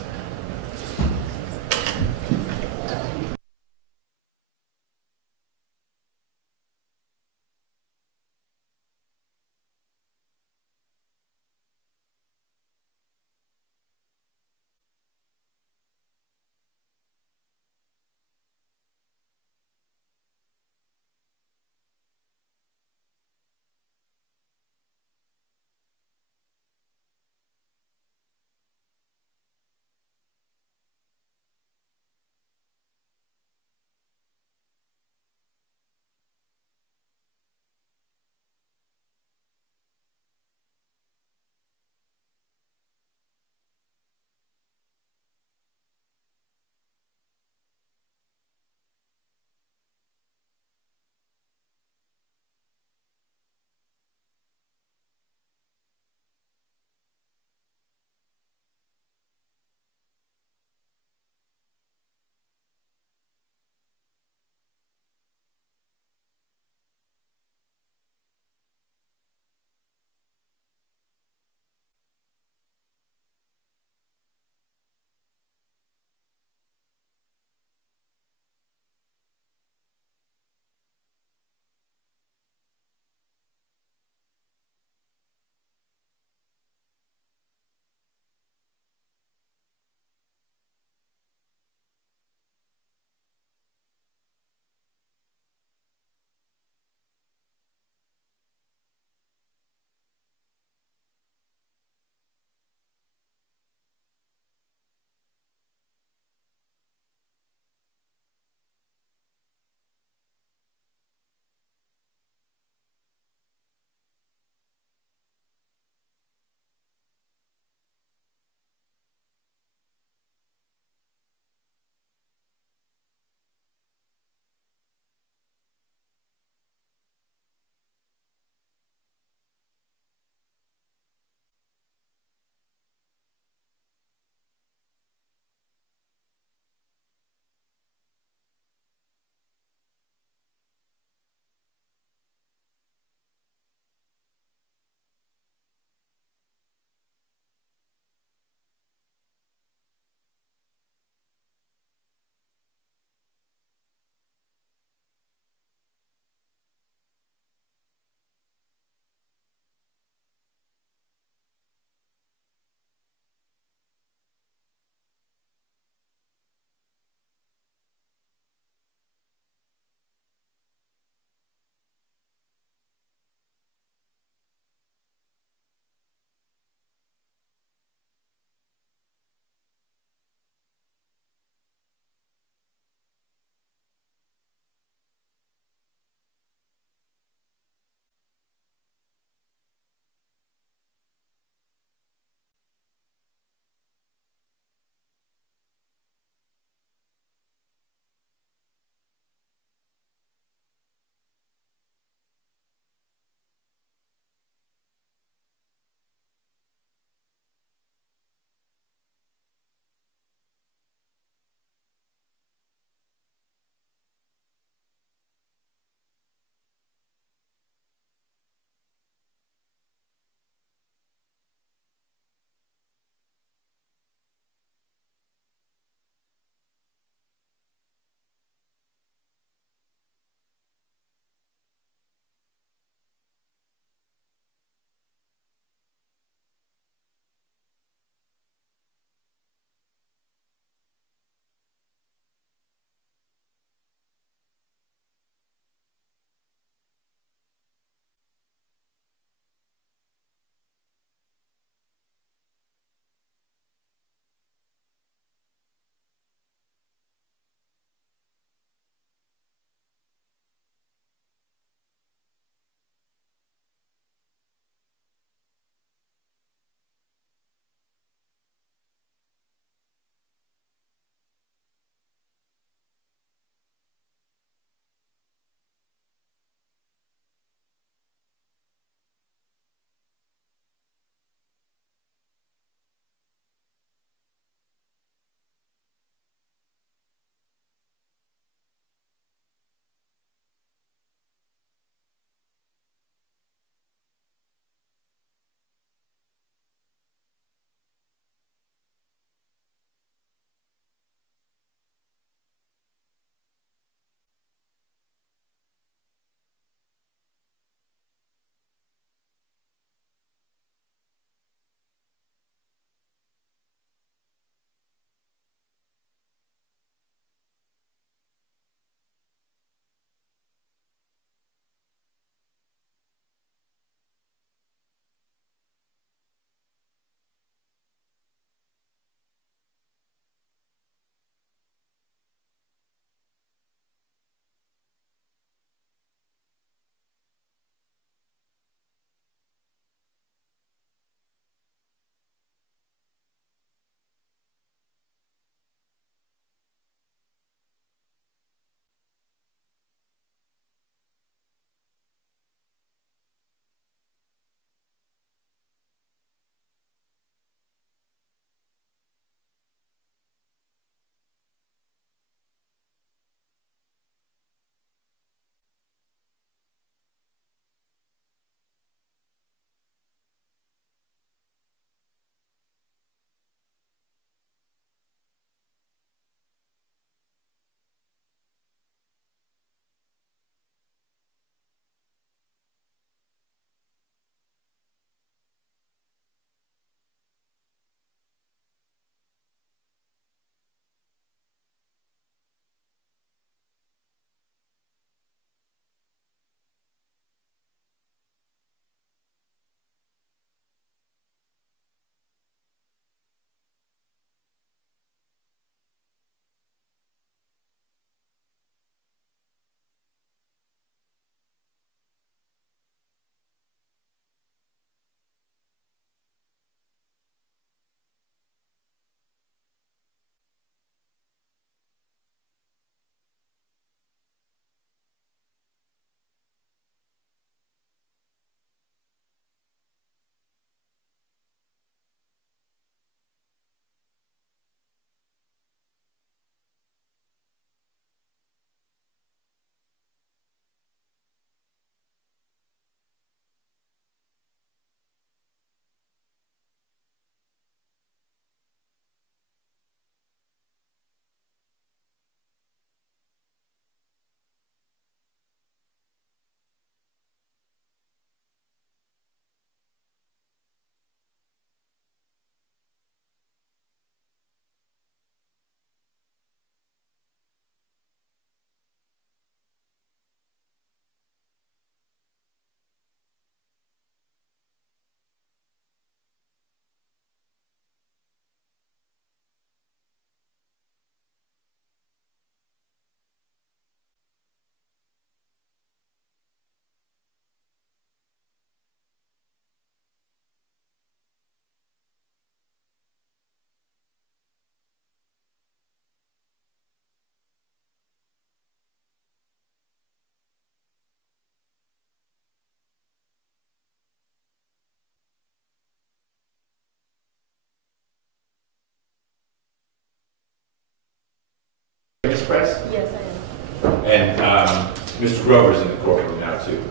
Mr. Grover's in the courtroom now too.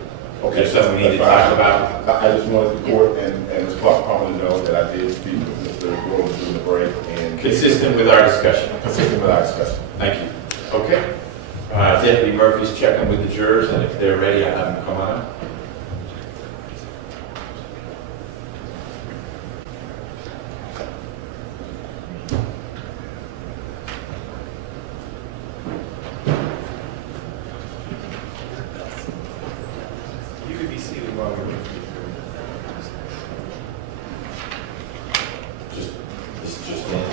Okay. Just something we need to talk about. I just wanted the court and Ms. Clark Palmer to know that I did speak with Mr. Grover during the break and Consistent with our discussion. consistent with our discussion. Thank you. Okay. Deputy Murphy's checking with the jurors, and if they're ready, I'll have them come on. You could be seated while we wait. Just in.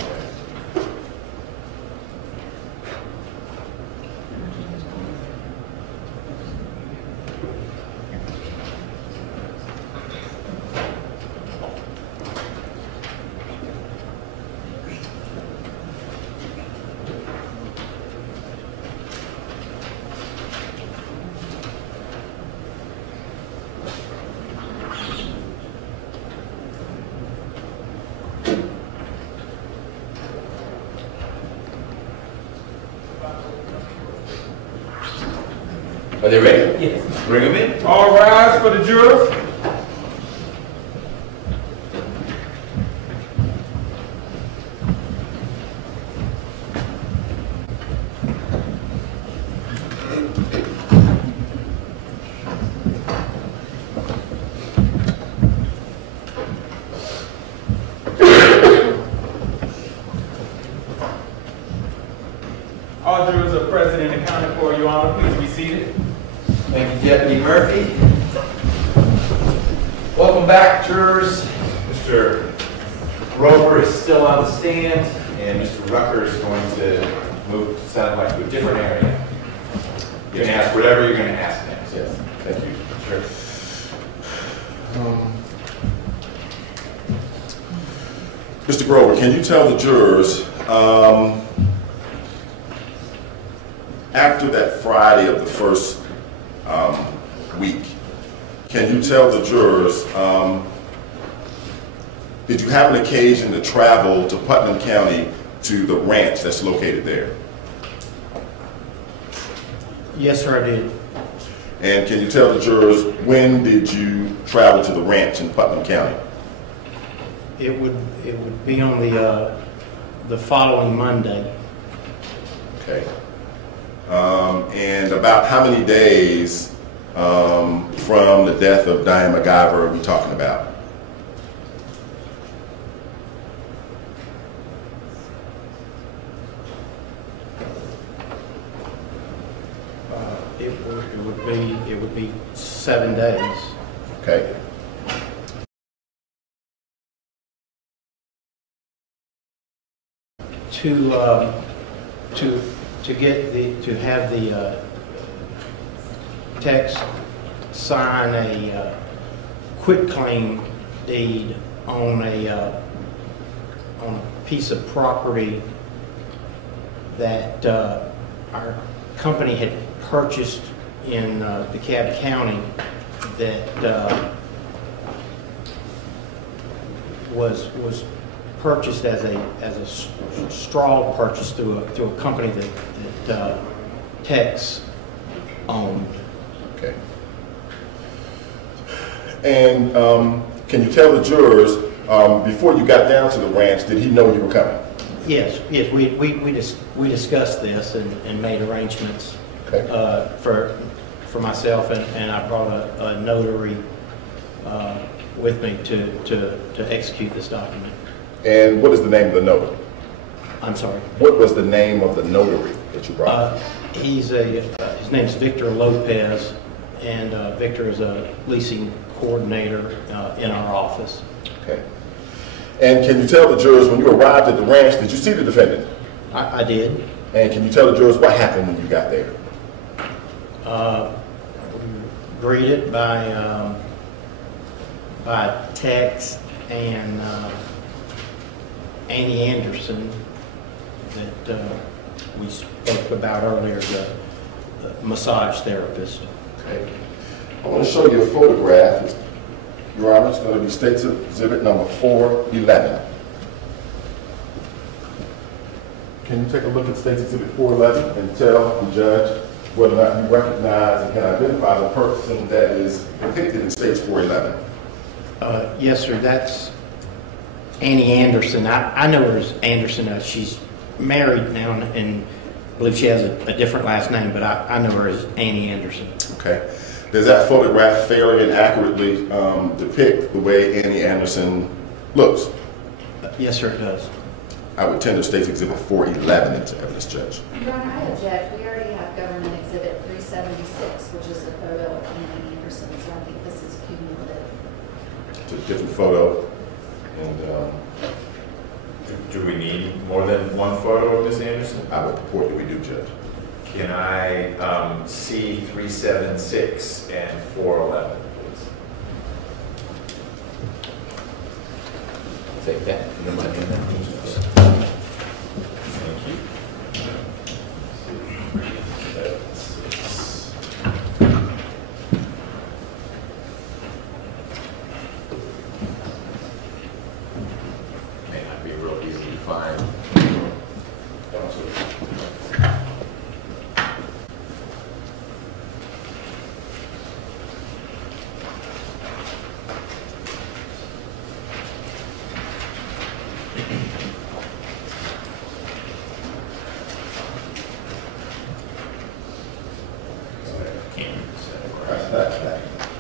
Are they ready? Yes. Bring them in. All rise for the jurors. All jurors are present and accounted for. Your Honor, please be seated. Thank you, Deputy Murphy. Welcome back, jurors. Mr. Grover is still on the stand, and Mr. Rucker is going to move, sound like, to a different area. You can ask whatever you're going to ask next. Yes, thank you. Sure. Mr. Grover, can you tell the jurors, after that Friday of the first week, can you tell the jurors, did you have an occasion to travel to Putnam County to the ranch that's located there? Yes, sir, I did. And can you tell the jurors, when did you travel to the ranch in Putnam County? It would be on the following Monday. Okay. And about how many days from the death of Diane McIver are we talking about? It would be 7 days. Okay. To have the Tex sign a quitclaim deed on a piece of property that our company had purchased in DeKalb County that was purchased as a straw purchase through a company that Tex owned. Okay. And can you tell the jurors, before you got down to the ranch, did he know you were coming? Yes. We discussed this and made arrangements. Okay. For myself, and I brought a notary with me to execute this document. And what is the name of the notary? I'm sorry. What was the name of the notary that you brought? His name's Victor Lopez, and Victor is a leasing coordinator in our office. Okay. And can you tell the jurors, when you arrived at the ranch, did you see the defendant? I did. And can you tell the jurors what happened when you got there? Greeted by Tex and Annie Anderson that we spoke about earlier, the massage therapist. Okay. I want to show you a photograph. Your Honor, it's going to be State's Exhibit number 411. Can you take a look at State's Exhibit 411 and tell the judge whether or not you recognize and can identify the person that is depicted in States 411. Yes, sir. That's Annie Anderson. I know her as Anderson. She's married now, and I believe she has a different last name, but I know her as Annie Anderson. Okay. Does that photograph fairly and accurately depict the way Annie Anderson looks? Yes, sir, it does. I would tender State's Exhibit 411 into evidence, Judge. Your Honor, I object. We already have Government Exhibit 376, which is a photo of Annie Anderson, so I think this is cumulative. It's a different photo. And Do we need more than one photo of Ms. Anderson? I would purport that we do, Judge. Can I see 376 and 411, please? Take that. You might need that. Thank you. May not be real easy to find.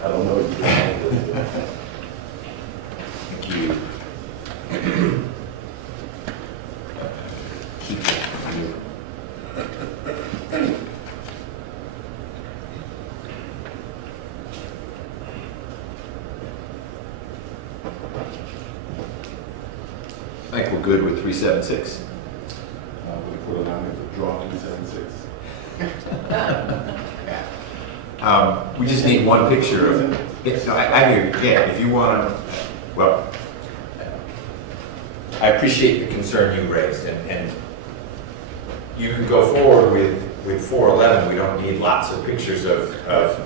I don't know what you're doing. Thank you. I think we're good with 376. We put it on there, draw 376. We just need one picture of it. Yes, I hear you. Yeah, if you want to, well, I appreciate the concern you raised, and you can go forward with 411. We don't need lots of pictures of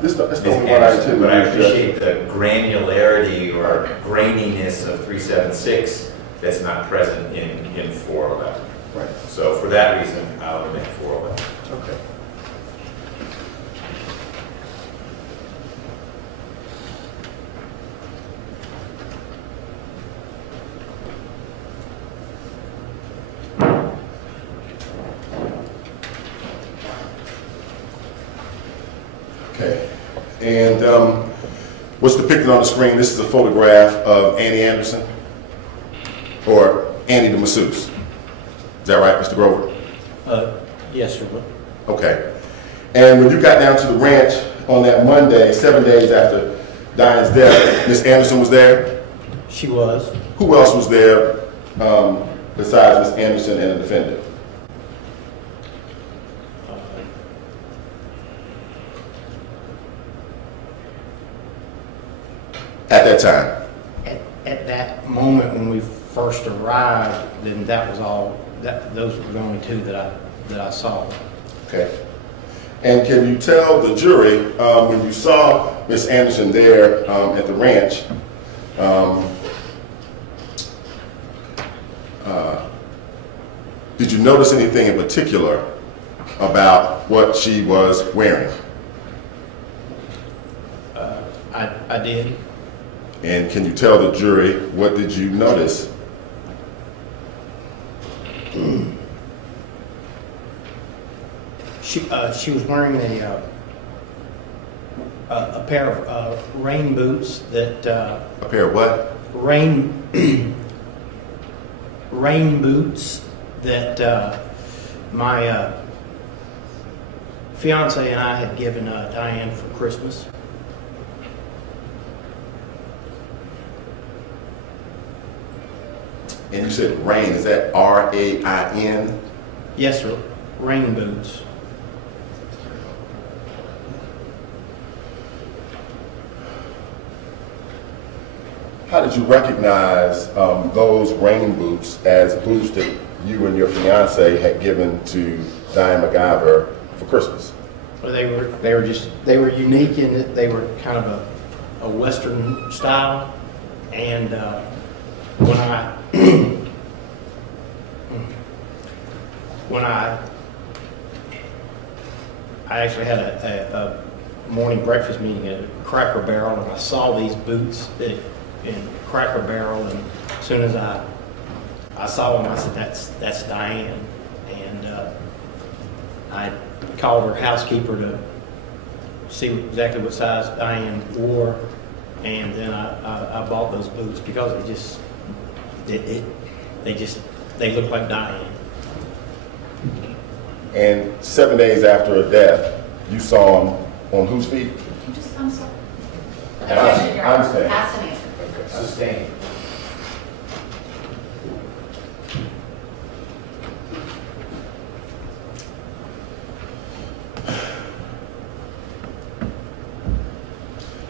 That's the Ms. only one I Anderson, but I intended, appreciate the granularity or graininess of 376 that's not present in 411. Right. So for that reason, I'll make 411. Okay. Okay. And what's depicted on the screen, this is a photograph of Annie Anderson, or Annie the masseuse. Is that right, Mr. Grover? Yes, sir. Okay. And when you got down to the ranch on that Monday, 7 days after Diane's death, Miss Anderson was there? She was. Who else was there besides Miss Anderson and the defendant? At that time? At that moment when we first arrived, then that was all. Those were the only two that I saw. Okay. And can you tell the jury, when you saw Miss Anderson there at the ranch, did you notice anything in particular about what she was wearing? I did. And can you tell the jury, what did you notice? She was wearing a pair of rain boots that A pair of what? rain boots that my fiance and I had given Diane for Christmas. And you said rain, is that R-A-I-N? Yes, sir. Rain boots. How did you recognize those rain boots as boots that you and your fiance had given to Diane McIver for Christmas? Well, they were unique in that they were kind of a Western style, and when I I actually had a morning breakfast meeting at Cracker Barrel, and I saw these boots in Cracker Barrel, and as soon as I saw them, I said, that's Diane. And I called her housekeeper to see exactly what size Diane wore, and then I bought those boots because they look like Diane. And 7 days after her death, you saw him on whose feet? I'm sorry. I understand. Ask and answer. Sustained.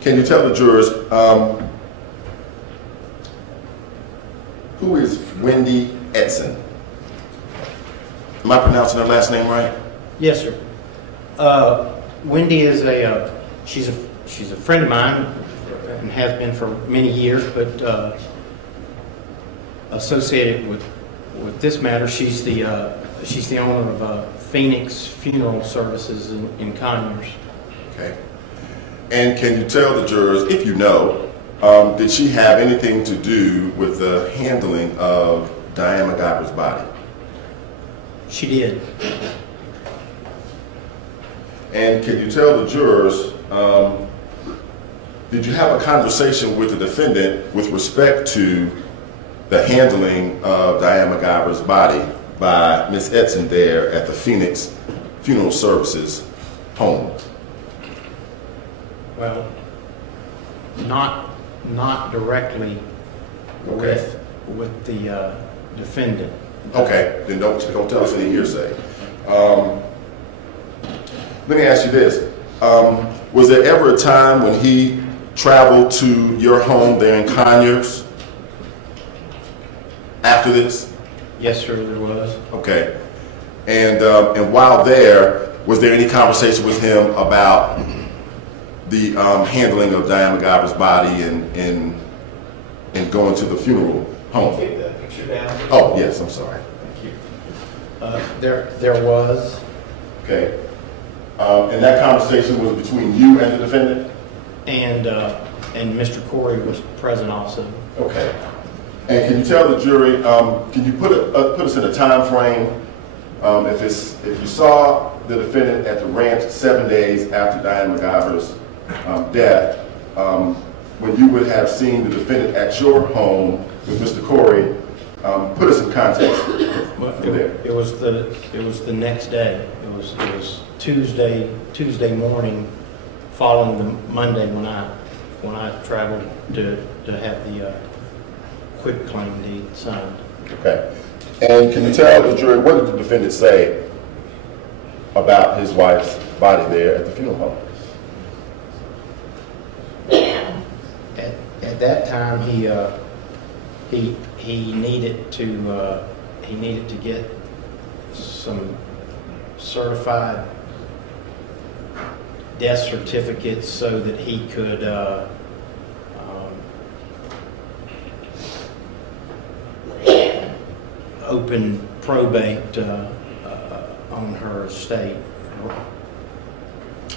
Can you tell the jurors who is Wendy Edson? Am I pronouncing her last name right? Yes, sir. Wendy is she's a friend of mine and has been for many years, but associated with this matter, she's the owner of Phoenix Funeral Services in Conyers. Okay. And can you tell the jurors, if you know, did she have anything to do with the handling of Diane McIver's body? She did. And can you tell the jurors, did you have a conversation with the defendant with respect to the handling of Diane McIver's body by Ms. Edson there at the Phoenix Funeral Services home? Well, not directly Okay. with the defendant. Okay, then don't tell us any hearsay. Let me ask you this. Was there ever a time when he traveled to your home there in Conyers after this? Yes, sir, there was. Okay. And while there, was there any conversation with him about the handling of Diane McIver's body and going to the funeral home? Take that picture down. Oh, yes, I'm sorry. Thank you. There was. Okay. And that conversation was between you and the defendant? And Mr. Corey was present also. Okay. And can you tell the jury, can you put us in a time frame, if you saw the defendant at the ranch 7 days after Diane McIver's death, when you would have seen the defendant at your home with Mr. Corey, put us in context. Well, it was the next day. It was Tuesday morning, following the Monday when I traveled to have the quit claim deed signed. Okay. And can you tell the jury, what did the defendant say about his wife's body there at the funeral home? At that time, he needed to get some certified death certificates so that he could open probate on her estate.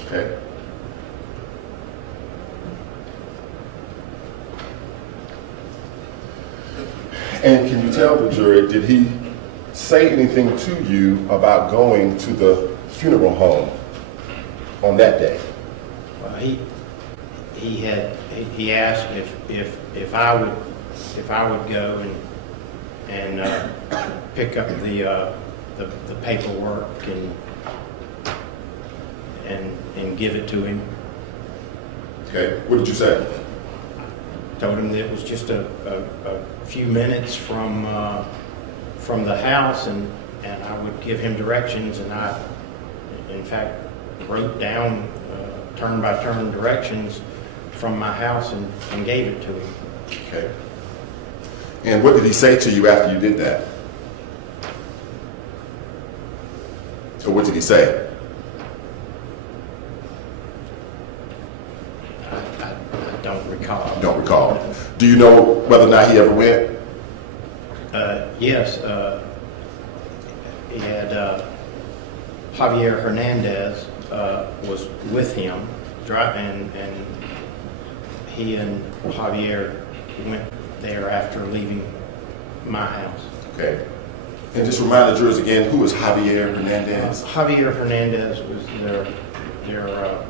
Okay. And can you tell the jury, did he say anything to you about going to the funeral home on that day? Well, he asked if I would go and pick up the paperwork and give it to him. Okay. What did you say? Told him that it was just a few minutes from the house, and I would give him directions, and I, in fact, wrote down turn-by-turn directions from my house and gave it to him. Okay. And what did he say to you after you did that? Or what did he say? I don't recall. Don't recall. Do you know whether or not he ever went? Yes. He had Javier Hernandez was with him, and he and Javier went there after leaving my house. Okay. And just remind the jurors again, who is Javier Hernandez? Javier Hernandez was their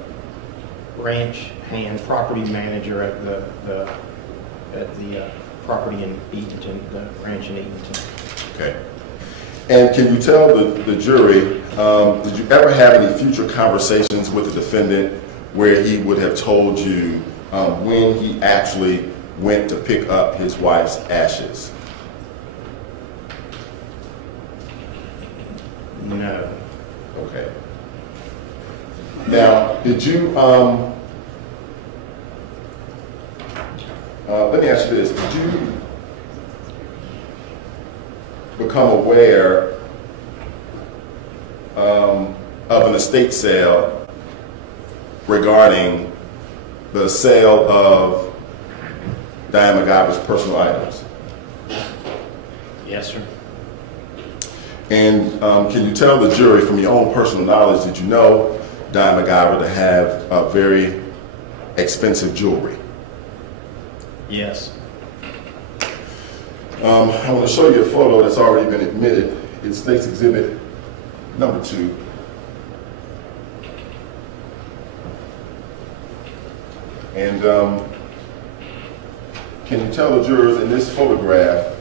ranch hand, property manager at the property in Eatonton, the ranch in Eatonton. Okay. And can you tell the jury, did you ever have any future conversations with the defendant where he would have told you when he actually went to pick up his wife's ashes? No. Okay. Now, did you, let me ask you this, did you become aware of an estate sale regarding the sale of Diane McIver's personal items? Yes, sir. And can you tell the jury from your own personal knowledge, did you know Diane McIver to have very expensive jewelry? Yes. I want to show you a photo that's already been admitted. It's State's Exhibit number 2. And can you tell the jurors in this photograph,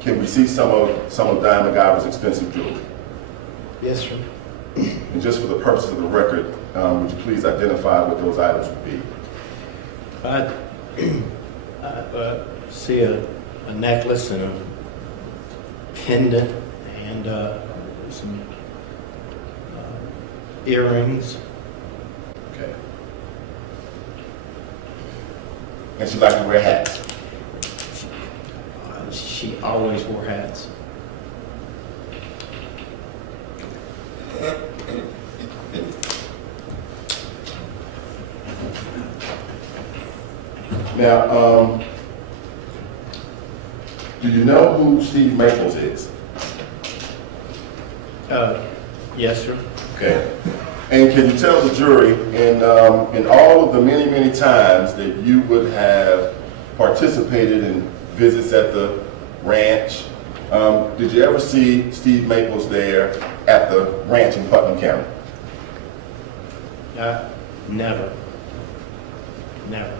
can we see some of Diane McIver's expensive jewelry? Yes, sir. And just for the purposes of the record, would you please identify what those items would be? I see a necklace and a pendant and some earrings. Okay. And she liked to wear hats. She always wore hats. Now, do you know who Steve Maples is? Yes, sir. Okay. And can you tell the jury, in all of the many, many times that you would have participated in visits at the ranch, did you ever see Steve Maples there at the ranch in Putnam County? Never. Never.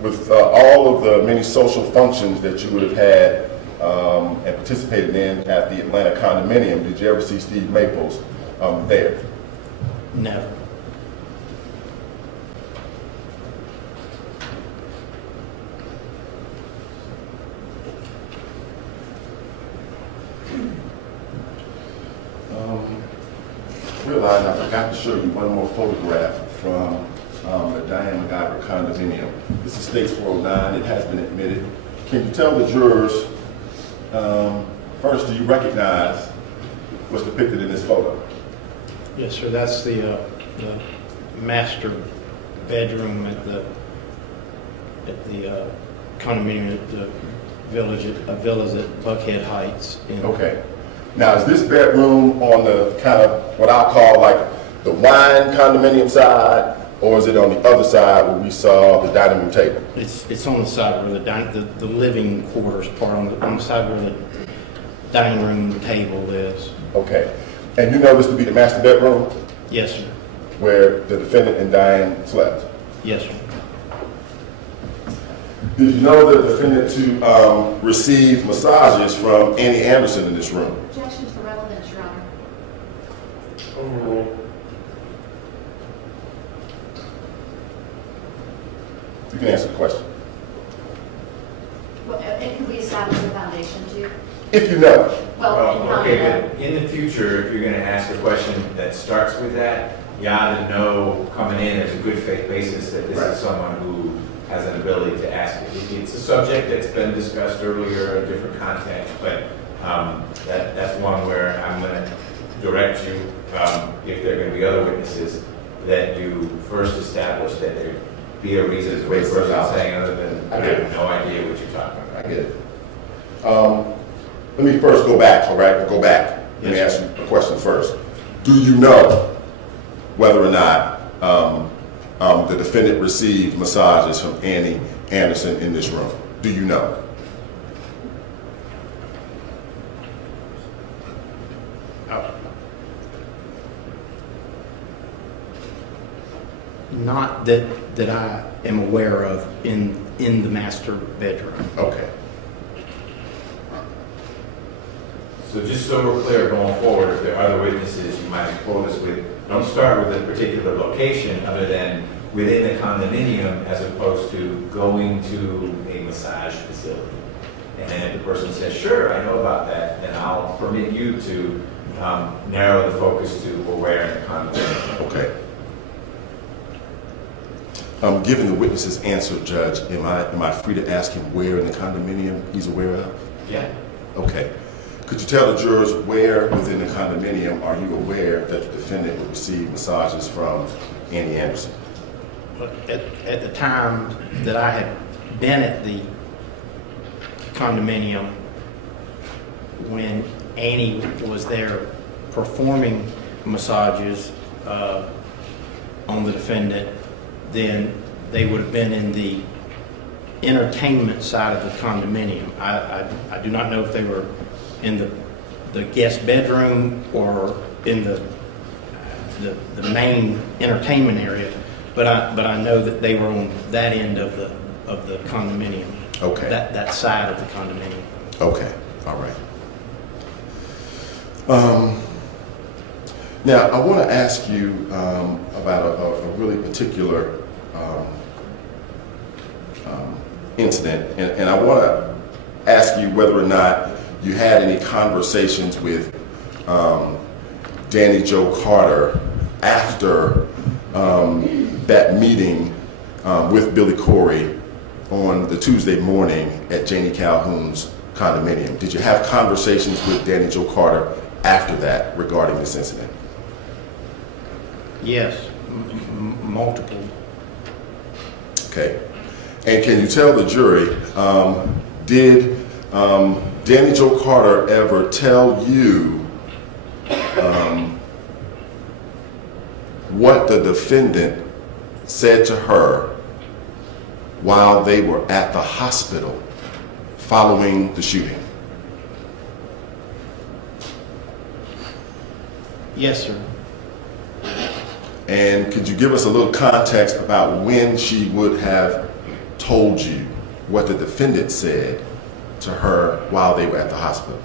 With all of the many social functions that you would have had and participated in at the Atlanta condominium, did you ever see Steve Maples there? Never. Realize I forgot to show you one more photograph from the Diane McIver condominium. This is State's 409. It has been admitted. Can you tell the jurors, first, do you recognize what's depicted in this photo? Yes, sir. That's the master bedroom at the condominium at the villas at Buckhead Heights. Okay. Now, is this bedroom on the kind of what I'll call like the wine condominium side, or is it on the other side where we saw the dining room table? It's on the side where the living quarters part, on the side where the dining room table is. Okay. And you know this to be the master bedroom? Yes, sir. Where the defendant and Diane slept? Yes, sir. Did you know the defendant to receive massages from Annie Anderson in this room? Objection to relevance, Your Honor. Overruled. You can answer the question. Well, and can we establish a foundation too? If you know. Well, and how Okay, you know? but in the future, if you're gonna ask a question that starts with that, you ought to know coming in as a good faith basis that this is someone who has an ability to ask it. It's a subject that's been discussed earlier in a different context, but that's one where I'm gonna direct you, if there are gonna be other witnesses, that you first establish that there be a reason for the person saying other than, I have no idea what you're talking about. I get it. let me first go back, all right? Go back. Let me ask you a question first. Do you know whether or not the defendant received massages from Annie Anderson in this room? Do you know? Not that I am aware of in the master bedroom. Okay. So just so we're clear going forward, if there are other witnesses you might quote us with, don't start with a particular location other than within the condominium as opposed to going to a massage facility. And then if the person says, sure, I know about that, then I'll permit you to narrow the focus to where in the condominium. Okay. Given the witness's answer, Judge, am I free to ask him where in the condominium he's aware of? Yeah. Okay. Could you tell the jurors where within the condominium are you aware that the defendant would receive massages from Annie Anderson? At the time that I had been at the condominium, when Annie was there performing massages on the defendant, then they would have been in the entertainment side of the condominium. I do not know if they were in the guest bedroom or in the main entertainment area, but I know that they were on that end of the condominium. Okay. That side of the condominium. Okay. All right. Now, I want to ask you about a really particular incident, and I want to ask you whether or not you had any conversations with Danny Jo Carter after that meeting with Billy Corey on the Tuesday morning at Janie Calhoun's condominium. Did you have conversations with Danny Jo Carter after that regarding this incident? Yes, multiple. Okay. And can you tell the jury, did Danny Jo Carter ever tell you what the defendant said to her while they were at the hospital following the shooting? Yes, sir. And could you give us a little context about when she would have told you what the defendant said to her while they were at the hospital?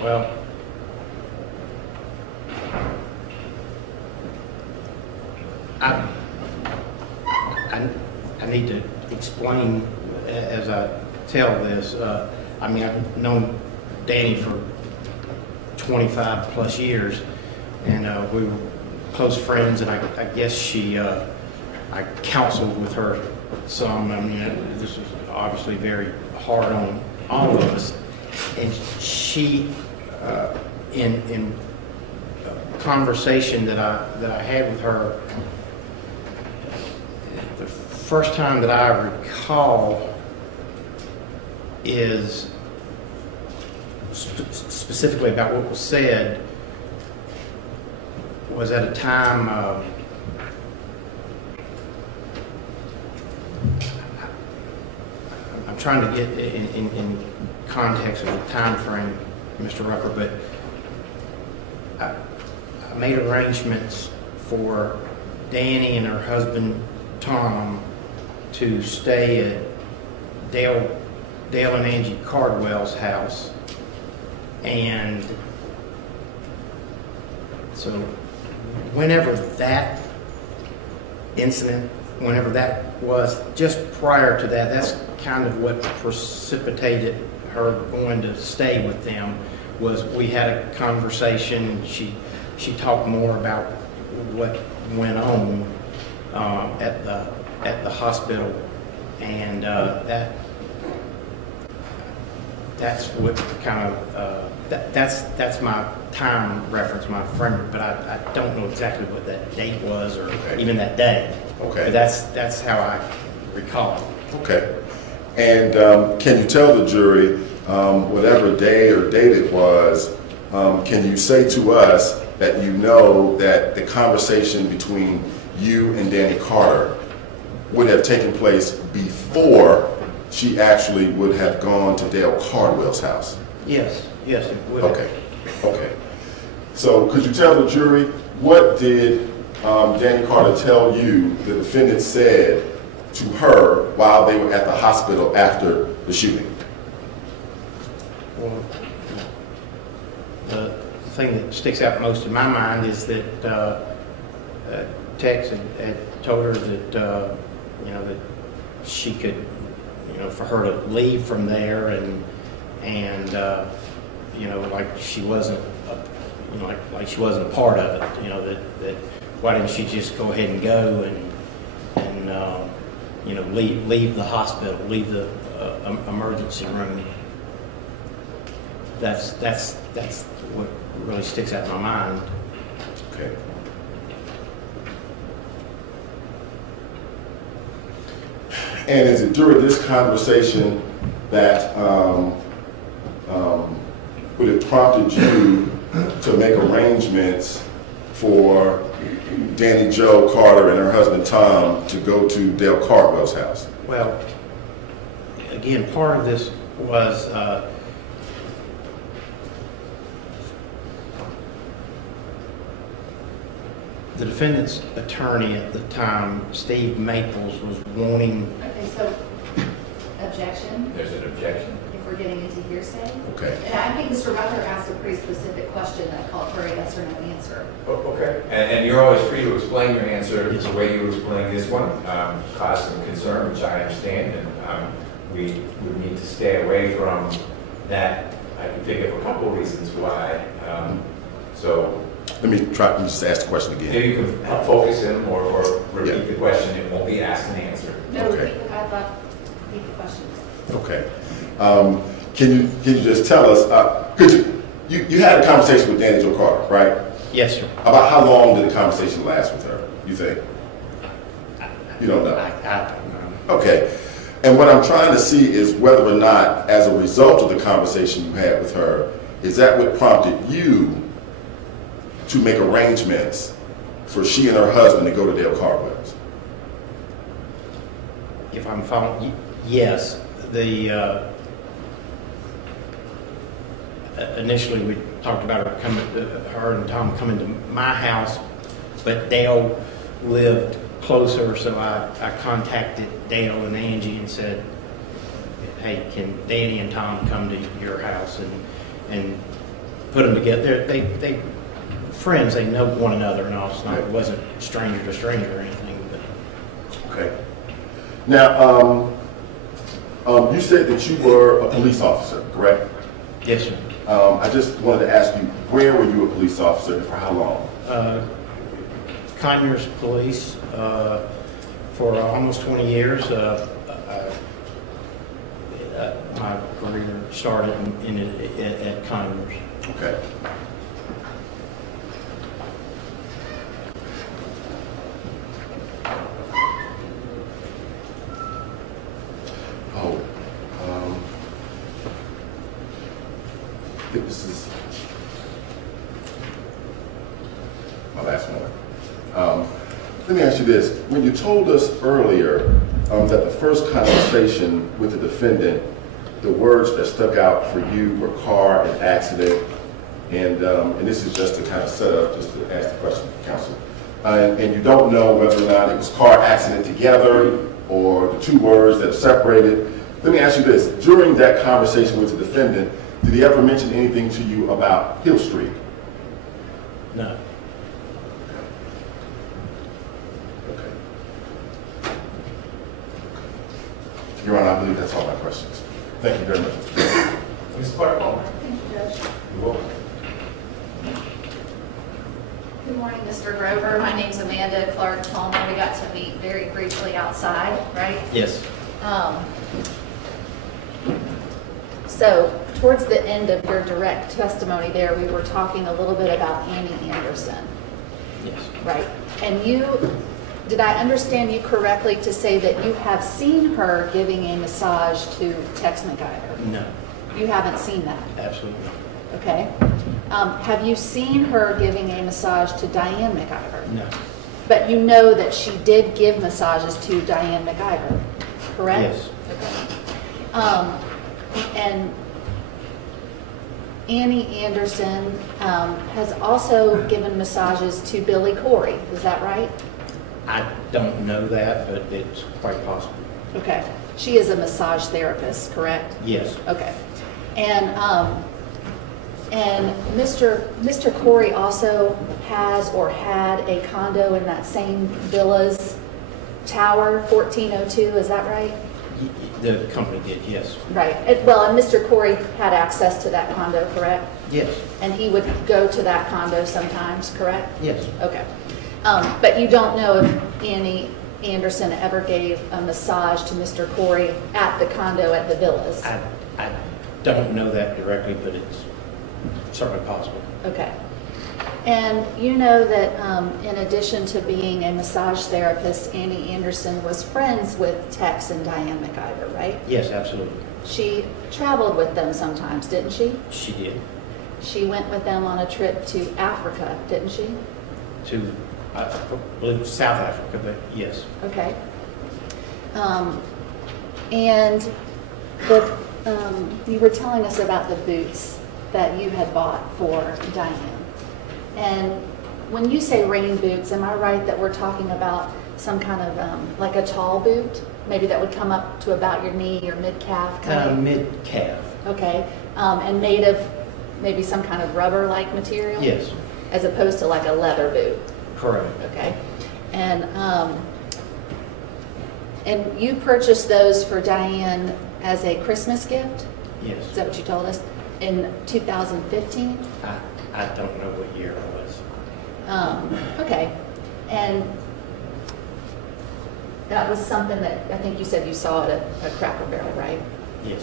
Well, I need to explain as I tell this. I mean, I've known Danny for 25 plus years, and we were close friends, and I guess I counseled with her some. I mean, this was obviously very hard on all of us, and she, in conversation that I had with her, the first time that I recall is specifically about what was said was at a time I'm trying to get in context of the time frame, Mr. Rucker, but I made arrangements for Danny and her husband Tom to stay at Dale and Angie Cardwell's house, and so whenever that incident, whenever that was, just prior to that, that's kind of what precipitated her going to stay with them. Was we had a conversation. She talked more about what went on at the hospital, and that's what kind of that's my time reference, my frame, but I don't know exactly what that date was or even that day. Okay. But that's how I recall. Okay. And can you tell the jury, whatever day or date it was, can you say to us that you know that the conversation between you and Danny Carter would have taken place before she actually would have gone to Dale Cardwell's house? Yes, yes, it would. Okay, okay. So could you tell the jury, what did Danny Carter tell you the defendant said to her while they were at the hospital after the shooting? Well, the thing that sticks out most in my mind is that Tex had told her that, you know, that she could, you know, for her to leave from there and you know, like she wasn't, you know, like she wasn't a part of it. You know, that why didn't she just go ahead and go and you know, leave the hospital, leave the emergency room. That's what really sticks out in my mind. Okay. And is it during this conversation that would have prompted you to make arrangements for Danny Jo Carter and her husband Tom to go to Dale Cardwell's house? Well, again, part of this was the defendant's attorney at the time, Steve Maples, was wanting. Okay, so objection, There's an objection. if we're getting into hearsay. Okay. And I think Mr. Butler asked a pretty specific question that called for a yes or no answer. Okay. And you're always free to explain your answer the way you explain this one. Cause some concern, which I understand, and we would need to stay away from that. I can think of a couple of reasons why. So Let me just ask the question again. maybe you can help focus him or repeat the question. It won't be asked and answered. No, Okay. I thought, repeat the questions. Okay. Can you just tell us, could you had a conversation with Danny Jo Carter, right? Yes, sir. About how long did the conversation last with her, you think? You don't know? I don't know. Okay. And what I'm trying to see is whether or not, as a result of the conversation you had with her, is that what prompted you to make arrangements for she and her husband to go to Dale Cardwell's? If I'm following, yes. The initially we talked about her and Tom coming to my house, but Dale lived closer, so I contacted Dale and Angie and said, "Hey, can Danny and Tom come to your house and put them together?" They friends, they know one another, and all. It wasn't stranger to stranger or anything. But Okay. Now, you said that you were a police officer, correct? yes, sir. I just wanted to ask you, where were you a police officer and for how long? Conyers Police for almost 20 years. My career started at Conyers. Okay. Oh, I think this is my last one. Let me ask you this. When you told us earlier that the first conversation with the defendant, the words that stuck out for you were car and accident, and this is just to kind of set up, just to ask the question, counsel. And you don't know whether or not it was car accident together or the two words that are separated. Let me ask you this. During that conversation with the defendant, did he ever mention anything to you about Hill Street? No. Okay. Your Honor, I believe that's all my questions. Thank you very much. Ms. Clark? Thank you, Judge. You're welcome. Good morning, Mr. Grover. My name's Amanda Clark Palmer. We got to meet very briefly outside, right? Yes. So towards the end of your direct testimony there, we were talking a little bit about Annie Anderson, Yes. right? And you did I understand you correctly to say that you have seen her giving a massage to Tex McIver? No, You haven't seen that, absolutely not. okay? Have you seen her giving a massage to Diane McIver? No. But you know that she did give massages to Diane McIver, correct? Yes. Okay. And Annie Anderson has also given massages to Billy Corey, is that right? I don't know that, but it's quite possible. Okay. She is a massage therapist, correct? Yes. Okay. And Mr. Corey also has or had a condo in that same Villas Tower, 1402, is that right? The company did, yes. Right. Well, and Mr. Corey had access to that condo, correct? Yes. And he would go to that condo sometimes, correct? Yes. Okay. But you don't know if Annie Anderson ever gave a massage to Mr. Corey at the condo at the Villas? I don't know that directly, but it's certainly possible. Okay. And you know that in addition to being a massage therapist, Annie Anderson was friends with Tex and Diane McIver, right? Yes, absolutely. She traveled with them sometimes, didn't she? She did. She went with them on a trip to Africa, didn't she? To, I believe, South Africa, but yes. Okay. And you were telling us about the boots that you had bought for Diane. And when you say rain boots, am I right that we're talking about some kind of like a tall boot? Maybe that would come up to about your knee or mid-calf? Kind of mid-calf. Okay. And made of maybe some kind of rubber-like material? Yes. As opposed to like a leather boot? Correct. Okay. And you purchased those for Diane as a Christmas gift? Yes. Is that what you told us? In 2015? I don't know what year it was. Okay. And that was something that I think you said you saw at a Cracker Barrel, right? Yes.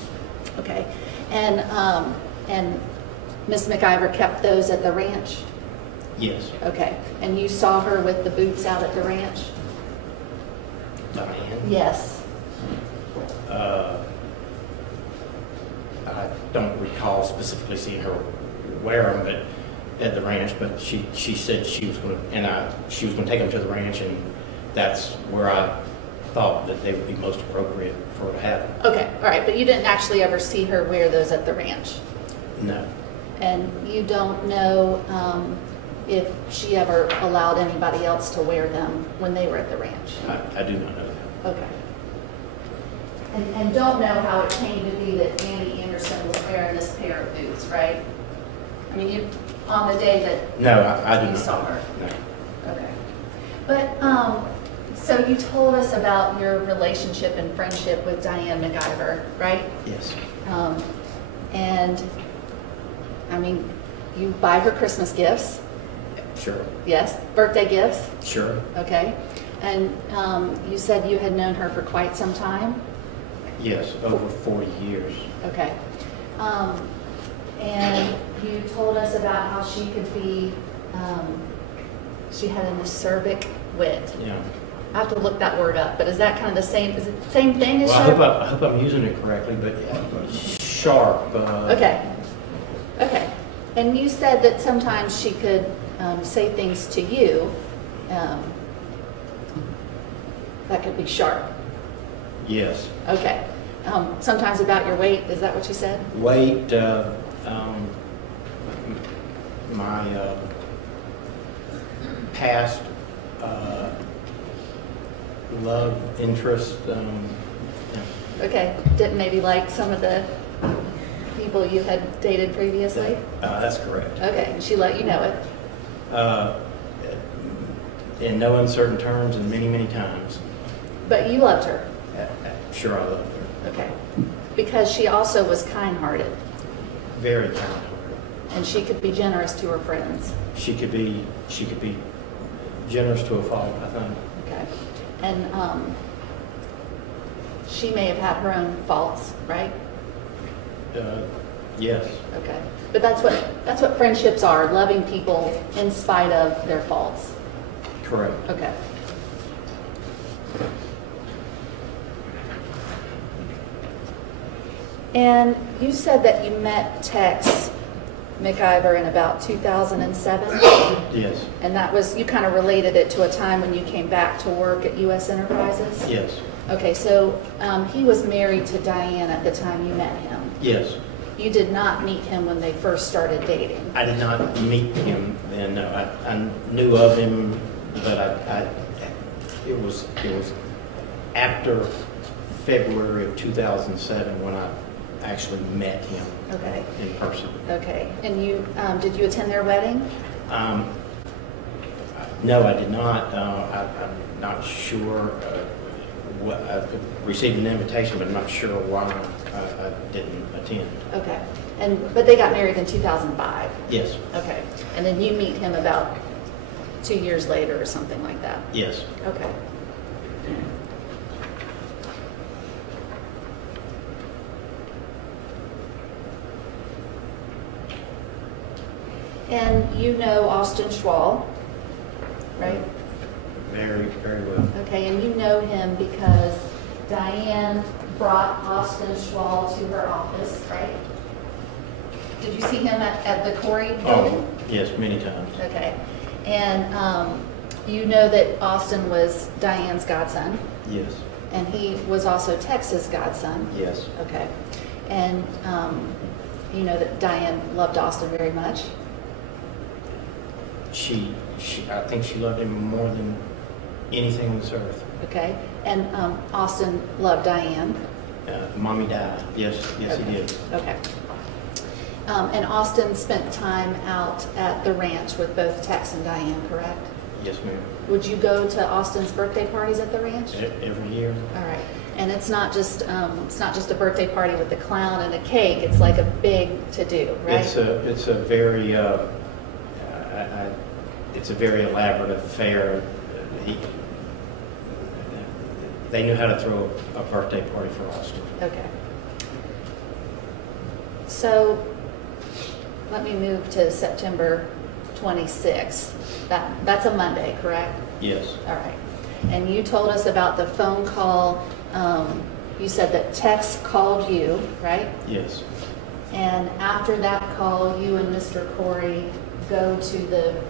Okay. And Miss McIver kept those at the ranch? Yes. Okay. And you saw her with the boots out at the ranch? Diane? Yes. I don't recall specifically seeing her wear them, but at the ranch. But she said she was going to take them to the ranch, and that's where I thought that they would be most appropriate for her to have them. Okay. All right. But you didn't actually ever see her wear those at the ranch? No. And you don't know if she ever allowed anybody else to wear them when they were at the ranch? I do not know that. Okay. And don't know how it came to be that Annie Anderson was wearing this pair of boots, right? I mean, you, on the day that No, I do you not saw know. her? No. Okay. But, so you told us about your relationship and friendship with Diane McIver, right? Yes. And, I mean, you buy her Christmas gifts, Sure. yes? Birthday gifts, Sure. okay? And you said you had known her for quite some time? Yes, over 40 years. Okay. And you told us about how she could be, she had an acerbic wit. Yeah. I have to look that word up, but is that kind of the same, is it the same thing as Well, sharp? I hope I'm using it correctly, but sharp. Okay. Okay. And you said that sometimes she could say things to you that could be sharp. Yes. Okay. Sometimes about your weight, is that what you said? Weight, my past love, interest. Okay. Didn't maybe like some of the people you had dated previously? That's correct. Okay. And she let you know it? In no uncertain terms and many, many times. But you loved her? Sure, I loved her. Okay. Because she also was kind-hearted, Very kind-hearted. and she could be generous to her friends. She could be generous to a fault, I think. Okay. And she may have had her own faults, right? Yes. Okay. But that's what friendships are, loving people in spite of their faults. Correct. Okay. And you said that you met Tex McIver in about 2007? Yes, And that was, you kind of related it to a time when you came back to work at U.S. Enterprises? yes, Okay, so he was married to Diane at the time you met him. yes. You did not meet him when they first started dating? I did not meet him then. No, I knew of him, but it was after February of 2007 when I actually met him Okay. in person. Okay, and you, did you attend their wedding? No, I did not. I'm not sure. I received an invitation, but I'm not sure why I didn't attend. Okay, but they got married in 2005? Yes, Okay, and then you meet him about 2 years later or something like that? yes. Okay. And you know Austin Schwall, right? Very, very well. Okay, and you know him because Diane brought Austin Schwall to her office, right? Did you see him at the Corey building? Oh, yes, many times. Okay, and you know that Austin was Diane's godson, Yes, and he was also Tex's godson. yes, Okay, and you know that Diane loved Austin very much. I think she loved him more than anything on this earth. Okay, and Austin loved Diane. Mommy died. Yes, yes, Okay. he did. Okay. And Austin spent time out at the ranch with both Tex and Diane, correct? Yes, ma'am. Would you go to Austin's birthday parties at the ranch? Every year. All right. And it's not just a birthday party with a clown and a cake. It's like a big to-do, right? It's a very it's a very elaborate affair. They knew how to throw a birthday party for Austin. Okay. So let me move to September 26th. That's a Monday, correct? Yes, All right. And you told us about the phone call. You said that Tex called you, right? yes, And after that call, you and Mr. Corey go to the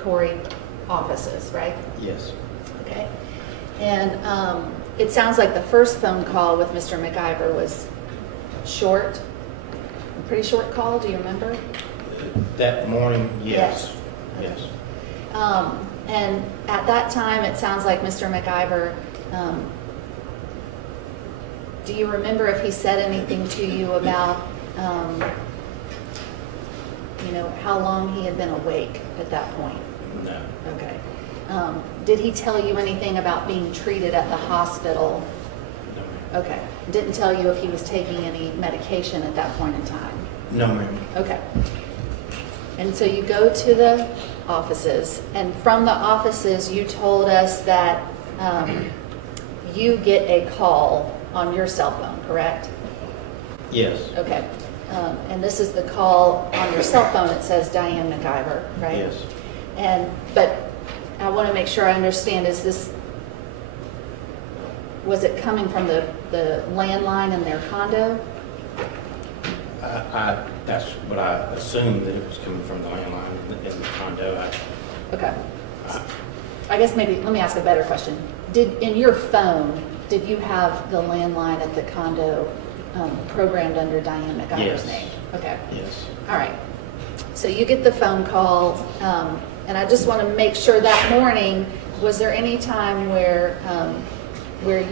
Corey offices, right? yes. Okay. And it sounds like the first phone call with Mr. McIver was short, a pretty short call. Do you remember? That morning, yes, Yes. yes. And at that time, it sounds like Mr. McIver, do you remember if he said anything to you about, how long he had been awake at that point? No, Okay. Did he tell you anything about being treated at the hospital? no, ma'am. Okay. Didn't tell you if he was taking any medication at that point in time? No, ma'am. Okay. And so you go to the offices, and from the offices, you told us that you get a call on your cell phone, correct? Yes, Okay. And this is the call on your cell phone. It says Diane McIver, right? yes. But I want to make sure I understand, was it coming from the landline in their condo? That's what I assumed, that it was coming from the landline in the condo. Okay. I guess maybe, let me ask a better question. In your phone, did you have the landline at the condo programmed under Diane McIver's Yes. name? Okay. Yes, All right. So you get the phone call, and I just want to make sure that morning, was there any time where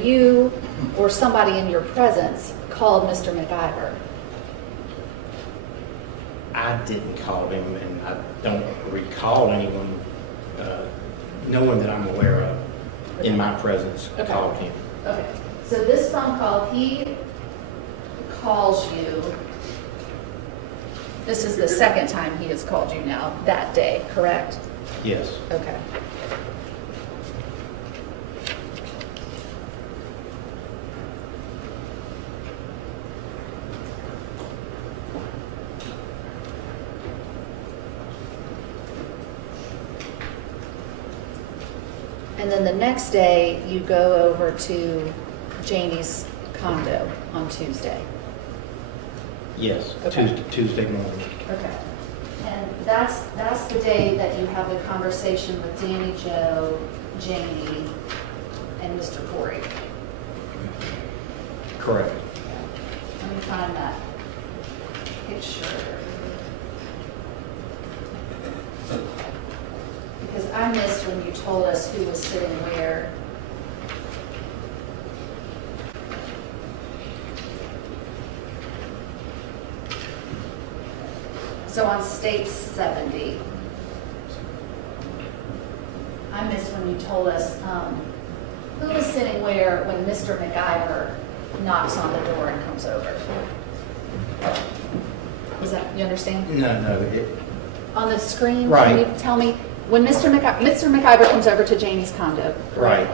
you or somebody in your presence called Mr. McIver? I didn't call him, and I don't recall anyone, no one that I'm aware of in my presence Okay. called him. Okay. So this phone call, he calls you. This is the second time he has called you now that day, correct? Yes, Okay. And then the next day, you go over to Janie's condo on Tuesday. Yes, Okay. Tuesday morning. Okay. And that's the day that you have the conversation with Danny, Joe, Janie, and Mr. Corey. Correct. Let me find that picture. Because I missed when you told us who was sitting where. So on state 70, I missed when you told us who was sitting where when Mr. McIver knocks on the door and comes over. Is that, you understand? No, On the screen, Right. can you tell me, when Mr. McIver comes over to Janie's condo, right,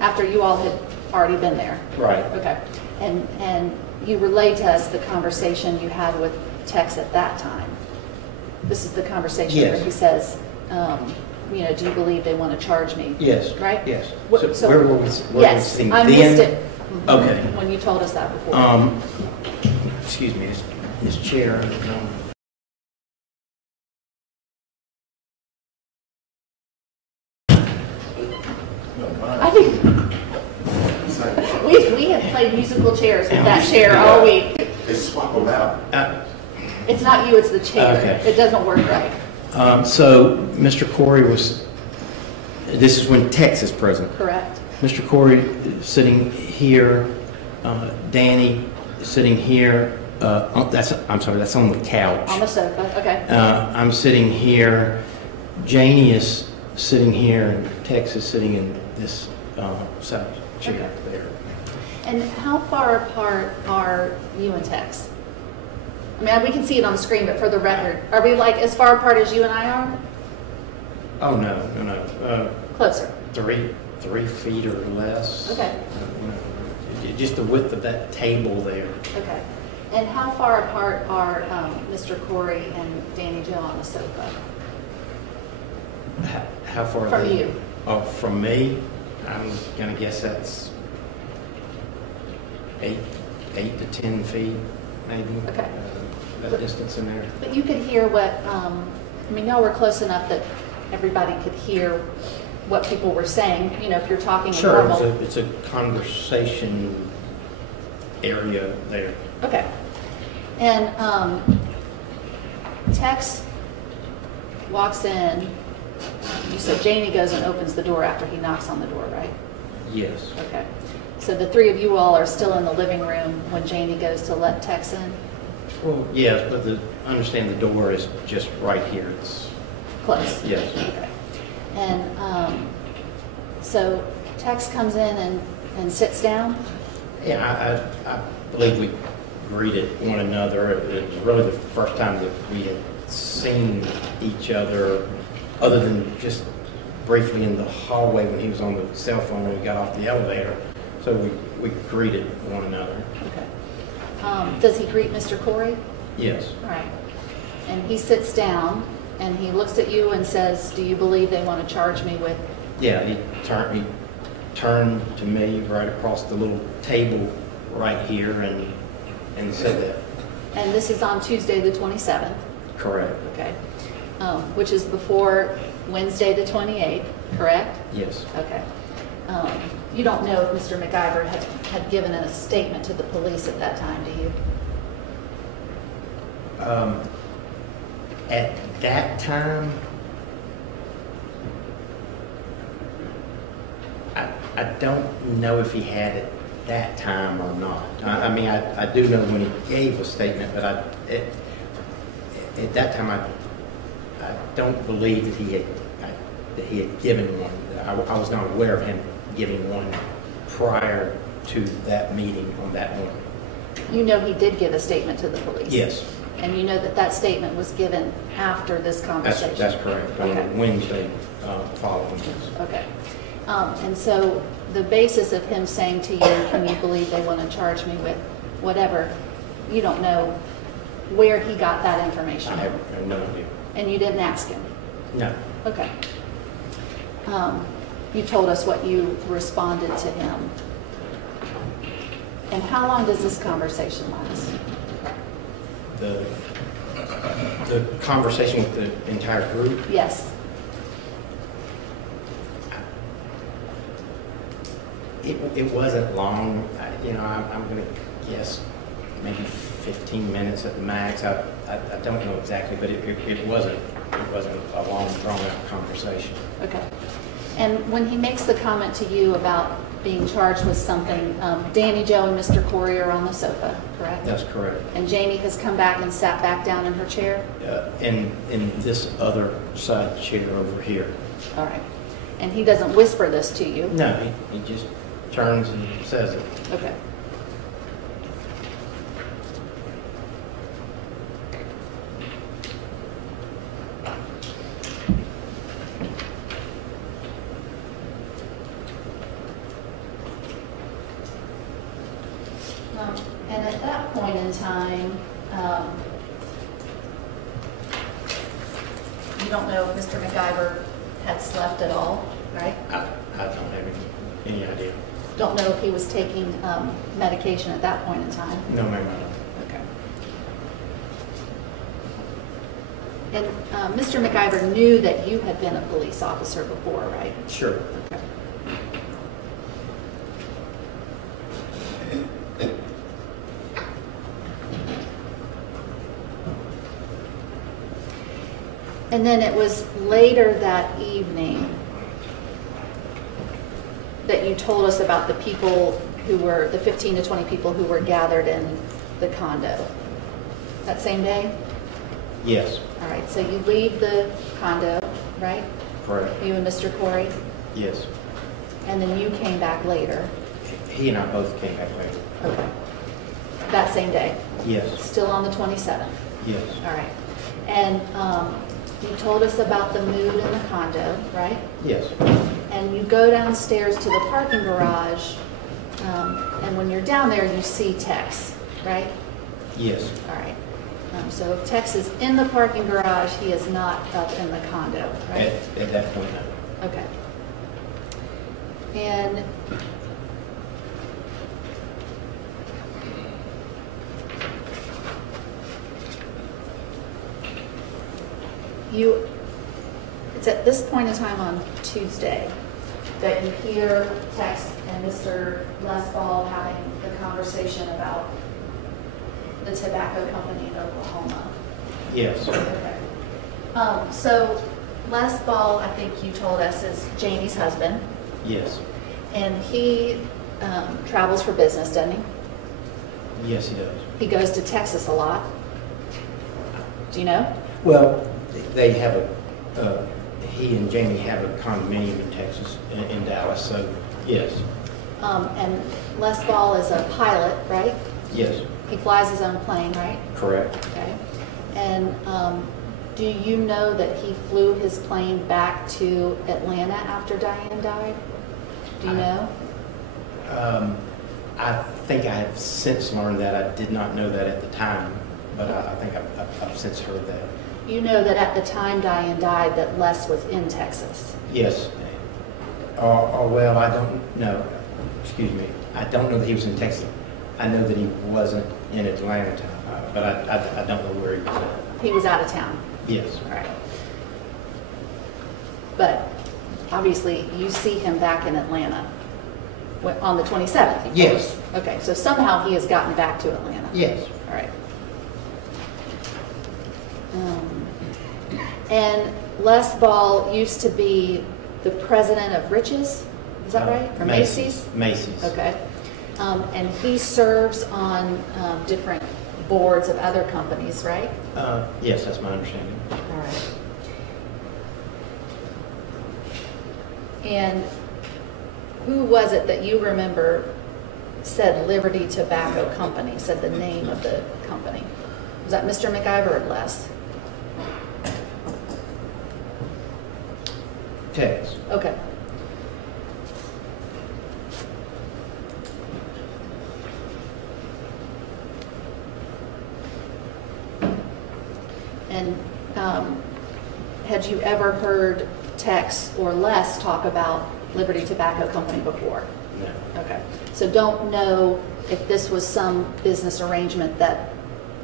after you all had already been there? right. Okay. And you relayed to us the conversation you had with Tex at that time. This is the conversation Yes. where he says, do you believe they want to charge me? Yes. Right? Yes. What- So where were we Yes, sitting I then? missed it. Okay. When you told us that before. Excuse me, this chair. I think we have played musical chairs with that chair all week. They swap them out. It's not you, it's the chair. Okay. It doesn't work right. So Mr. Corey was, this is when Tex is present. Correct. Mr. Corey is sitting here, Danny is sitting here, that's on the couch. On the sofa, okay. I'm sitting here, Janie is sitting here, and Tex is sitting in this side chair there. And how far apart are you and Tex? I mean, we can see it on the screen, but for the record, are we like as far apart as you and I are? Oh, no. Closer. 3 feet or less. Okay. Just the width of that table there. Okay. And how far apart are Mr. Corey and Danny Joe on the sofa? How far are From they? you. Oh, from me, I'm gonna guess that's 8 to 10 feet, maybe. Okay. That distance in there. But you could hear what, y'all were close enough that everybody could hear what people were saying, if you're talking in Sure, normal. it's a conversation area there. Okay. And Tex walks in. You said Janie goes and opens the door after he knocks on the door, right? Yes. Okay. So the three of you all are still in the living room when Janie goes to let Tex in? Well, yes, but understand the door is just right here. It's Close? yes. Okay. And so Tex comes in and sits down? Yeah, I believe we greeted one another. It was really the first time that we had seen each other, other than just briefly in the hallway when he was on the cell phone when we got off the elevator. So we greeted one another. Okay. Does he greet Mr. Corey? Yes. All right. And he sits down and he looks at you and says, do you believe they want to charge me with? Yeah, he turned to me right across the little table right here and said that. And this is on Tuesday the 27th? Correct. Okay. Which is before Wednesday the 28th, correct? Yes. Okay. You don't know if Mr. McIver had given a statement to the police at that time, do you? At that time, I don't know if he had it that time or not. I mean, I do know when he gave a statement, but at that time, I don't believe that he had given one. I was not aware of him giving one prior to that meeting on that morning. You know he did give a statement to the police? Yes. And you know that statement was given after this conversation? That's correct. Okay. On Wednesday following this. Okay. And so the basis of him saying to you, can you believe they want to charge me with whatever, you don't know where he got that information? I have no idea. And you didn't ask him? No. Okay. You told us what you responded to him. And how long does this conversation last? The conversation with the entire group, Yes. it wasn't long. I'm going to guess maybe 15 minutes at the max. I don't know exactly, but it wasn't a long, drawn-out conversation. Okay. And when he makes the comment to you about being charged with something, Danny, Joe, and Mr. Corey are on the sofa, correct? That's correct. And Jamie has come back and sat back down in her chair? In this other side chair over here. All right. And he doesn't whisper this to you? No, he just turns and says it. Okay. And at that point in time, you don't know if Mr. McIver had slept at all, right? I don't have any idea. Don't know if he was taking medication at that point in time? No, ma'am, I don't. Okay. And Mr. McIver knew that you had been a police officer before, right? Sure. Okay. And then it was later that evening that you told us about the people who were, the 15 to 20 people who were gathered in the condo. That same day? Yes. All right, so you leave the condo, right? Correct. You and Mr. Corey? Yes. And then you came back later. He and I both came back later. Okay. That same day? Yes. Still on the 27th? Yes. All right. And you told us about the mood in the condo, right? Yes. And you go downstairs to the parking garage, and when you're down there, you see Tex, right? Yes. All right. So if Tex is in the parking garage, he is not up in the condo, right? At that point, no. Okay. And it's at this point in time on Tuesday that you hear Tex and Mr. Lesball having the conversation about the tobacco company in Oklahoma. Yes. Okay. So Lesball, I think you told us, is Janie's husband, Yes. and he travels for business, doesn't he? Yes, he does. He goes to Texas a lot. Do you know? Well, they have he and Jamie have a condominium in Texas, in Dallas, so yes. And Lesball is a pilot, right? Yes. He flies his own plane, right? Correct. Okay. And do you know that he flew his plane back to Atlanta after Diane died? Do you know? I think I have since learned that. I did not know that at the time, but I think I've since heard that. You know that at the time Diane died that Les was in Texas? Yes. Well, I don't know. Excuse me. I don't know that he was in Texas. I know that he wasn't in Atlanta, but I don't know where he was at. He was out of town? Yes. All right. But obviously you see him back in Atlanta on the 27th? Yes. Okay, so somehow he has gotten back to Atlanta? Yes. All right. And Les Ball used to be the president of Riches, is that right? Or Macy's? Macy's. Okay. And he serves on different boards of other companies, right? Yes, that's my understanding. All right. And who was it that you remember said Liberty Tobacco Company, said the name of the company? Was that Mr. McIver or Les? Tex. Okay. And had you ever heard Tex or Les talk about Liberty Tobacco Company before? No. Okay. So don't know if this was some business arrangement that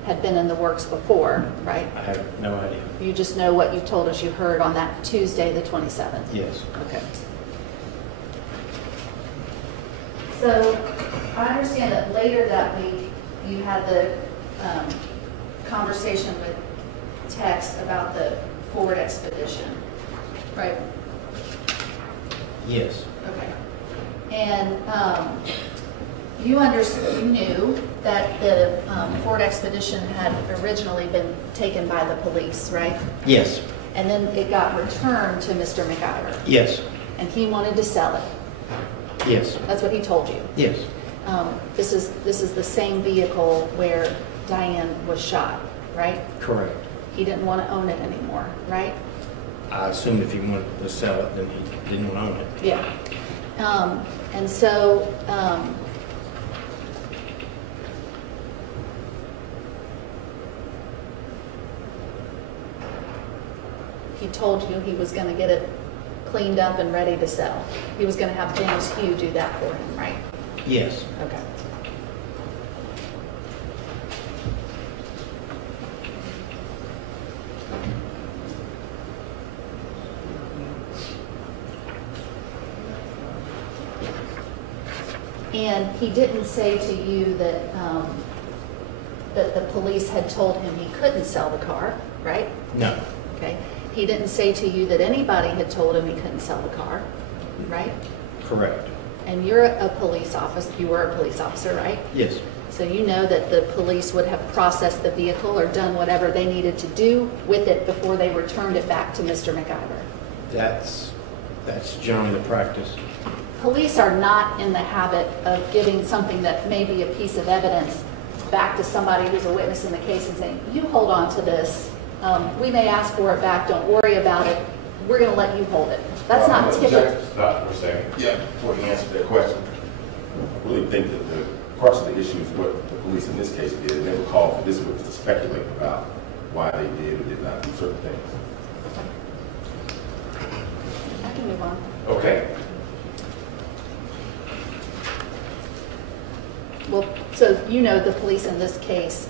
had been in the works before, right? I have no idea. You just know what you told us you heard on that Tuesday, the 27th? Yes. Okay. So I understand that later that week, you had the conversation with Tex about the Ford Expedition, right? Yes. Okay. And you knew that the Ford Expedition had originally been taken by the police, right? Yes. And then it got returned to Mr. McIver, Yes. and he wanted to sell it. Yes. That's what he told you. Yes. This is the same vehicle where Diane was shot, right? Correct. He didn't want to own it anymore, right? I assumed if he wanted to sell it, then he didn't want to own it. Yeah. And so he told you he was going to get it cleaned up and ready to sell. He was going to have James Hugh do that for him, right? Yes. Okay. And he didn't say to you that that the police had told him he couldn't sell the car, right? No. Okay. He didn't say to you that anybody had told him he couldn't sell the car, right? Correct. And you're a police officer. You were a police officer, right? Yes. So you know that the police would have processed the vehicle or done whatever they needed to do with it before they returned it back to Mr. McIver. That's generally the practice. Police are not in the habit of giving something that may be a piece of evidence back to somebody who's a witness in the case and saying, you hold on to this. We may ask for it back. Don't worry about it. We're going to let you hold it. That's not typical. Stop for a second. Yeah, before he answers that question, I really think that the crux of the issue is what the police in this case did. They were called for this witness to speculate about why they did or did not do certain things. I can move on. Okay. Well, so you know the police in this case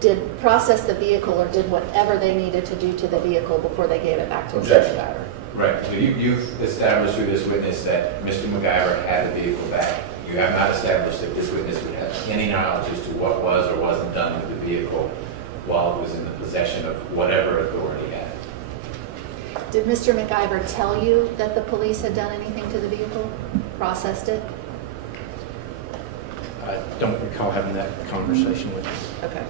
did process the vehicle or did whatever they needed to do to the vehicle before they gave it back to Mr. Objection. McIver. Right, so you've established through this witness that Mr. McIver had the vehicle back. You have not established that this witness would have any knowledge as to what was or wasn't done with the vehicle while it was in the possession of whatever authority it had. Did Mr. McIver tell you that the police had done anything to the vehicle, processed it? I don't recall having that conversation with him. Okay.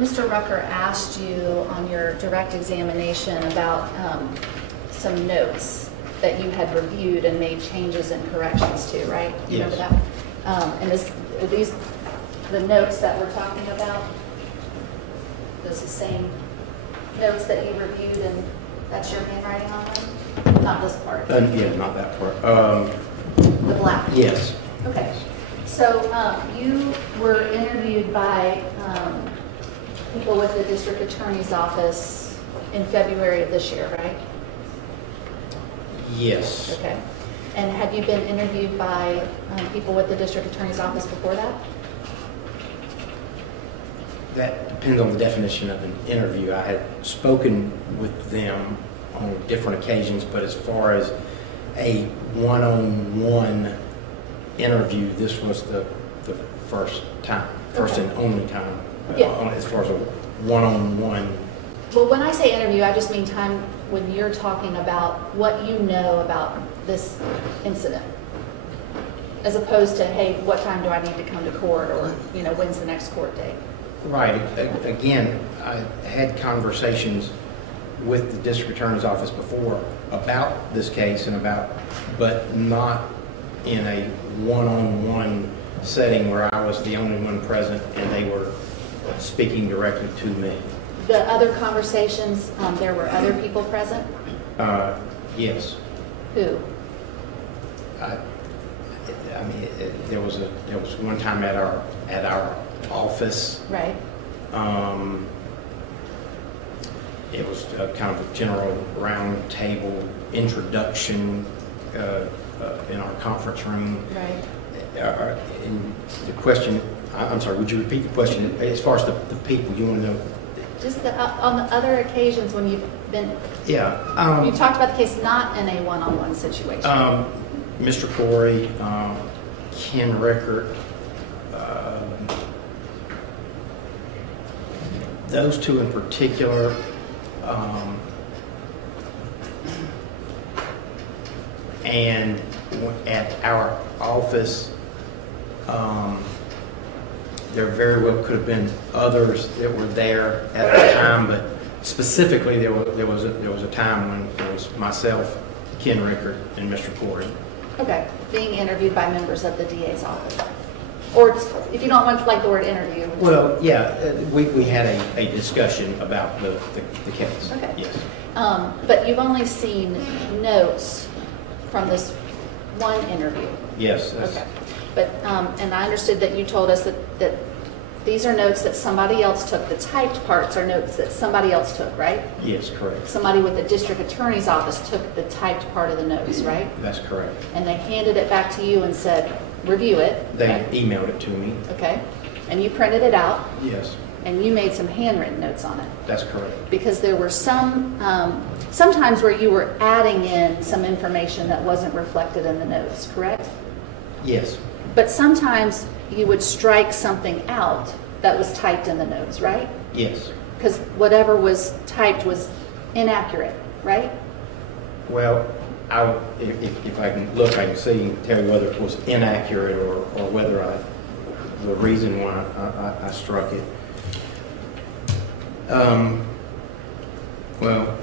Mr. Rucker asked you on your direct examination about some notes that you had reviewed and made changes and corrections to, right? You Yes. remember that? And are these the notes that we're talking about? Those the same notes that you reviewed and that's your handwriting on them? Not this part, Yeah, not that part. the black. Yes. Okay, so you were interviewed by people with the district attorney's office in February of this year, right? Yes. Okay. And had you been interviewed by people with the district attorney's office before that? That depends on the definition of an interview. I had spoken with them on different occasions, but as far as a one-on-one interview, this was the first time, first Okay. and only time. Yeah. As far as a one-on-one. Well, when I say interview, I just mean time when you're talking about what you know about this incident. as opposed to, hey, what time do I need to come to court, or, you know, when's the next court date? Right. Again, I had conversations with the district attorney's office before about this case but not in a one-on-one setting where I was the only one present and they were speaking directly to me. The other conversations, there were other people present? Yes. Who? I mean, there was one time at our office. Right. It was kind of a general round table introduction in our conference room. Right. And the question, I'm sorry, would you repeat the question? As far as the people, you want to know? Just on the other occasions when you've been, Yeah. you talked about the case not in a one-on-one situation. Mr. Corey, Ken Rickert, those two in particular, and at our office, there very well could have been others that were there at the time, but specifically there was a time when it was myself, Ken Rickert, and Mr. Corey. Okay, being interviewed by members of the DA's office. Or if you don't want to like the word interview. Well, yeah, we had a discussion about the case. Okay. Yes. But you've only seen notes from this one interview. Yes. Okay. But, and I understood that you told us that these are notes that somebody else took. The typed parts are notes that somebody else took, right? Yes, correct. Somebody with the district attorney's office took the typed part of the notes, right? That's correct. And they handed it back to you and said, review it. They right? emailed it to me. Okay. And you printed it out. Yes, And you made some handwritten notes on it. that's correct. Because there were sometimes where you were adding in some information that wasn't reflected in the notes, correct? Yes, But sometimes you would strike something out that was typed in the notes, right? yes. Because whatever was typed was inaccurate, right? Well, if I can look, I can see, tell you whether it was inaccurate or whether the reason why I struck it. Well,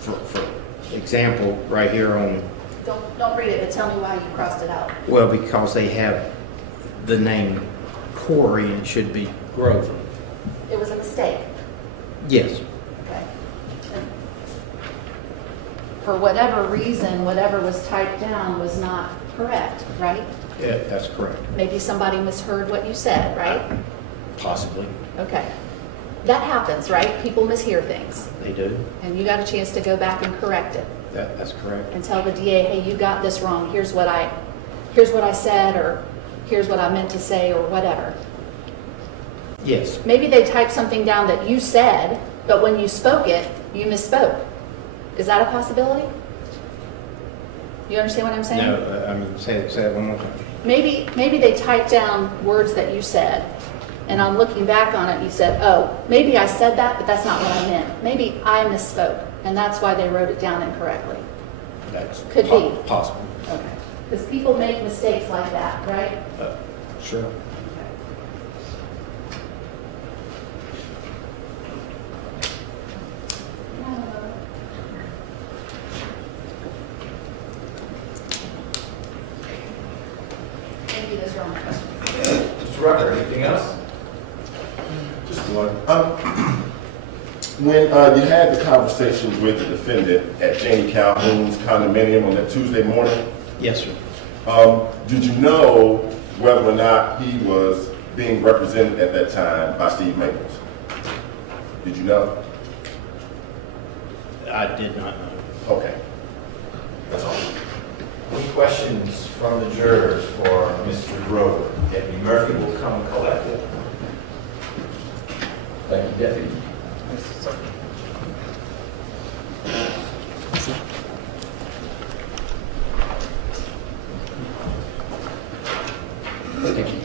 for example, right here on, Don't read it, but tell me why you crossed it out. well, because they have the name Corey and it should be Grover. It was a mistake. Yes, Okay. And for whatever reason, whatever was typed down was not correct, right? yeah, that's correct. Maybe somebody misheard what you said, right? Possibly, Okay. That happens, right? People mishear things. they do. And you got a chance to go back and correct it That's correct. and tell the DA, hey, you got this wrong. Here's what I said, or here's what I meant to say, or whatever. Yes. Maybe they typed something down that you said, but when you spoke it, you misspoke. Is that a possibility? You understand what I'm saying? No, I mean, say it one more time. Maybe they typed down words that you said, and on looking back on it, you said, oh, maybe I said that, but that's not what I meant. Maybe I misspoke, and that's why they wrote it down incorrectly. That's Could be. possible. Okay. Because people make mistakes like that, right? Sure. Thank you, those are all my questions. Mr. Rucker, anything else? Just one. When you had the conversation with the defendant at Janie Calhoun's condominium on that Tuesday morning, Yes, sir. did you know whether or not he was being represented at that time by Steve Maples? Did you know? I did not know. Okay. That's all. Any questions from the jurors for Mr. Grover? Deputy Murphy will come collect it. Thank you, Deputy. Thank you.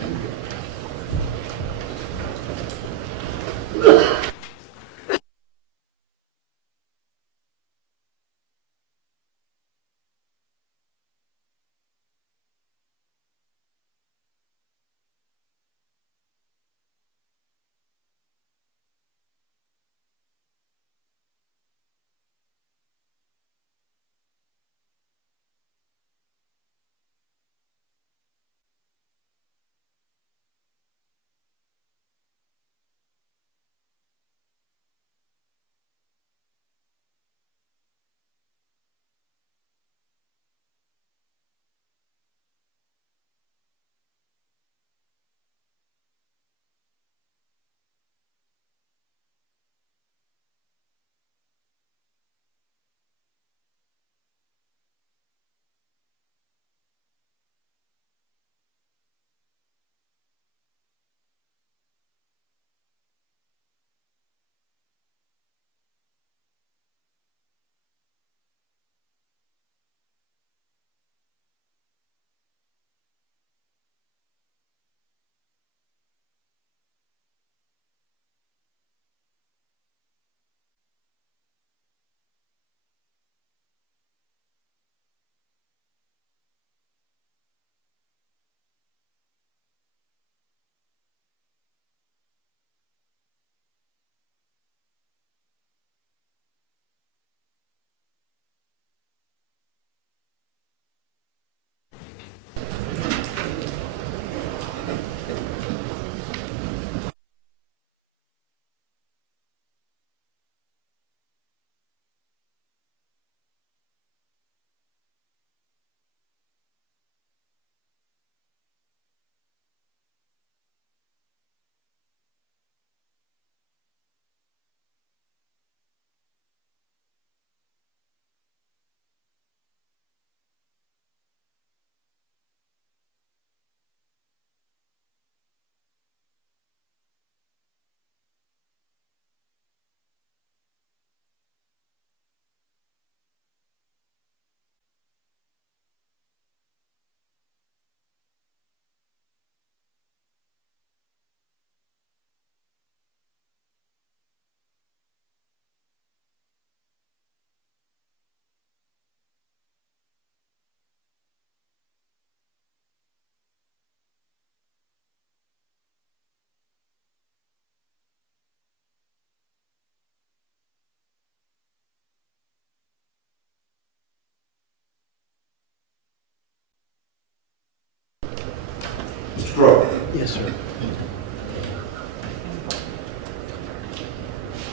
Mr. Grover. Yes, sir.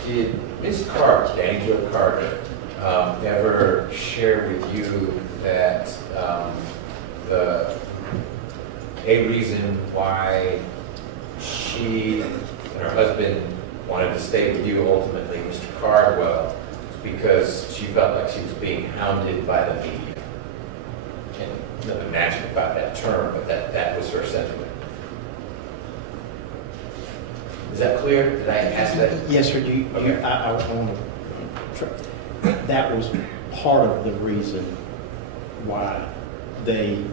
Did Ms. Carter, Danny Jo Carter, ever share with you that a reason why she and her husband wanted to stay with you ultimately, Mr. Cardwell, was because she felt like she was being hounded by the media? And nothing magic about that term, but that was her sentiment. Is that clear? Did I ask that? Yes, sir. Okay. I want to try. That was part of the reason why they,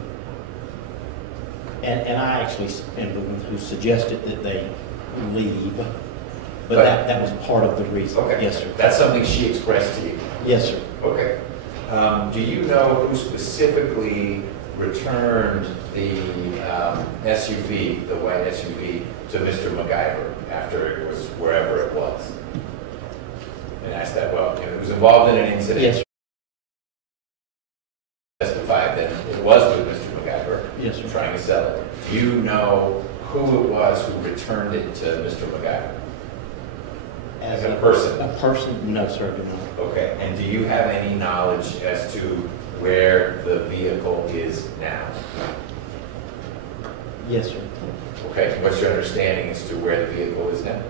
and I actually am the one who suggested that they leave, but that was part of the reason. Okay. Yes, sir. That's something she expressed to you? Yes, sir. Okay. Do you know who specifically returned the SUV, the white SUV, to Mr. McIver after it was wherever it was? And asked that, well, it was involved in an incident. Yes, sir. Testified that it was with Mr. McIver. Yes, sir. Trying to sell it. Do you know who it was who returned it to Mr. McIver? As a person? A person? No, sir, I do not. Okay, and do you have any knowledge as to where the vehicle is now? Yes, sir. Okay, what's your understanding as to where the vehicle is now?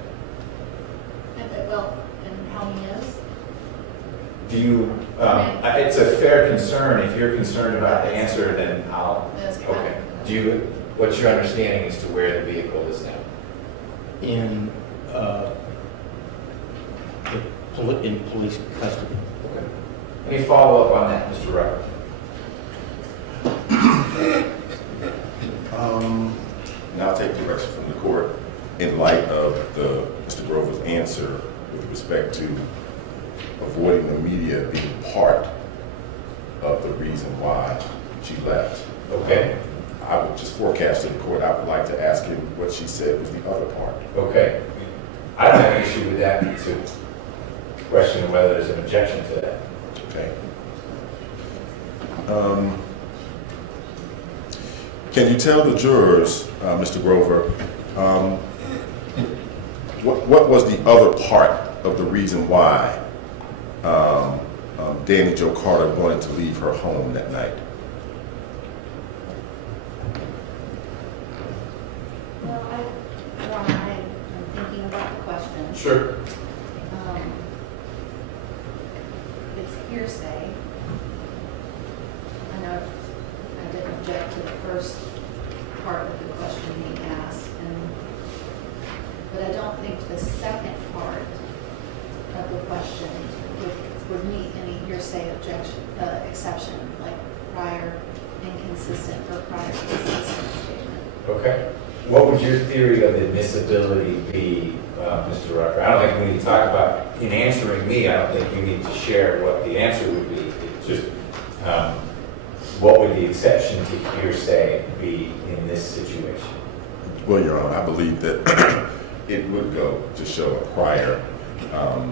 Well, and how he knows? Do you, it's a fair concern. If you're concerned about the answer, then I'll, That's good. okay. Do you, what's your understanding as to where the vehicle is now? In in police custody. Okay. Any follow-up on that, Mr. Rucker? And I'll take direction from the court in light of Mr. Grover's answer with respect to avoiding the media being part of the reason why she left. Okay. I would just forecast to the court, I would like to ask him what she said was the other part. Okay. I don't have an issue with that to question whether there's an objection to that. Okay. Can you tell the jurors, Mr. Grover, what was the other part of the reason why Danny Jo Carter wanted to leave her home that night? Well, I'm thinking about the question. Sure. It's hearsay. I know I didn't object to the first part of the question being asked, but I don't think the second part of the question would meet any hearsay exception, like prior inconsistent or prior consistent statement. Okay. What would your theory of admissibility be, Mr. Rucker? I don't think we need to talk about, in answering me, I don't think you need to share what the answer would be. It's just, what would the exception to hearsay be in this situation? Well, Your Honor, I believe that it would go to show a prior, I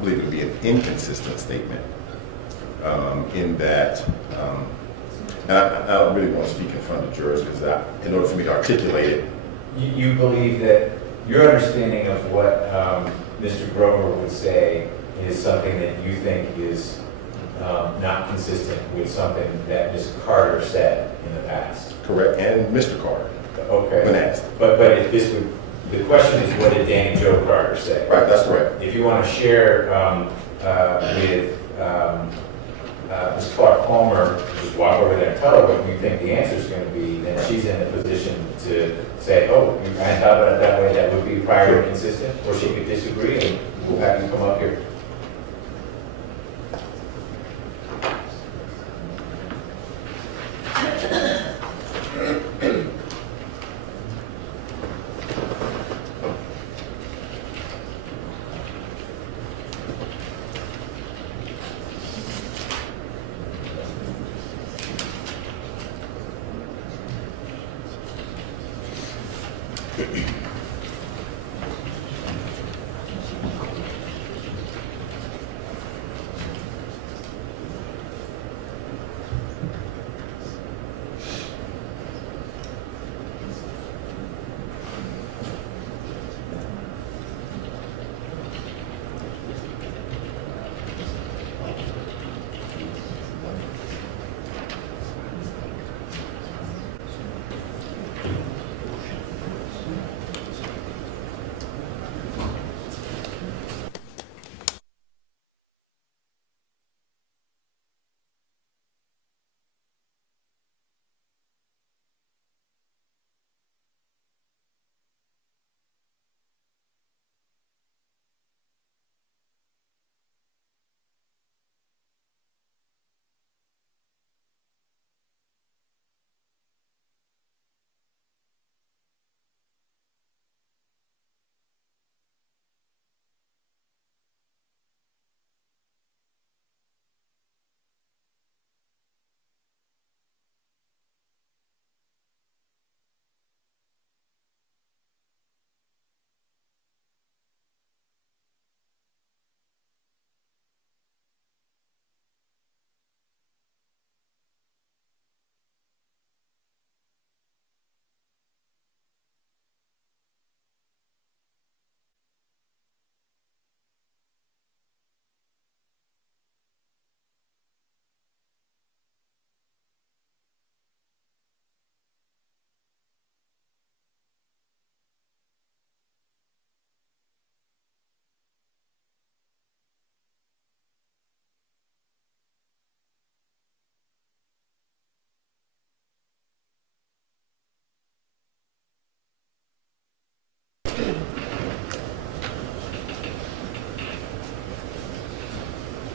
believe it would be an inconsistent statement in that, and I don't really want to speak in front of jurors because in order for me to articulate it. You believe that your understanding of what Mr. Grover would say is something that you think is not consistent with something that Ms. Carter said in the past? Correct, and Mr. Carter. Okay. When asked. But if this would, the question is, what did Danny Jo Carter say? Right, that's correct. If you want to share with Ms. Clark Palmer, just walk over there and tell her what you think the answer is going to be, then she's in a position to say, oh, you kind of thought about it that way, that would be prior and consistent, or she could disagree, and we'll have you come up here.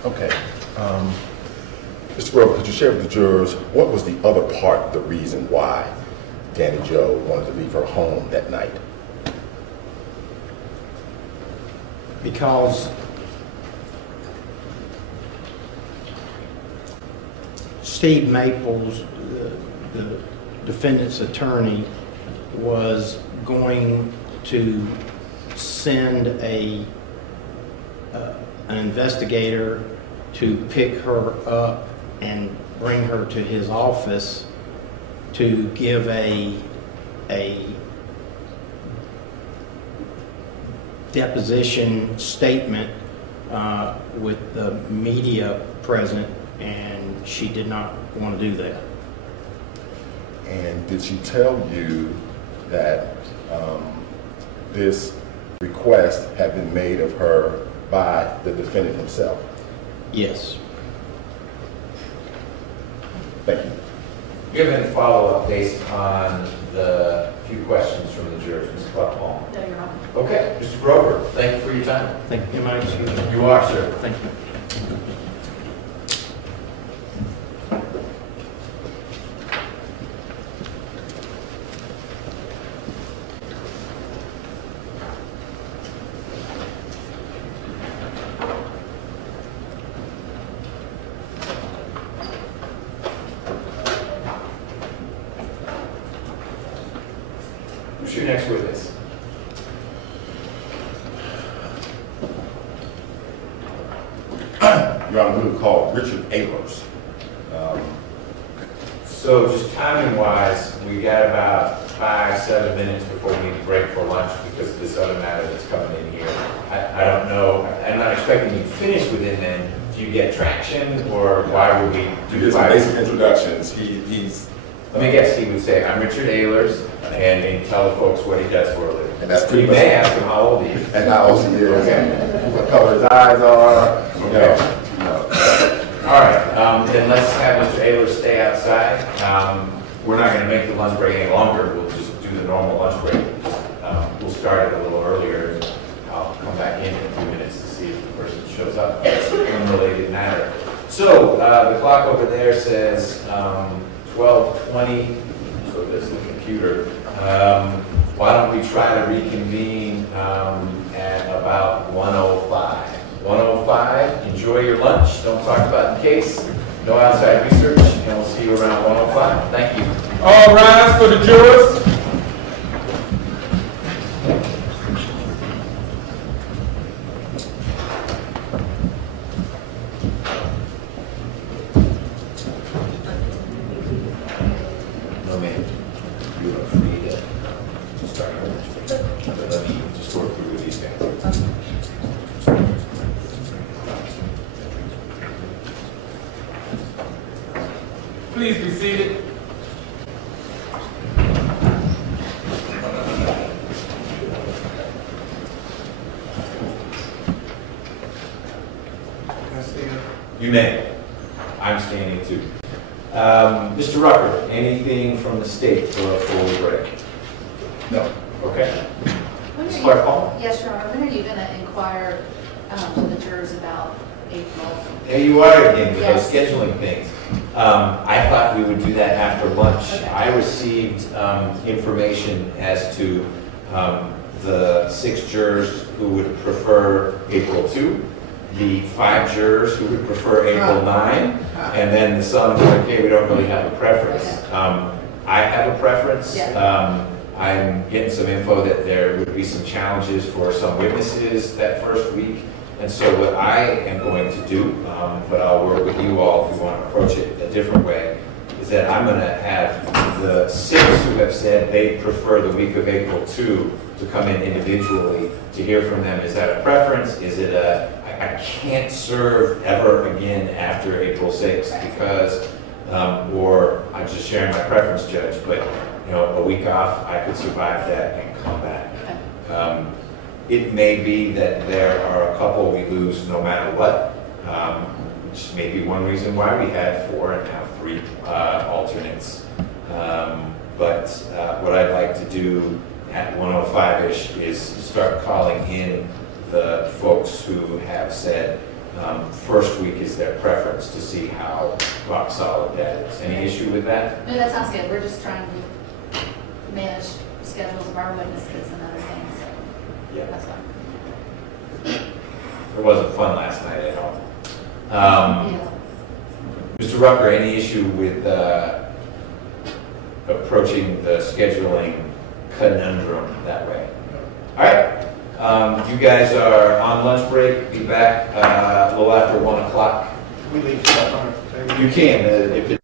Okay. Mr. Grover, could you share with the jurors what was the other part, the reason why Danny Jo wanted to leave her home that night? Because Steve Maples, the defendant's attorney, was going to send an investigator to pick her up and bring her to his office to give a deposition statement with the media present, and she did not want to do that. And did she tell you that this request had been made of her by the defendant himself? Yes. Thank you. Do you have any follow-up based on the few questions from the jurors, Ms. Clark-Paul? No, Your Honor. Okay, Mr. Grover, thank you for your time. Thank you. Am I excused? You are, sir. Thank you. Who's your next witness? Your Honor, we would call Richard Ahlers. So just timing-wise, we got about 5-7 minutes before we need to break for lunch because of this other matter that's coming in here. I don't know, I'm not expecting you to finish within then. Do you get traction, or why would we To do do some 5? basic introductions, he's, Let me guess, he would say, I'm Richard Ahlers, and he tell the folks what he does for a living. and that's You pretty much, may ask him how old he is. and how old he is, Okay. what color his eyes are. Okay. No. All right, then let's have Mr. Ahlers stay outside. We're not going to make the lunch break any longer. We'll just do the normal lunch break. We'll start it a little earlier. I'll come back in a few minutes to see if the person shows up. It's an unrelated matter. So the clock over there says 12:20. So there's the computer. Why don't we try to reconvene at about 1:05? 1:05, enjoy your lunch, don't talk about the case, no outside research, and we'll see you around 1:05. Thank you. All rise for the jurors. No, ma'am. You are free to start your lunch. But let me just work through these things. Please be seated. Can I stand? You may. I'm standing too. Mr. Rucker, anything from the state for a full break? No. Okay. When Ms. are you- Clark-Paul? Yes, Your Honor. When are you going to inquire to the jurors about April? There you are again with those Yes. scheduling things. I thought we would do that after lunch. Okay. I received information as to the 6 jurors who would prefer April 2, the 5 jurors who would prefer April 9, and then the some who are like, okay, we don't really have a preference. I have a preference. Yeah. I'm getting some info that there would be some challenges for some witnesses that first week. And so what I am going to do, but I'll work with you all if you want to approach it a different way, is that I'm going to have the 6 who have said they prefer the week of April 2 to come in individually to hear from them. Is that a preference? Is it I can't serve ever again after April 6th because, or I'm just sharing my preference, Judge, but a week off, I could survive that and come back. It may be that there are a couple we lose no matter what, which may be one reason why we had 4 and now 3 alternates. But what I'd like to do at 1:05-ish is start calling in the folks who have said first week is their preference to see how rock solid that is. Any issue with that? No, that sounds good. We're just trying to manage schedules of our witnesses and other things, so Yeah. that's fine. It wasn't fun last night at all. Yeah. Mr. Rucker, any issue with approaching the scheduling conundrum that way? All right. You guys are on lunch break. Be back a little after 1 o'clock. We leave stuff on our table. You can, if it